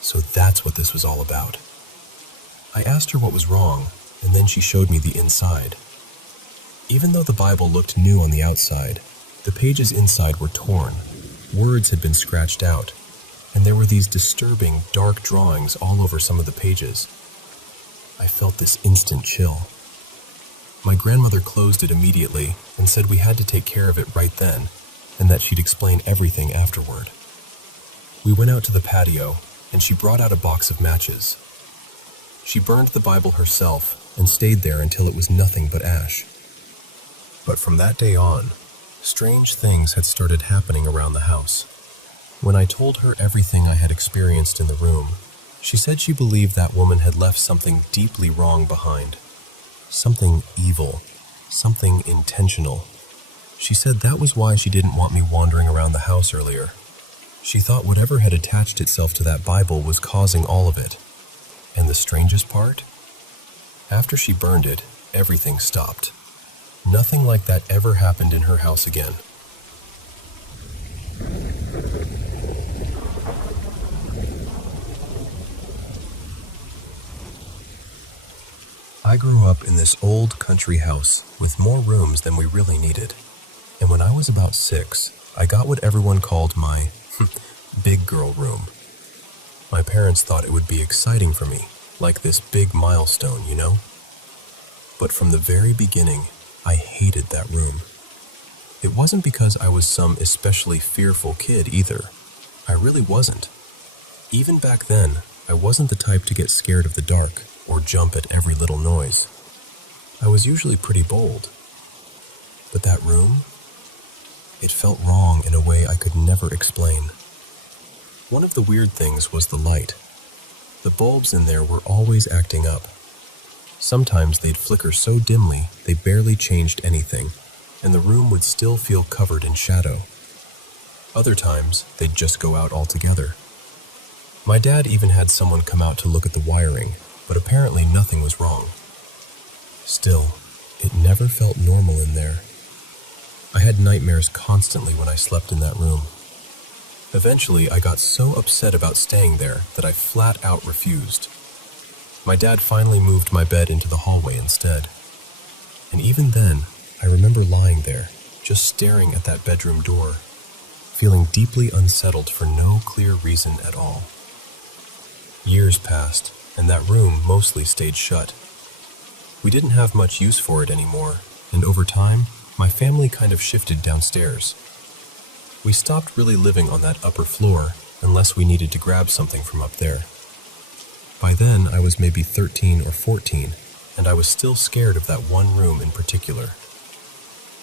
"So that's what this was all about." I asked her what was wrong, and then she showed me the inside. Even though the Bible looked new on the outside, the pages inside were torn, words had been scratched out, and there were these disturbing, dark drawings all over some of the pages. I felt this instant chill. My grandmother closed it immediately and said we had to take care of it right then, and that she'd explain everything afterward. We went out to the patio, and she brought out a box of matches. She burned the Bible herself and stayed there until it was nothing but ash. But from that day on, strange things had started happening around the house. When I told her everything I had experienced in the room, she said she believed that woman had left something deeply wrong behind. Something evil, something intentional. She said that was why she didn't want me wandering around the house earlier. She thought whatever had attached itself to that Bible was causing all of it. And the strangest part? After she burned it, everything stopped. Nothing like that ever happened in her house again. I grew up in this old country house with more rooms than we really needed. And when I was about 6, I got what everyone called my big girl room. My parents thought it would be exciting for me, like this big milestone, you know? But from the very beginning, I hated that room. It wasn't because I was some especially fearful kid either. I really wasn't. Even back then, I wasn't the type to get scared of the dark or jump at every little noise. I was usually pretty bold. But that room, it felt wrong in a way I could never explain. One of the weird things was the light. The bulbs in there were always acting up. Sometimes they'd flicker so dimly they barely changed anything, and the room would still feel covered in shadow. Other times, they'd just go out altogether. My dad even had someone come out to look at the wiring, but apparently nothing was wrong. Still, it never felt normal in there. I had nightmares constantly when I slept in that room. Eventually, I got so upset about staying there that I flat out refused. My dad finally moved my bed into the hallway instead. And even then, I remember lying there, just staring at that bedroom door, feeling deeply unsettled for no clear reason at all. Years passed, and that room mostly stayed shut. We didn't have much use for it anymore, and over time, my family kind of shifted downstairs. We stopped really living on that upper floor unless we needed to grab something from up there. By then, I was maybe 13 or 14, and I was still scared of that one room in particular.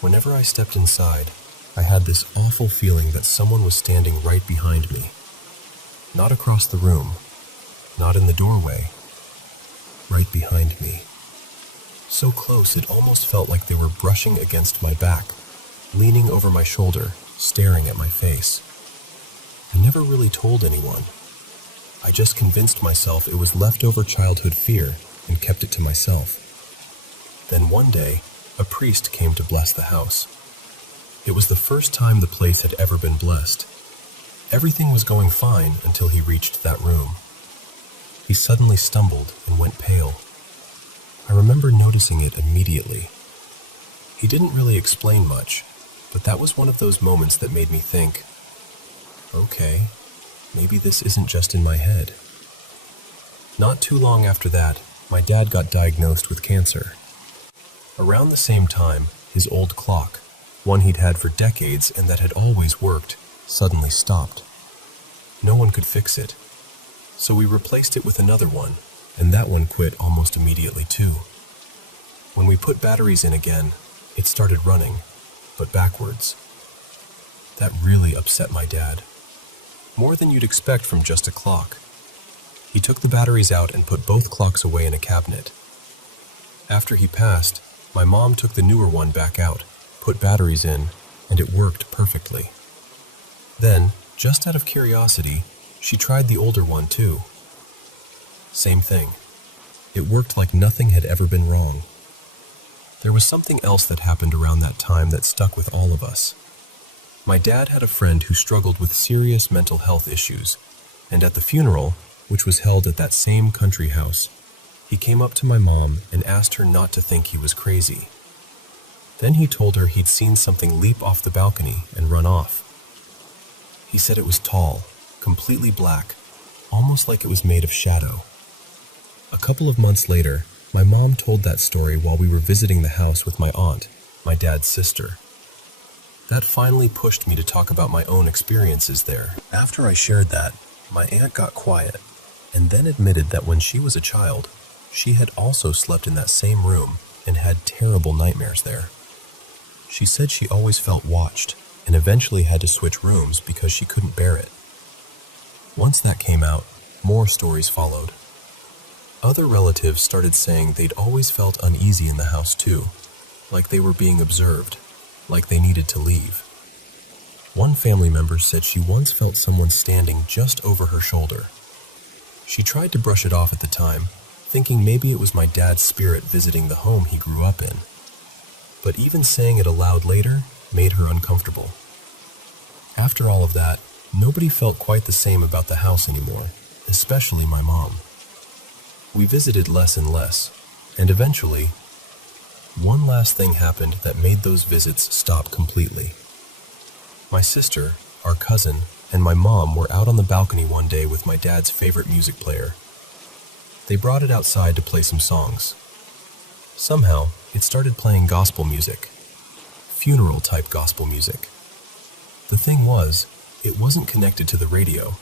Whenever I stepped inside, I had this awful feeling that someone was standing right behind me. Not across the room, not in the doorway, right behind me. So close it almost felt like they were brushing against my back, leaning over my shoulder, staring at my face. I never really told anyone. I just convinced myself it was leftover childhood fear and kept it to myself. Then one day, a priest came to bless the house. It was the first time the place had ever been blessed. Everything was going fine until he reached that room. He suddenly stumbled and went pale. I remember noticing it immediately. He didn't really explain much, but that was one of those moments that made me think, okay, maybe this isn't just in my head. Not too long after that, my dad got diagnosed with cancer. Around the same time, his old clock, one he'd had for decades and that had always worked, suddenly stopped. No one could fix it, so we replaced it with another one, and that one quit almost immediately too. When we put batteries in again, it started running, but backwards. That really upset my dad. More than you'd expect from just a clock. He took the batteries out and put both clocks away in a cabinet. After he passed, my mom took the newer one back out, put batteries in, and it worked perfectly. Then, just out of curiosity, she tried the older one too. Same thing. It worked like nothing had ever been wrong. There was something else that happened around that time that stuck with all of us. My dad had a friend who struggled with serious mental health issues, and at the funeral, which was held at that same country house, he came up to my mom and asked her not to think he was crazy. Then he told her he'd seen something leap off the balcony and run off. He said it was tall, completely black, almost like it was made of shadow. A couple of months later, my mom told that story while we were visiting the house with my aunt, my dad's sister. That finally pushed me to talk about my own experiences there. After I shared that, my aunt got quiet, and then admitted that when she was a child, she had also slept in that same room and had terrible nightmares there. She said she always felt watched, and eventually had to switch rooms because she couldn't bear it. Once that came out, more stories followed. Other relatives started saying they'd always felt uneasy in the house too, like they were being observed, like they needed to leave. One family member said she once felt someone standing just over her shoulder. She tried to brush it off at the time, thinking maybe it was my dad's spirit visiting the home he grew up in. But even saying it aloud later made her uncomfortable. After all of that, nobody felt quite the same about the house anymore, especially my mom. We visited less and less, and eventually, one last thing happened that made those visits stop completely. My sister, our cousin, and my mom were out on the balcony one day with my dad's favorite music player. They brought it outside to play some songs. Somehow, it started playing gospel music, funeral-type gospel music. The thing was, it wasn't connected to the radio.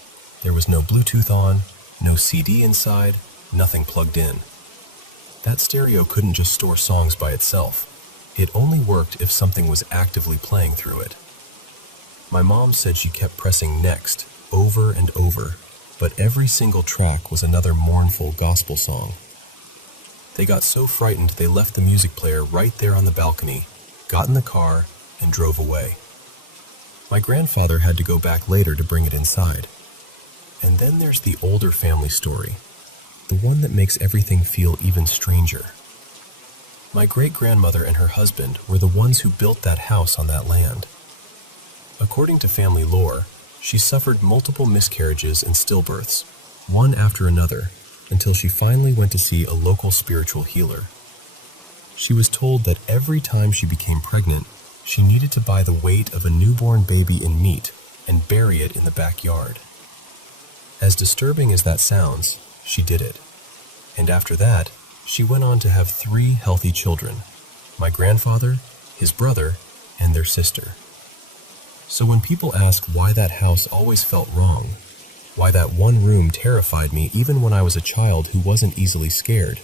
There was no Bluetooth on, no CD inside, nothing plugged in. That stereo couldn't just store songs by itself. It only worked if something was actively playing through it. My mom said she kept pressing next over and over, but every single track was another mournful gospel song. They got so frightened they left the music player right there on the balcony, got in the car, and drove away. My grandfather had to go back later to bring it inside. And then there's the older family story, the one that makes everything feel even stranger. My great-grandmother and her husband were the ones who built that house on that land. According to family lore, she suffered multiple miscarriages and stillbirths, one after another, until she finally went to see a local spiritual healer. She was told that every time she became pregnant, she needed to buy the weight of a newborn baby in meat and bury it in the backyard. As disturbing as that sounds, she did it. And after that, she went on to have 3 healthy children, my grandfather, his brother, and their sister. So when people ask why that house always felt wrong, why that one room terrified me even when I was a child who wasn't easily scared,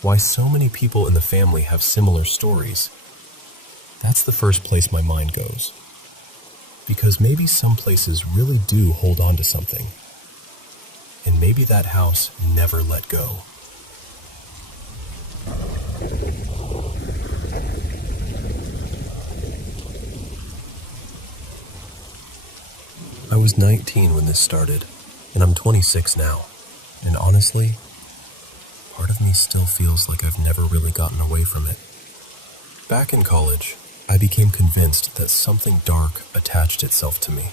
why so many people in the family have similar stories, that's the first place my mind goes. Because maybe some places really do hold on to something. And maybe that house never let go. I was 19 when this started, and I'm 26 now. And honestly, part of me still feels like I've never really gotten away from it. Back in college, I became convinced that something dark attached itself to me.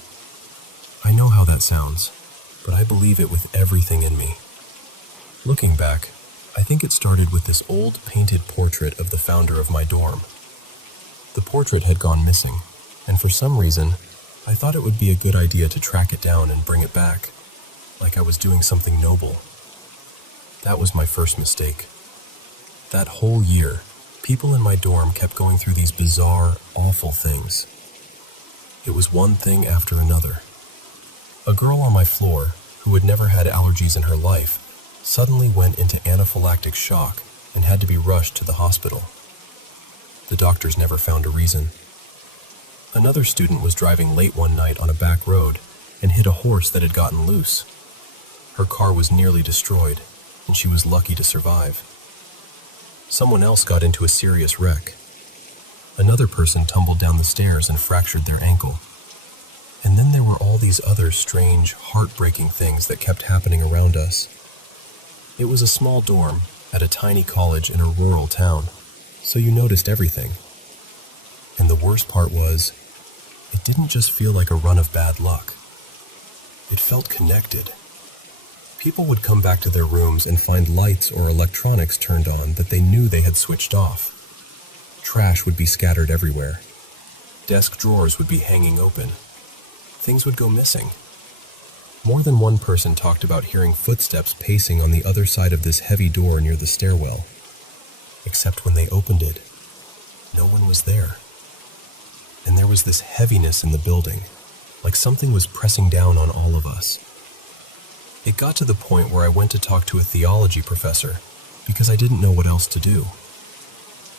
I know how that sounds, but I believe it with everything in me. Looking back, I think it started with this old painted portrait of the founder of my dorm. The portrait had gone missing, and for some reason, I thought it would be a good idea to track it down and bring it back, like I was doing something noble. That was my first mistake. That whole year, people in my dorm kept going through these bizarre, awful things. It was one thing after another. A girl on my floor, who had never had allergies in her life, suddenly went into anaphylactic shock and had to be rushed to the hospital. The doctors never found a reason. Another student was driving late one night on a back road and hit a horse that had gotten loose. Her car was nearly destroyed, and she was lucky to survive. Someone else got into a serious wreck. Another person tumbled down the stairs and fractured their ankle. And then there were all these other strange, heartbreaking things that kept happening around us. It was a small dorm at a tiny college in a rural town, so you noticed everything. And the worst part was, it didn't just feel like a run of bad luck. It felt connected. People would come back to their rooms and find lights or electronics turned on that they knew they had switched off. Trash would be scattered everywhere. Desk drawers would be hanging open. Things would go missing. More than one person talked about hearing footsteps pacing on the other side of this heavy door near the stairwell. Except when they opened it, no one was there. And there was this heaviness in the building, like something was pressing down on all of us. It got to the point where I went to talk to a theology professor because I didn't know what else to do.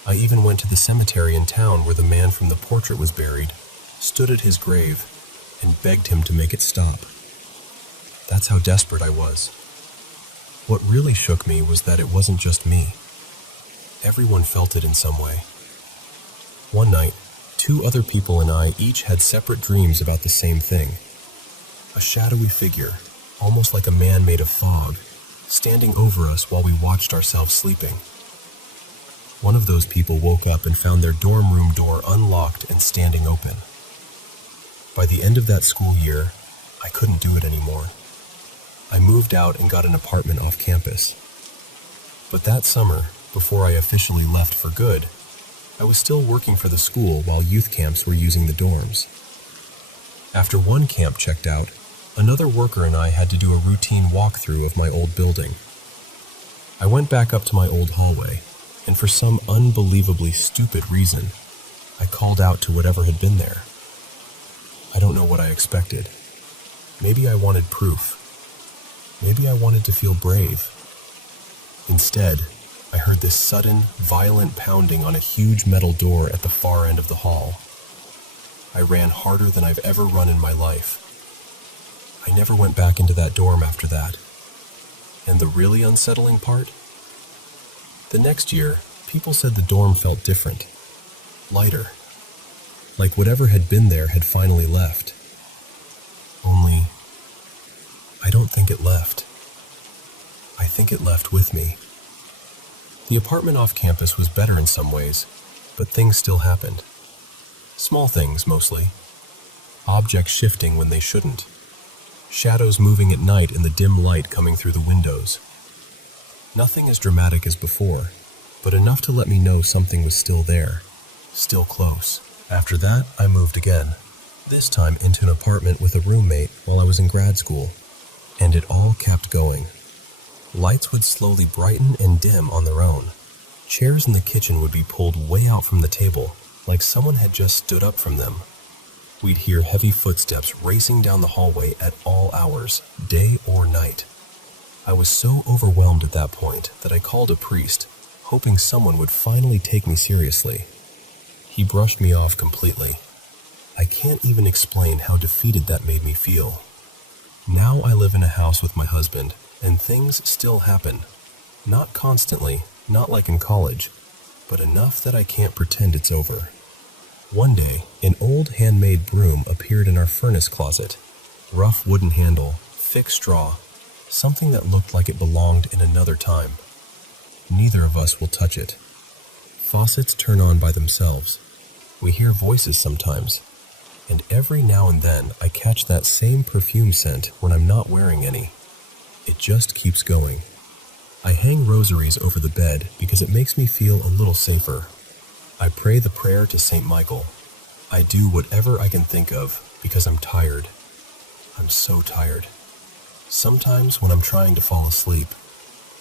I even went to the cemetery in town where the man from the portrait was buried, stood at his grave, and begged him to make it stop. That's how desperate I was. What really shook me was that it wasn't just me. Everyone felt it in some way. One night, 2 other people and I each had separate dreams about the same thing. A shadowy figure, almost like a man made of fog, standing over us while we watched ourselves sleeping. One of those people woke up and found their dorm room door unlocked and standing open. By the end of that school year, I couldn't do it anymore. I moved out and got an apartment off campus. But that summer, before I officially left for good, I was still working for the school while youth camps were using the dorms. After one camp checked out, another worker and I had to do a routine walkthrough of my old building. I went back up to my old hallway, and for some unbelievably stupid reason, I called out to whatever had been there. I don't know what I expected. Maybe I wanted proof. Maybe I wanted to feel brave. Instead, I heard this sudden, violent pounding on a huge metal door at the far end of the hall. I ran harder than I've ever run in my life. I never went back into that dorm after that. And the really unsettling part? The next year, people said the dorm felt different, lighter, like whatever had been there had finally left. Only, I don't think it left. I think it left with me. The apartment off campus was better in some ways, but things still happened. Small things, mostly. Objects shifting when they shouldn't. Shadows moving at night in the dim light coming through the windows. Nothing as dramatic as before, but enough to let me know something was still there, still close. After that, I moved again, this time into an apartment with a roommate while I was in grad school, and it all kept going. Lights would slowly brighten and dim on their own. Chairs in the kitchen would be pulled way out from the table, like someone had just stood up from them. We'd hear heavy footsteps racing down the hallway at all hours, day or night. I was so overwhelmed at that point that I called a priest, hoping someone would finally take me seriously. He brushed me off completely. I can't even explain how defeated that made me feel. Now I live in a house with my husband, and things still happen. Not constantly, not like in college, but enough that I can't pretend it's over. One day, an old handmade broom appeared in our furnace closet. Rough wooden handle, thick straw, something that looked like it belonged in another time. Neither of us will touch it. Faucets turn on by themselves. We hear voices sometimes, and every now and then I catch that same perfume scent when I'm not wearing any. It just keeps going. I hang rosaries over the bed because it makes me feel a little safer. I pray the prayer to St. Michael. I do whatever I can think of because I'm tired. I'm so tired. Sometimes when I'm trying to fall asleep,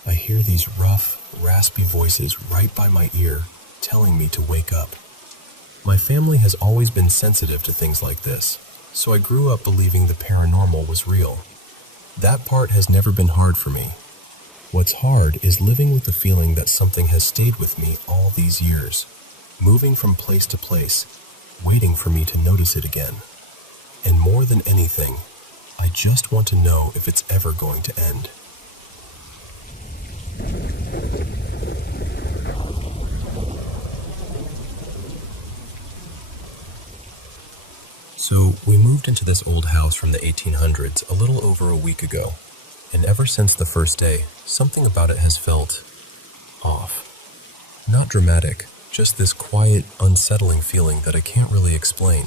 I hear these rough, raspy voices right by my ear telling me to wake up. My family has always been sensitive to things like this, so I grew up believing the paranormal was real. That part has never been hard for me. What's hard is living with the feeling that something has stayed with me all these years, moving from place to place, waiting for me to notice it again. And more than anything, I just want to know if it's ever going to end. So, we moved into this old house from the 1800s a little over a week ago, and ever since the first day, something about it has felt off. Not dramatic, just this quiet, unsettling feeling that I can't really explain.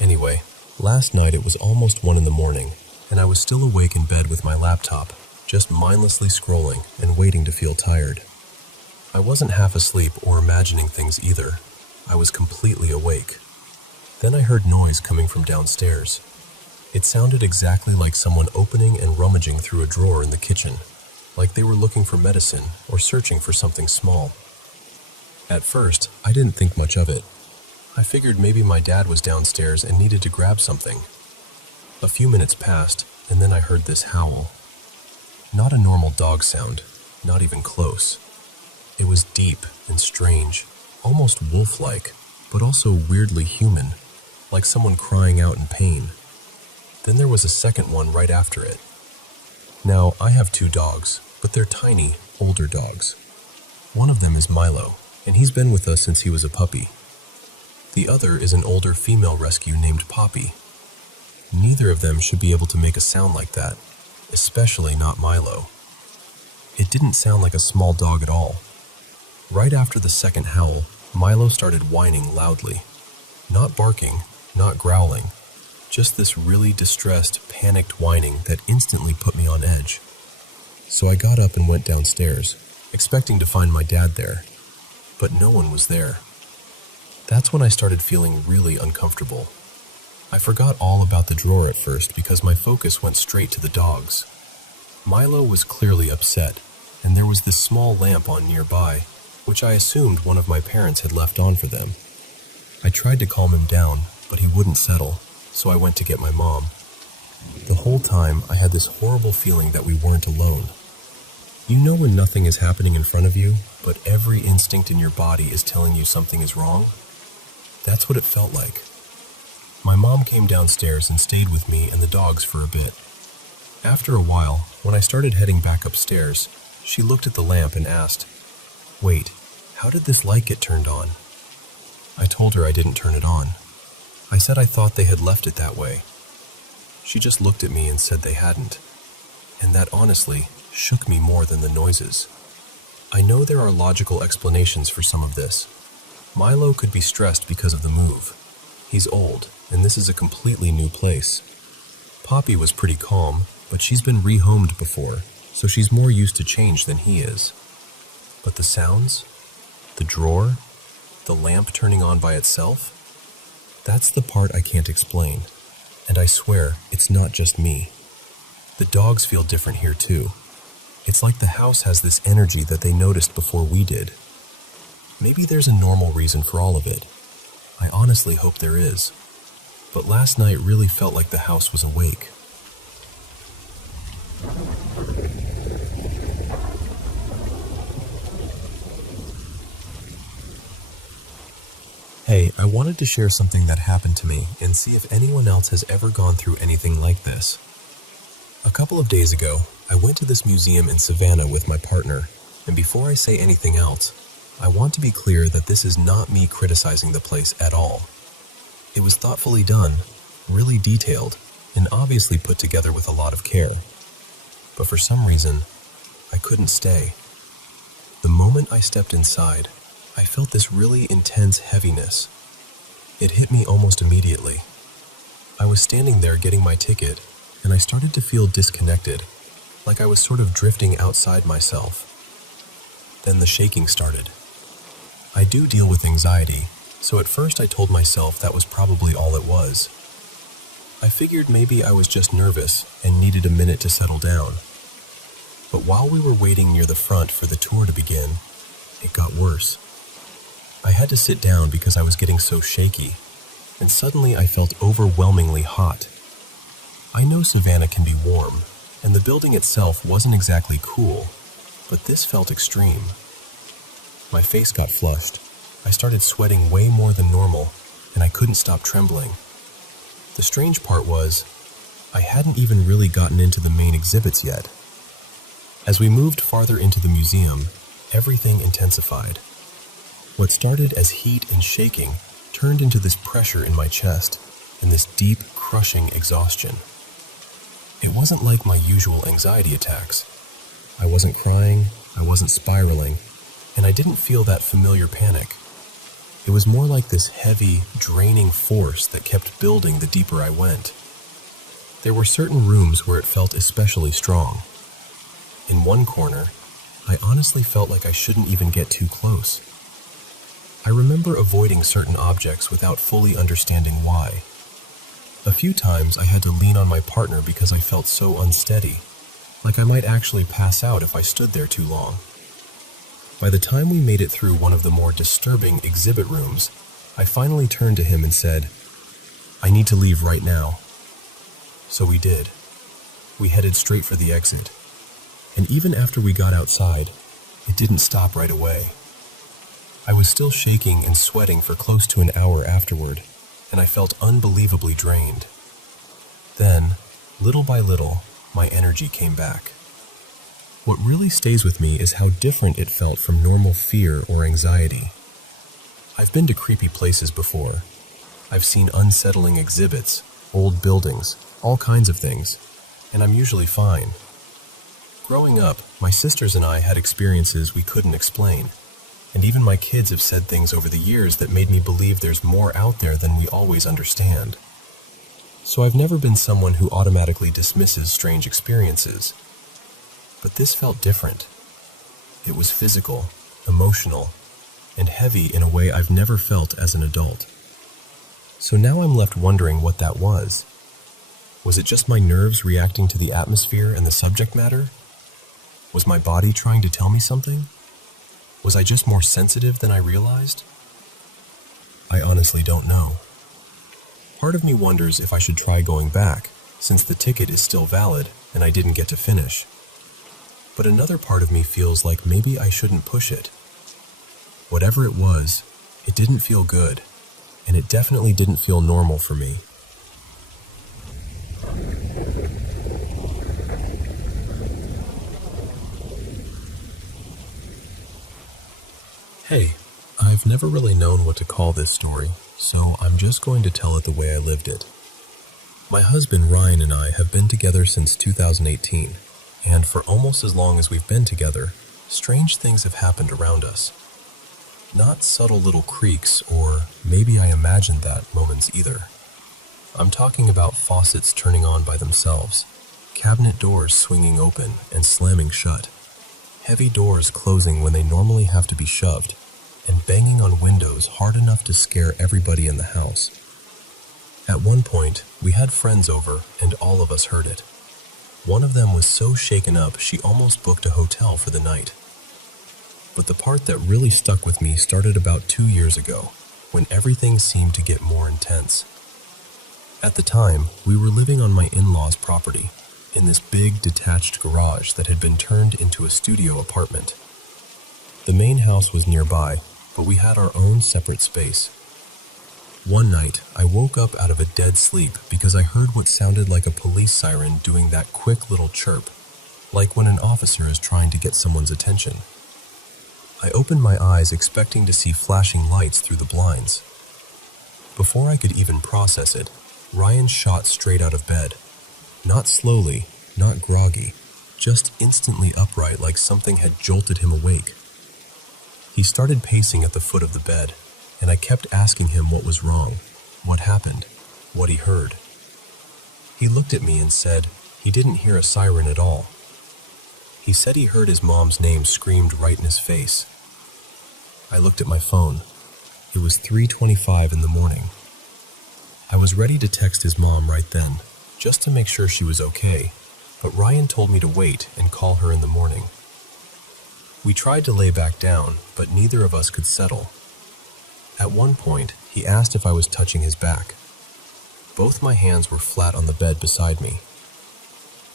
Anyway, last night it was almost 1 a.m, and I was still awake in bed with my laptop, just mindlessly scrolling and waiting to feel tired. I wasn't half asleep or imagining things either. I was completely awake. Then I heard noise coming from downstairs. It sounded exactly like someone opening and rummaging through a drawer in the kitchen, like they were looking for medicine or searching for something small. At first, I didn't think much of it. I figured maybe my dad was downstairs and needed to grab something. A few minutes passed, and then I heard this howl. Not a normal dog sound, not even close. It was deep and strange, almost wolf-like, but also weirdly human, like someone crying out in pain. Then there was a second one right after it. Now, I have 2 dogs, but they're tiny, older dogs. One of them is Milo, and he's been with us since he was a puppy. The other is an older female rescue named Poppy. Neither of them should be able to make a sound like that, especially not Milo. It didn't sound like a small dog at all. Right after the second howl, Milo started whining loudly. Not barking, not growling, just this really distressed, panicked whining that instantly put me on edge. So I got up and went downstairs, expecting to find my dad there, but no one was there. That's when I started feeling really uncomfortable. I forgot all about the drawer at first because my focus went straight to the dogs. Milo was clearly upset, and there was this small lamp on nearby, which I assumed one of my parents had left on for them. I tried to calm him down, but he wouldn't settle, so I went to get my mom. The whole time, I had this horrible feeling that we weren't alone. You know when nothing is happening in front of you, but every instinct in your body is telling you something is wrong? That's what it felt like. My mom came downstairs and stayed with me and the dogs for a bit. After a while, when I started heading back upstairs, she looked at the lamp and asked, "Wait, how did this light get turned on?" I told her I didn't turn it on. I said I thought they had left it that way. She just looked at me and said they hadn't. And that honestly shook me more than the noises. I know there are logical explanations for some of this. Milo could be stressed because of the move. He's old, and this is a completely new place. Poppy was pretty calm, but she's been rehomed before, so she's more used to change than he is. But the sounds? The drawer? The lamp turning on by itself? That's the part I can't explain. And I swear, it's not just me. The dogs feel different here too. It's like the house has this energy that they noticed before we did. Maybe there's a normal reason for all of it. I honestly hope there is. But last night really felt like the house was awake. Hey, I wanted to share something that happened to me and see if anyone else has ever gone through anything like this. A couple of days ago, I went to this museum in Savannah with my partner, and before I say anything else, I want to be clear that this is not me criticizing the place at all. It was thoughtfully done, really detailed, and obviously put together with a lot of care. But for some reason, I couldn't stay. The moment I stepped inside, I felt this really intense heaviness. It hit me almost immediately. I was standing there getting my ticket, and I started to feel disconnected, like I was sort of drifting outside myself. Then the shaking started. I do deal with anxiety, so at first I told myself that was probably all it was. I figured maybe I was just nervous and needed a minute to settle down. But while we were waiting near the front for the tour to begin, it got worse. I had to sit down because I was getting so shaky, and suddenly I felt overwhelmingly hot. I know Savannah can be warm, and the building itself wasn't exactly cool, but this felt extreme. My face got flushed. I started sweating way more than normal, and I couldn't stop trembling. The strange part was, I hadn't even really gotten into the main exhibits yet. As we moved farther into the museum, everything intensified. What started as heat and shaking turned into this pressure in my chest and this deep, crushing exhaustion. It wasn't like my usual anxiety attacks. I wasn't crying, I wasn't spiraling, and I didn't feel that familiar panic. It was more like this heavy, draining force that kept building the deeper I went. There were certain rooms where it felt especially strong. In one corner, I honestly felt like I shouldn't even get too close. I remember avoiding certain objects without fully understanding why. A few times I had to lean on my partner because I felt so unsteady, like I might actually pass out if I stood there too long. By the time we made it through one of the more disturbing exhibit rooms, I finally turned to him and said, "I need to leave right now." So we did. We headed straight for the exit. And even after we got outside, it didn't stop right away. I was still shaking and sweating for close to an hour afterward, and I felt unbelievably drained. Then, little by little, my energy came back. What really stays with me is how different it felt from normal fear or anxiety. I've been to creepy places before. I've seen unsettling exhibits, old buildings, all kinds of things, and I'm usually fine. Growing up, my sisters and I had experiences we couldn't explain. And even my kids have said things over the years that made me believe there's more out there than we always understand. So I've never been someone who automatically dismisses strange experiences. But this felt different. It was physical, emotional, and heavy in a way I've never felt as an adult. So now I'm left wondering what that was. Was it just my nerves reacting to the atmosphere and the subject matter? Was my body trying to tell me something? Was I just more sensitive than I realized? I honestly don't know. Part of me wonders if I should try going back, since the ticket is still valid and I didn't get to finish. But another part of me feels like maybe I shouldn't push it. Whatever it was, it didn't feel good, and it definitely didn't feel normal for me. Hey, I've never really known what to call this story, so I'm just going to tell it the way I lived it. My husband Ryan and I have been together since 2018, and for almost as long as we've been together, strange things have happened around us. Not subtle little creaks or maybe I imagined that moments either. I'm talking about faucets turning on by themselves, cabinet doors swinging open and slamming shut, heavy doors closing when they normally have to be shoved, and banging on windows hard enough to scare everybody in the house. At one point, we had friends over and all of us heard it. One of them was so shaken up she almost booked a hotel for the night. But the part that really stuck with me started about 2 years ago, when everything seemed to get more intense. At the time, we were living on my in-laws' property, in this big detached garage that had been turned into a studio apartment. The main house was nearby, but we had our own separate space. One night, I woke up out of a dead sleep because I heard what sounded like a police siren doing that quick little chirp, like when an officer is trying to get someone's attention. I opened my eyes expecting to see flashing lights through the blinds. Before I could even process it, Ryan shot straight out of bed. Not slowly, not groggy, just instantly upright like something had jolted him awake. He started pacing at the foot of the bed, and I kept asking him what was wrong, what happened, what he heard. He looked at me and said he didn't hear a siren at all. He said he heard his mom's name screamed right in his face. I looked at my phone. It was 3:25 in the morning. I was ready to text his mom right then, just to make sure she was okay, but Ryan told me to wait and call her in the morning. We tried to lay back down, but neither of us could settle. At one point, he asked if I was touching his back. Both my hands were flat on the bed beside me.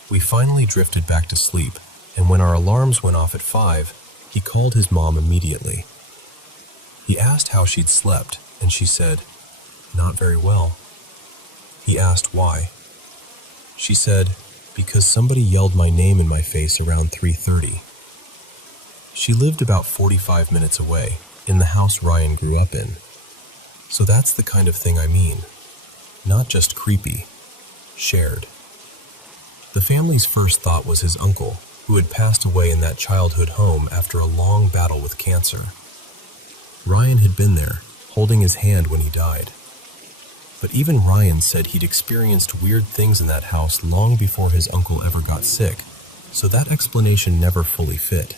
We finally drifted back to sleep, and when our alarms went off at 5, he called his mom immediately. He asked how she'd slept, and she said, "Not very well." He asked why. She said, "Because somebody yelled my name in my face around 3:30. She lived about 45 minutes away, in the house Ryan grew up in. So that's the kind of thing I mean. Not just creepy, shared. The family's first thought was his uncle, who had passed away in that childhood home after a long battle with cancer. Ryan had been there, holding his hand when he died. But even Ryan said he'd experienced weird things in that house long before his uncle ever got sick, so that explanation never fully fit.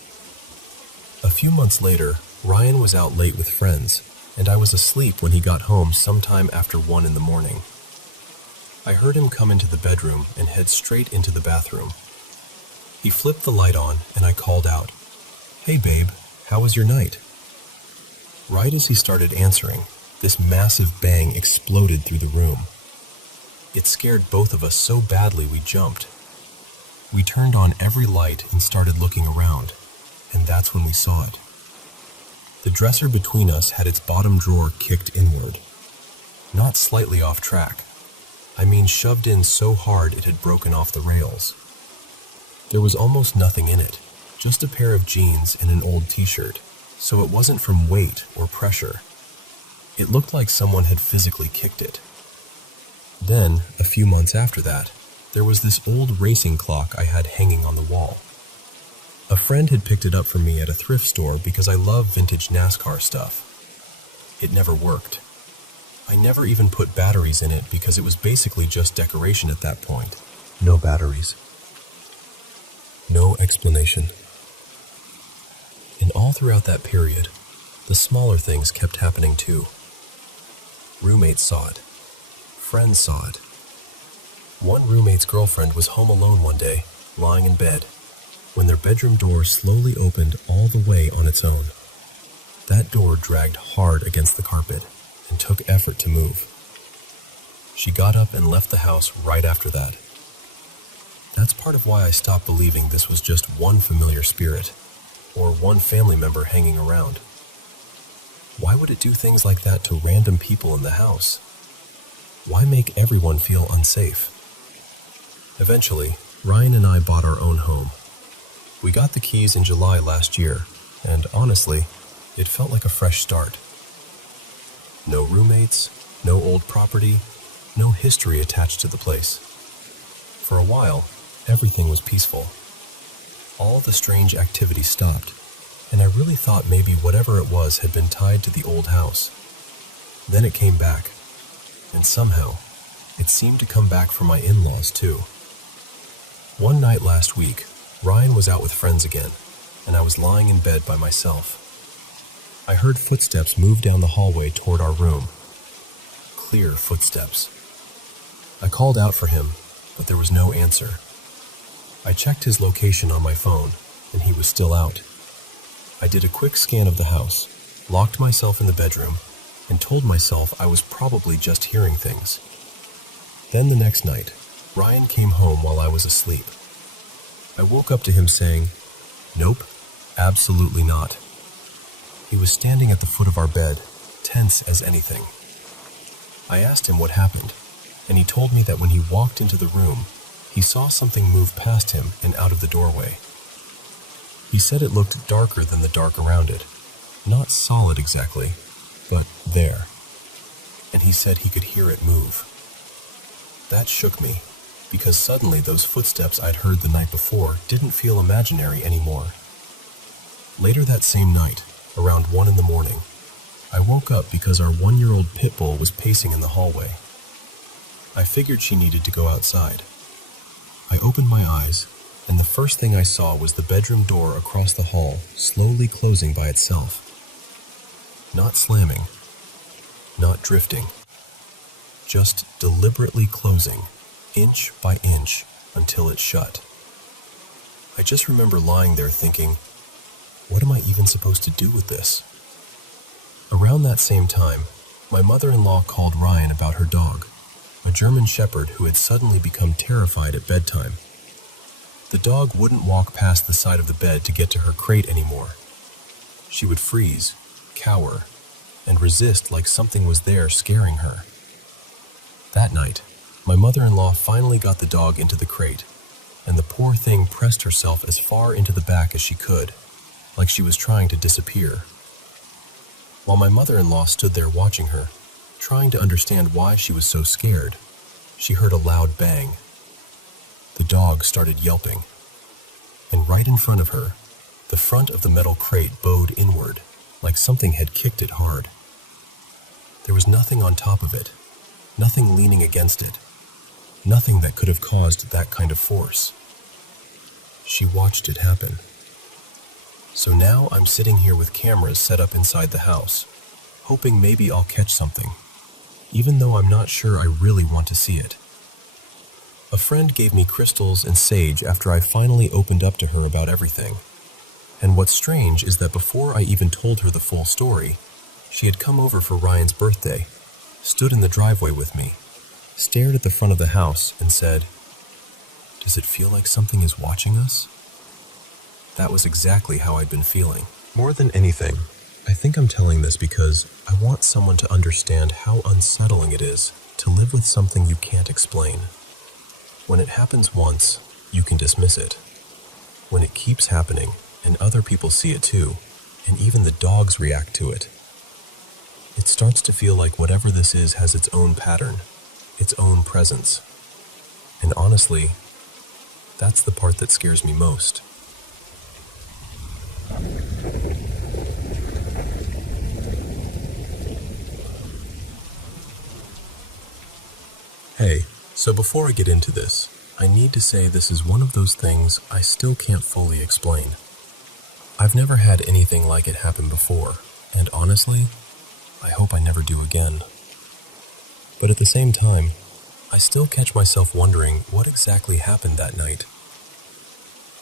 A few months later, Ryan was out late with friends, and I was asleep when he got home sometime after 1 in the morning. I heard him come into the bedroom and head straight into the bathroom. He flipped the light on, and I called out, "Hey babe, how was your night?" Right as he started answering, this massive bang exploded through the room. It scared both of us so badly we jumped. We turned on every light and started looking around, and that's when we saw it. The dresser between us had its bottom drawer kicked inward. Not slightly off track. I mean shoved in so hard it had broken off the rails. There was almost nothing in it, just a pair of jeans and an old t-shirt, so it wasn't from weight or pressure. It looked like someone had physically kicked it. Then, a few months after that, there was this old racing clock I had hanging on the wall. A friend had picked it up for me at a thrift store because I love vintage NASCAR stuff. It never worked. I never even put batteries in it because it was basically just decoration at that point. No batteries. No explanation. And all throughout that period, the smaller things kept happening too. Roommates saw it. Friends saw it. One roommate's girlfriend was home alone one day, lying in bed, when their bedroom door slowly opened all the way on its own. That door dragged hard against the carpet and took effort to move. She got up and left the house right after that. That's part of why I stopped believing this was just one familiar spirit, or one family member hanging around. Why would it do things like that to random people in the house? Why make everyone feel unsafe? Eventually, Ryan and I bought our own home. We got the keys in July last year, and honestly, It felt like a fresh start. No roommates, no old property, no history attached to the place. For a while, everything was peaceful. All the strange activity stopped, and I really thought maybe whatever it was had been tied to the old house. Then it came back, and somehow, it seemed to come back for my in-laws too. One night last week, Ryan was out with friends again, and I was lying in bed by myself. I heard footsteps move down the hallway toward our room. Clear footsteps. I called out for him, but there was no answer. I checked his location on my phone, and he was still out. I did a quick scan of the house, locked myself in the bedroom, and told myself I was probably just hearing things. Then the next night, Ryan came home while I was asleep. I woke up to him saying, "Nope, absolutely not." He was standing at the foot of our bed, tense as anything. I asked him what happened, and he told me that when he walked into the room, he saw something move past him and out of the doorway. He said it looked darker than the dark around it, not solid exactly, but there. And he said he could hear it move. That shook me, because suddenly those footsteps I'd heard the night before didn't feel imaginary anymore. Later that same night, around 1 in the morning, I woke up because our 1-year-old pit bull was pacing in the hallway. I figured she needed to go outside. I opened my eyes, and the first thing I saw was the bedroom door across the hall slowly closing by itself. Not slamming, not drifting, just deliberately closing, inch by inch, until it shut. I just remember lying there thinking, what am I even supposed to do with this? Around that same time, my mother-in-law called Ryan about her dog, a German Shepherd who had suddenly become terrified at bedtime. The dog wouldn't walk past the side of the bed to get to her crate anymore. She would freeze, cower, and resist like something was there scaring her. That night, my mother-in-law finally got the dog into the crate, and the poor thing pressed herself as far into the back as she could, like she was trying to disappear. While my mother-in-law stood there watching her, trying to understand why she was so scared, she heard a loud bang. The dog started yelping, and right in front of her, the front of the metal crate bowed inward, like something had kicked it hard. There was nothing on top of it, nothing leaning against it, nothing that could have caused that kind of force. She watched it happen. So now I'm sitting here with cameras set up inside the house, hoping maybe I'll catch something, even though I'm not sure I really want to see it. A friend gave me crystals and sage after I finally opened up to her about everything. And what's strange is that before I even told her the full story, she had come over for Ryan's birthday, stood in the driveway with me, stared at the front of the house, and said, "Does it feel like something is watching us?" That was exactly how I'd been feeling. More than anything, I think I'm telling this because I want someone to understand how unsettling it is to live with something you can't explain. When it happens once, you can dismiss it. When it keeps happening, and other people see it too, and even the dogs react to it, it starts to feel like whatever this is has its own pattern, its own presence. And honestly, that's the part that scares me most. Hey, so before I get into this, I need to say this is one of those things I still can't fully explain. I've never had anything like it happen before, and honestly, I hope I never do again. But at the same time, I still catch myself wondering what exactly happened that night.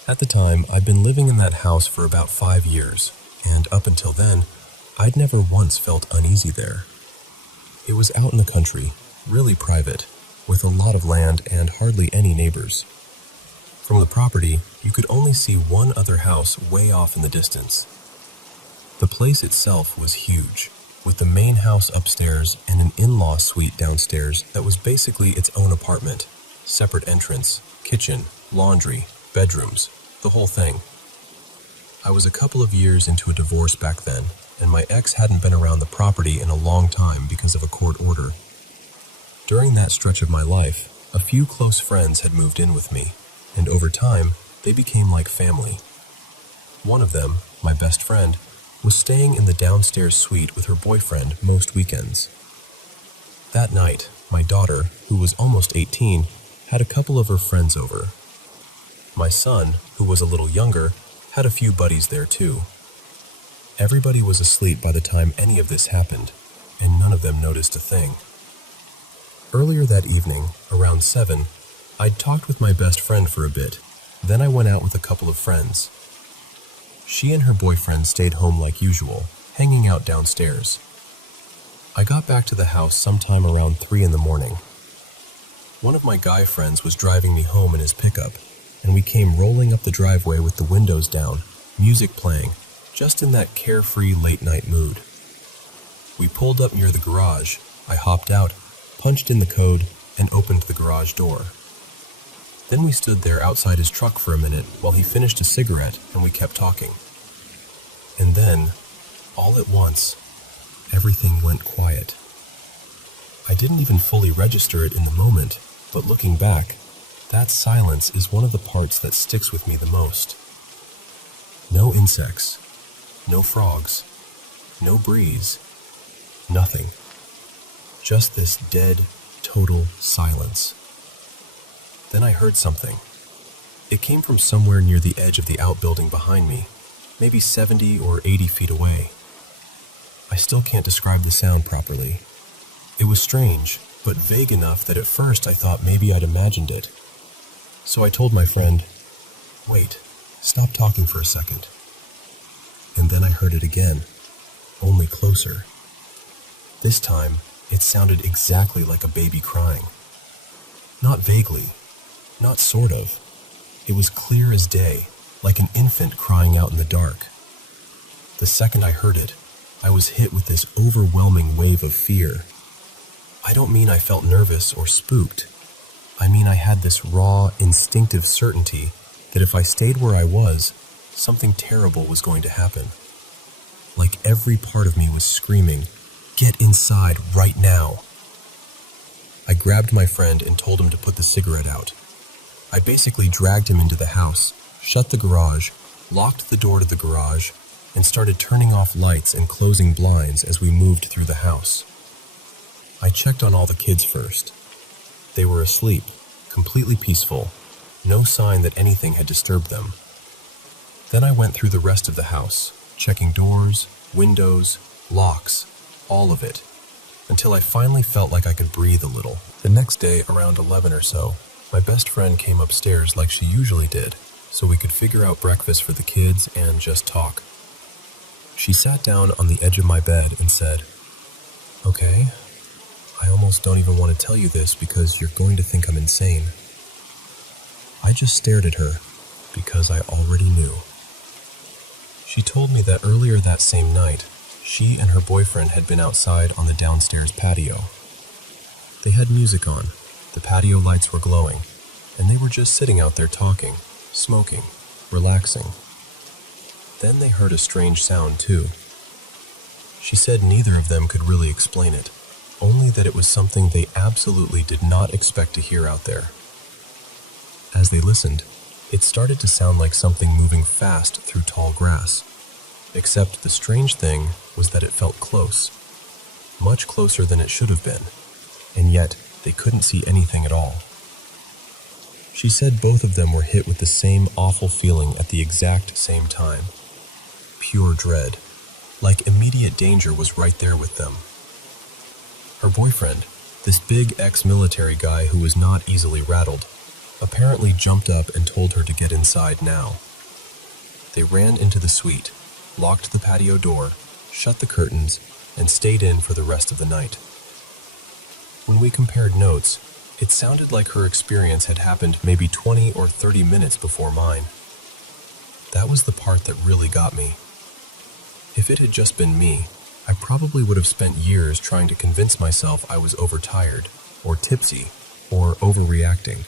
At the time, I'd been living in that house for about 5 years, and up until then, I'd never once felt uneasy there. It was out in the country, really private, with a lot of land and hardly any neighbors. From the property, you could only see one other house way off in the distance. The place itself was huge, with the main house upstairs and an in-law suite downstairs that was basically its own apartment, separate entrance, kitchen, laundry, bedrooms, the whole thing. I was a couple of years into a divorce back then, and my ex hadn't been around the property in a long time because of a court order. During that stretch of my life, a few close friends had moved in with me, and over time, they became like family. One of them, my best friend, was staying in the downstairs suite with her boyfriend most weekends. That night, my daughter, who was almost 18, had a couple of her friends over. My son, who was a little younger, had a few buddies there too. Everybody was asleep by the time any of this happened, and none of them noticed a thing. Earlier that evening, around 7, I'd talked with my best friend for a bit. Then I went out with a couple of friends. She and her boyfriend stayed home like usual, hanging out downstairs. I got back to the house sometime around 3 in the morning. One of my guy friends was driving me home in his pickup, and we came rolling up the driveway with the windows down, music playing, just in that carefree late-night mood. We pulled up near the garage. I hopped out, punched in the code, and opened the garage door. Then we stood there outside his truck for a minute while he finished a cigarette and we kept talking. And then, all at once, everything went quiet. I didn't even fully register it in the moment, but looking back, that silence is one of the parts that sticks with me the most. No insects, no frogs, no breeze, nothing. Just this dead, total silence. Then I heard something. It came from somewhere near the edge of the outbuilding behind me, maybe 70 or 80 feet away. I still can't describe the sound properly. It was strange, but vague enough that at first I thought maybe I'd imagined it. So I told my friend, "Wait, stop talking for a second." And then I heard it again, only closer. This time, it sounded exactly like a baby crying. Not vaguely, not sort of. It was clear as day, like an infant crying out in the dark. The second I heard it, I was hit with this overwhelming wave of fear. I don't mean I felt nervous or spooked. I mean I had this raw, instinctive certainty that if I stayed where I was, something terrible was going to happen. Like every part of me was screaming, "Get inside right now." I grabbed my friend and told him to put the cigarette out. I basically dragged him into the house, shut the garage, locked the door to the garage, and started turning off lights and closing blinds as we moved through the house. I checked on all the kids first. They were asleep, completely peaceful, no sign that anything had disturbed them. Then I went through the rest of the house, checking doors, windows, locks, all of it, until I finally felt like I could breathe a little. The next day, around 11 or so, my best friend came upstairs like she usually did, so we could figure out breakfast for the kids and just talk. She sat down on the edge of my bed and said, "Okay, I almost don't even want to tell you this because you're going to think I'm insane." I just stared at her because I already knew. She told me that earlier that same night, she and her boyfriend had been outside on the downstairs patio. They had music on, the patio lights were glowing, and they were just sitting out there talking, smoking, relaxing. Then they heard a strange sound too. She said neither of them could really explain it, only that it was something they absolutely did not expect to hear out there. As they listened, it started to sound like something moving fast through tall grass. Except the strange thing was that it felt close, much closer than it should have been, and yet they couldn't see anything at all. She said both of them were hit with the same awful feeling at the exact same time. Pure dread, like immediate danger was right there with them. Her boyfriend, this big ex-military guy who was not easily rattled, apparently jumped up and told her to get inside now. They ran into the suite, locked the patio door, shut the curtains, and stayed in for the rest of the night. When we compared notes, it sounded like her experience had happened maybe 20 or 30 minutes before mine. That was the part that really got me. If it had just been me, I probably would have spent years trying to convince myself I was overtired, or tipsy, or overreacting.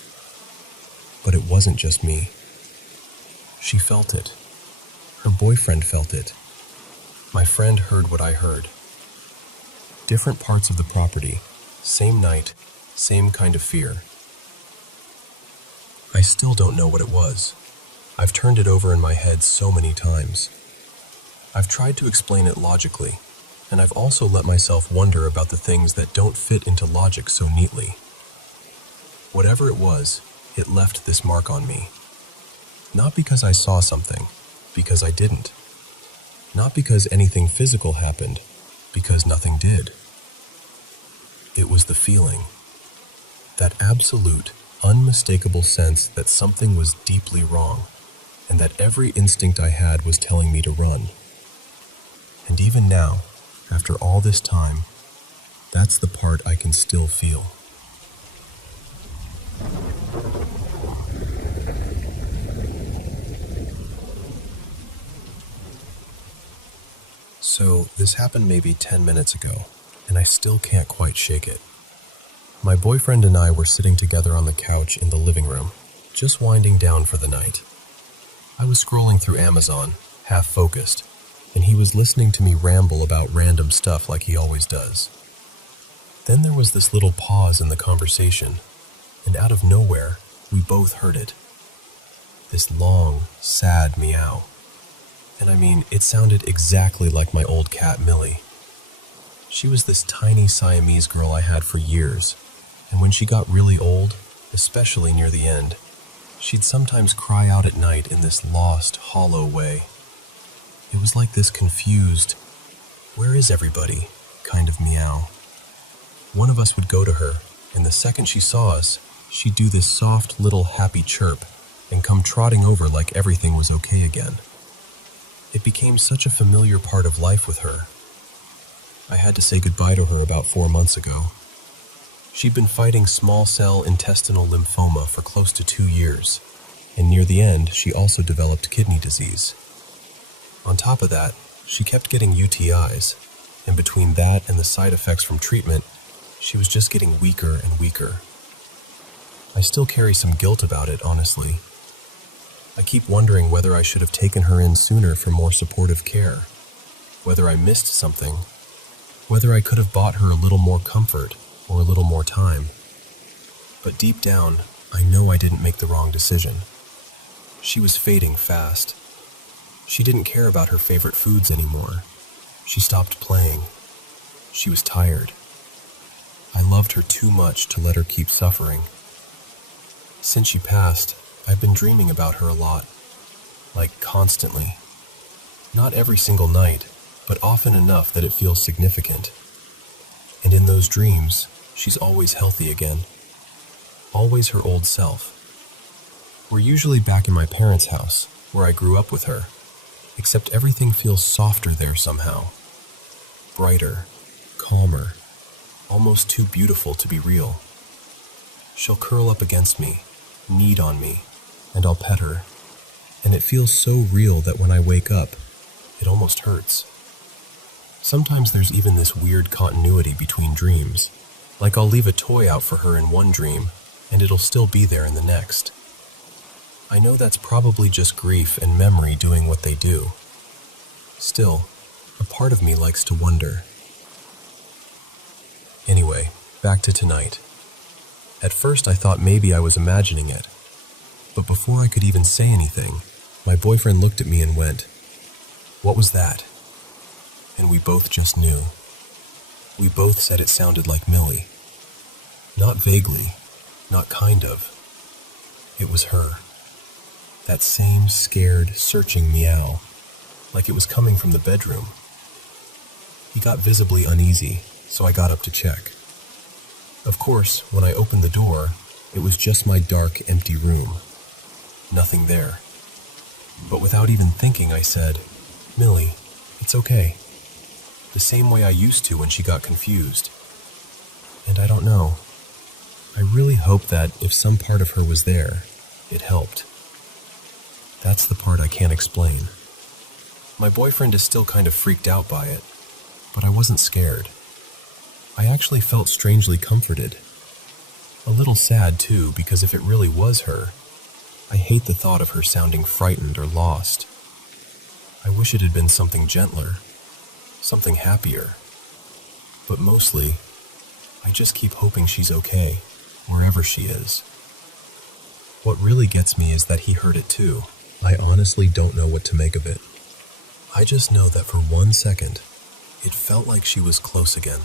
But it wasn't just me. She felt it. Her boyfriend felt it. My friend heard what I heard. Different parts of the property, same night, same kind of fear. I still don't know what it was. I've turned it over in my head so many times. I've tried to explain it logically, and I've also let myself wonder about the things that don't fit into logic so neatly. Whatever it was, it left this mark on me. Not because I saw something, because I didn't. Not because anything physical happened, because nothing did. It was the feeling. That absolute, unmistakable sense that something was deeply wrong, and that every instinct I had was telling me to run. And even now, after all this time, that's the part I can still feel. So, this happened maybe 10 minutes ago, and I still can't quite shake it. My boyfriend and I were sitting together on the couch in the living room, just winding down for the night. I was scrolling through Amazon, half focused, and he was listening to me ramble about random stuff like he always does. Then there was this little pause in the conversation, and out of nowhere, we both heard it. This long, sad meow. And I mean, it sounded exactly like my old cat, Millie. She was this tiny Siamese girl I had for years, and when she got really old, especially near the end, she'd sometimes cry out at night in this lost, hollow way. It was like this confused, "Where is everybody?" kind of meow. One of us would go to her, and the second she saw us, she'd do this soft little happy chirp and come trotting over like everything was okay again. It became such a familiar part of life with her. I had to say goodbye to her about 4 months ago. She'd been fighting small cell intestinal lymphoma for close to 2 years, and near the end, she also developed kidney disease. On top of that, she kept getting UTIs, and between that and the side effects from treatment, she was just getting weaker and weaker. I still carry some guilt about it, honestly. I keep wondering whether I should have taken her in sooner for more supportive care, whether I missed something, whether I could have bought her a little more comfort or a little more time. But deep down, I know I didn't make the wrong decision. She was fading fast. She didn't care about her favorite foods anymore. She stopped playing. She was tired. I loved her too much to let her keep suffering. Since she passed, I've been dreaming about her a lot, like constantly. Not every single night, but often enough that it feels significant. And in those dreams, she's always healthy again. Always her old self. We're usually back in my parents' house, where I grew up with her, except everything feels softer there somehow. Brighter, calmer, almost too beautiful to be real. She'll curl up against me, knead on me, and I'll pet her, and it feels so real that when I wake up, it almost hurts. Sometimes there's even this weird continuity between dreams, like I'll leave a toy out for her in one dream, and it'll still be there in the next. I know that's probably just grief and memory doing what they do. Still, a part of me likes to wonder. Anyway, back to tonight. At first I thought maybe I was imagining it, but before I could even say anything, my boyfriend looked at me and went, "What was that?" And we both just knew. We both said it sounded like Millie. Not vaguely, not kind of. It was her. That same scared, searching meow, like it was coming from the bedroom. He got visibly uneasy, so I got up to check. Of course, when I opened the door, it was just my dark, empty room. Nothing there. But without even thinking, I said, "Millie, it's okay." The same way I used to when she got confused. And I don't know. I really hope that if some part of her was there, it helped. That's the part I can't explain. My boyfriend is still kind of freaked out by it, but I wasn't scared. I actually felt strangely comforted. A little sad too, because if it really was her, I hate the thought of her sounding frightened or lost. I wish it had been something gentler, something happier. But mostly, I just keep hoping she's okay, wherever she is. What really gets me is that he heard it too. I honestly don't know what to make of it. I just know that for 1 second, it felt like she was close again.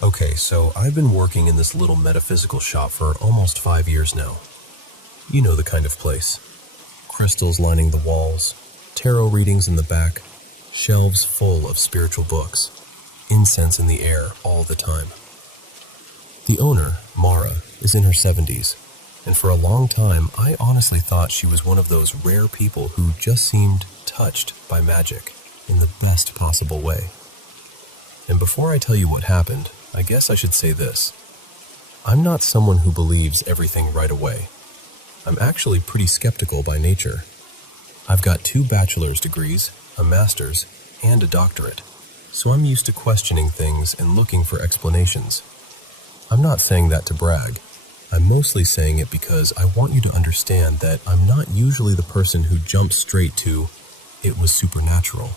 Okay, so I've been working in this little metaphysical shop for almost 5 years now. You know the kind of place. Crystals lining the walls, tarot readings in the back, shelves full of spiritual books, incense in the air all the time. The owner, Mara, is in her 70s, and for a long time I honestly thought she was one of those rare people who just seemed touched by magic in the best possible way. And before I tell you what happened, I guess I should say this. I'm not someone who believes everything right away. I'm actually pretty skeptical by nature. I've got 2 bachelor's degrees, a master's, and a doctorate, so I'm used to questioning things and looking for explanations. I'm not saying that to brag. I'm mostly saying it because I want you to understand that I'm not usually the person who jumps straight to, "It was supernatural."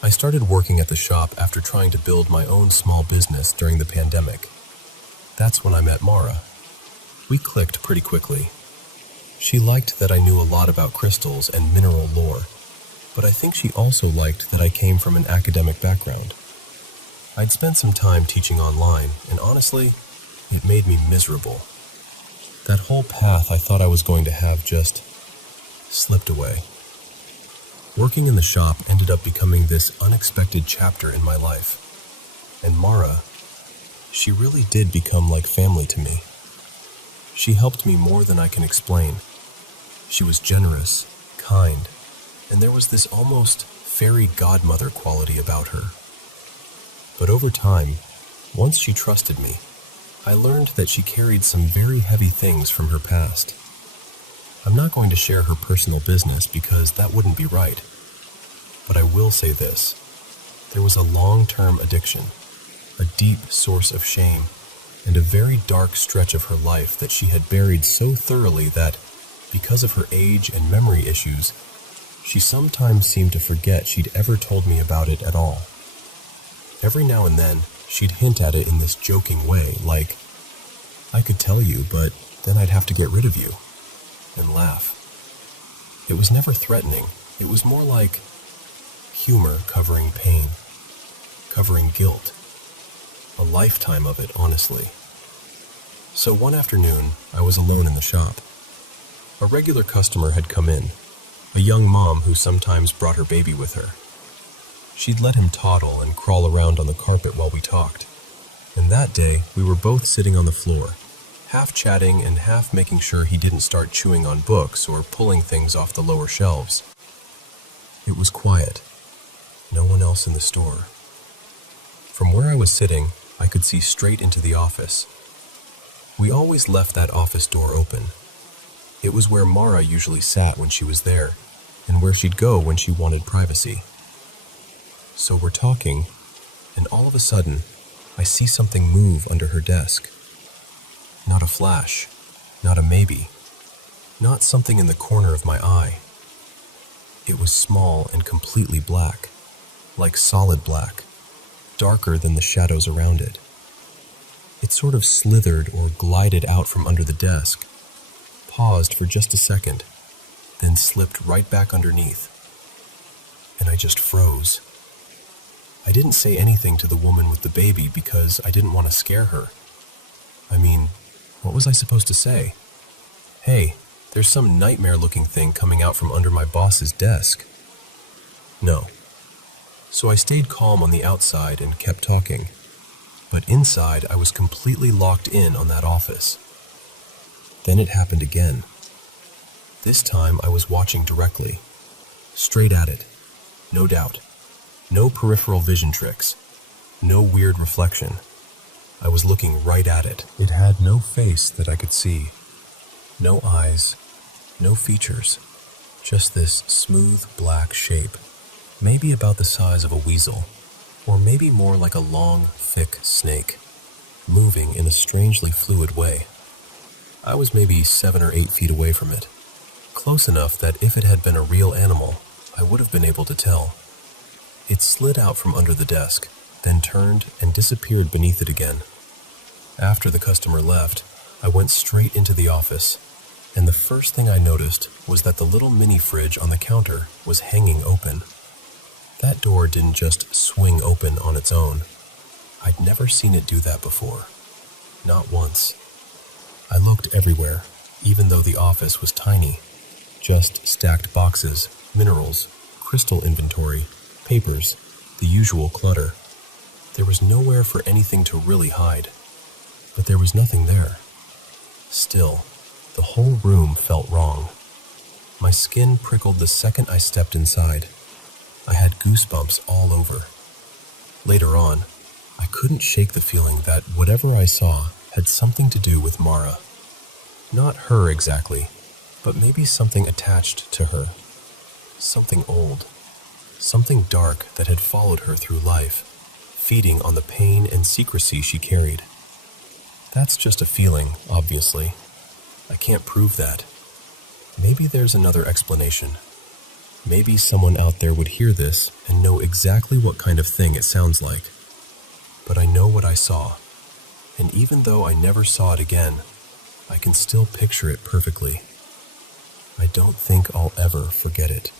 I started working at the shop after trying to build my own small business during the pandemic. That's when I met Mara. We clicked pretty quickly. She liked that I knew a lot about crystals and mineral lore, but I think she also liked that I came from an academic background. I'd spent some time teaching online, and honestly, it made me miserable. That whole path I thought I was going to have just slipped away. Working in the shop ended up becoming this unexpected chapter in my life. And Mara, she really did become like family to me. She helped me more than I can explain. She was generous, kind, and there was this almost fairy godmother quality about her. But over time, once she trusted me, I learned that she carried some very heavy things from her past. I'm not going to share her personal business because that wouldn't be right. But I will say this. There was a long-term addiction, a deep source of shame, and a very dark stretch of her life that she had buried so thoroughly that, because of her age and memory issues, she sometimes seemed to forget she'd ever told me about it at all. Every now and then, she'd hint at it in this joking way, like, "I could tell you, but then I'd have to get rid of you," and laugh. It was never threatening. It was more like humor covering pain, covering guilt. A lifetime of it, honestly. So one afternoon, I was alone in the shop. A regular customer had come in, a young mom who sometimes brought her baby with her. She'd let him toddle and crawl around on the carpet while we talked. And that day, we were both sitting on the floor, half chatting and half making sure he didn't start chewing on books or pulling things off the lower shelves. It was quiet. No one else in the store. From where I was sitting, I could see straight into the office. We always left that office door open. It was where Mara usually sat when she was there, and where she'd go when she wanted privacy. So we're talking, and all of a sudden, I see something move under her desk. Not a flash, not a maybe, not something in the corner of my eye. It was small and completely black, like solid black, darker than the shadows around it. It sort of slithered or glided out from under the desk, paused for just a second, then slipped right back underneath. And I just froze. I didn't say anything to the woman with the baby because I didn't want to scare her. I mean, what was I supposed to say? "Hey, there's some nightmare-looking thing coming out from under my boss's desk." No. So I stayed calm on the outside and kept talking. But inside, I was completely locked in on that office. Then it happened again. This time, I was watching directly, straight at it, no doubt. No peripheral vision tricks, no weird reflection. I was looking right at it. It had no face that I could see, no eyes, no features, just this smooth black shape, maybe about the size of a weasel, or maybe more like a long, thick snake, moving in a strangely fluid way. I was maybe 7 or 8 feet away from it, close enough that if it had been a real animal, I would have been able to tell. It slid out from under the desk, then turned and disappeared beneath it again. After the customer left, I went straight into the office, and the first thing I noticed was that the little mini fridge on the counter was hanging open. That door didn't just swing open on its own. I'd never seen it do that before. Not once. I looked everywhere, even though the office was tiny. Just stacked boxes, minerals, crystal inventory, papers, the usual clutter. There was nowhere for anything to really hide, but there was nothing there. Still, the whole room felt wrong. My skin prickled the second I stepped inside. I had goosebumps all over. Later on, I couldn't shake the feeling that whatever I saw had something to do with Mara. Not her exactly, but maybe something attached to her. Something old. Something dark that had followed her through life, feeding on the pain and secrecy she carried. That's just a feeling, obviously. I can't prove that. Maybe there's another explanation. Maybe someone out there would hear this and know exactly what kind of thing it sounds like. But I know what I saw, and even though I never saw it again, I can still picture it perfectly. I don't think I'll ever forget it.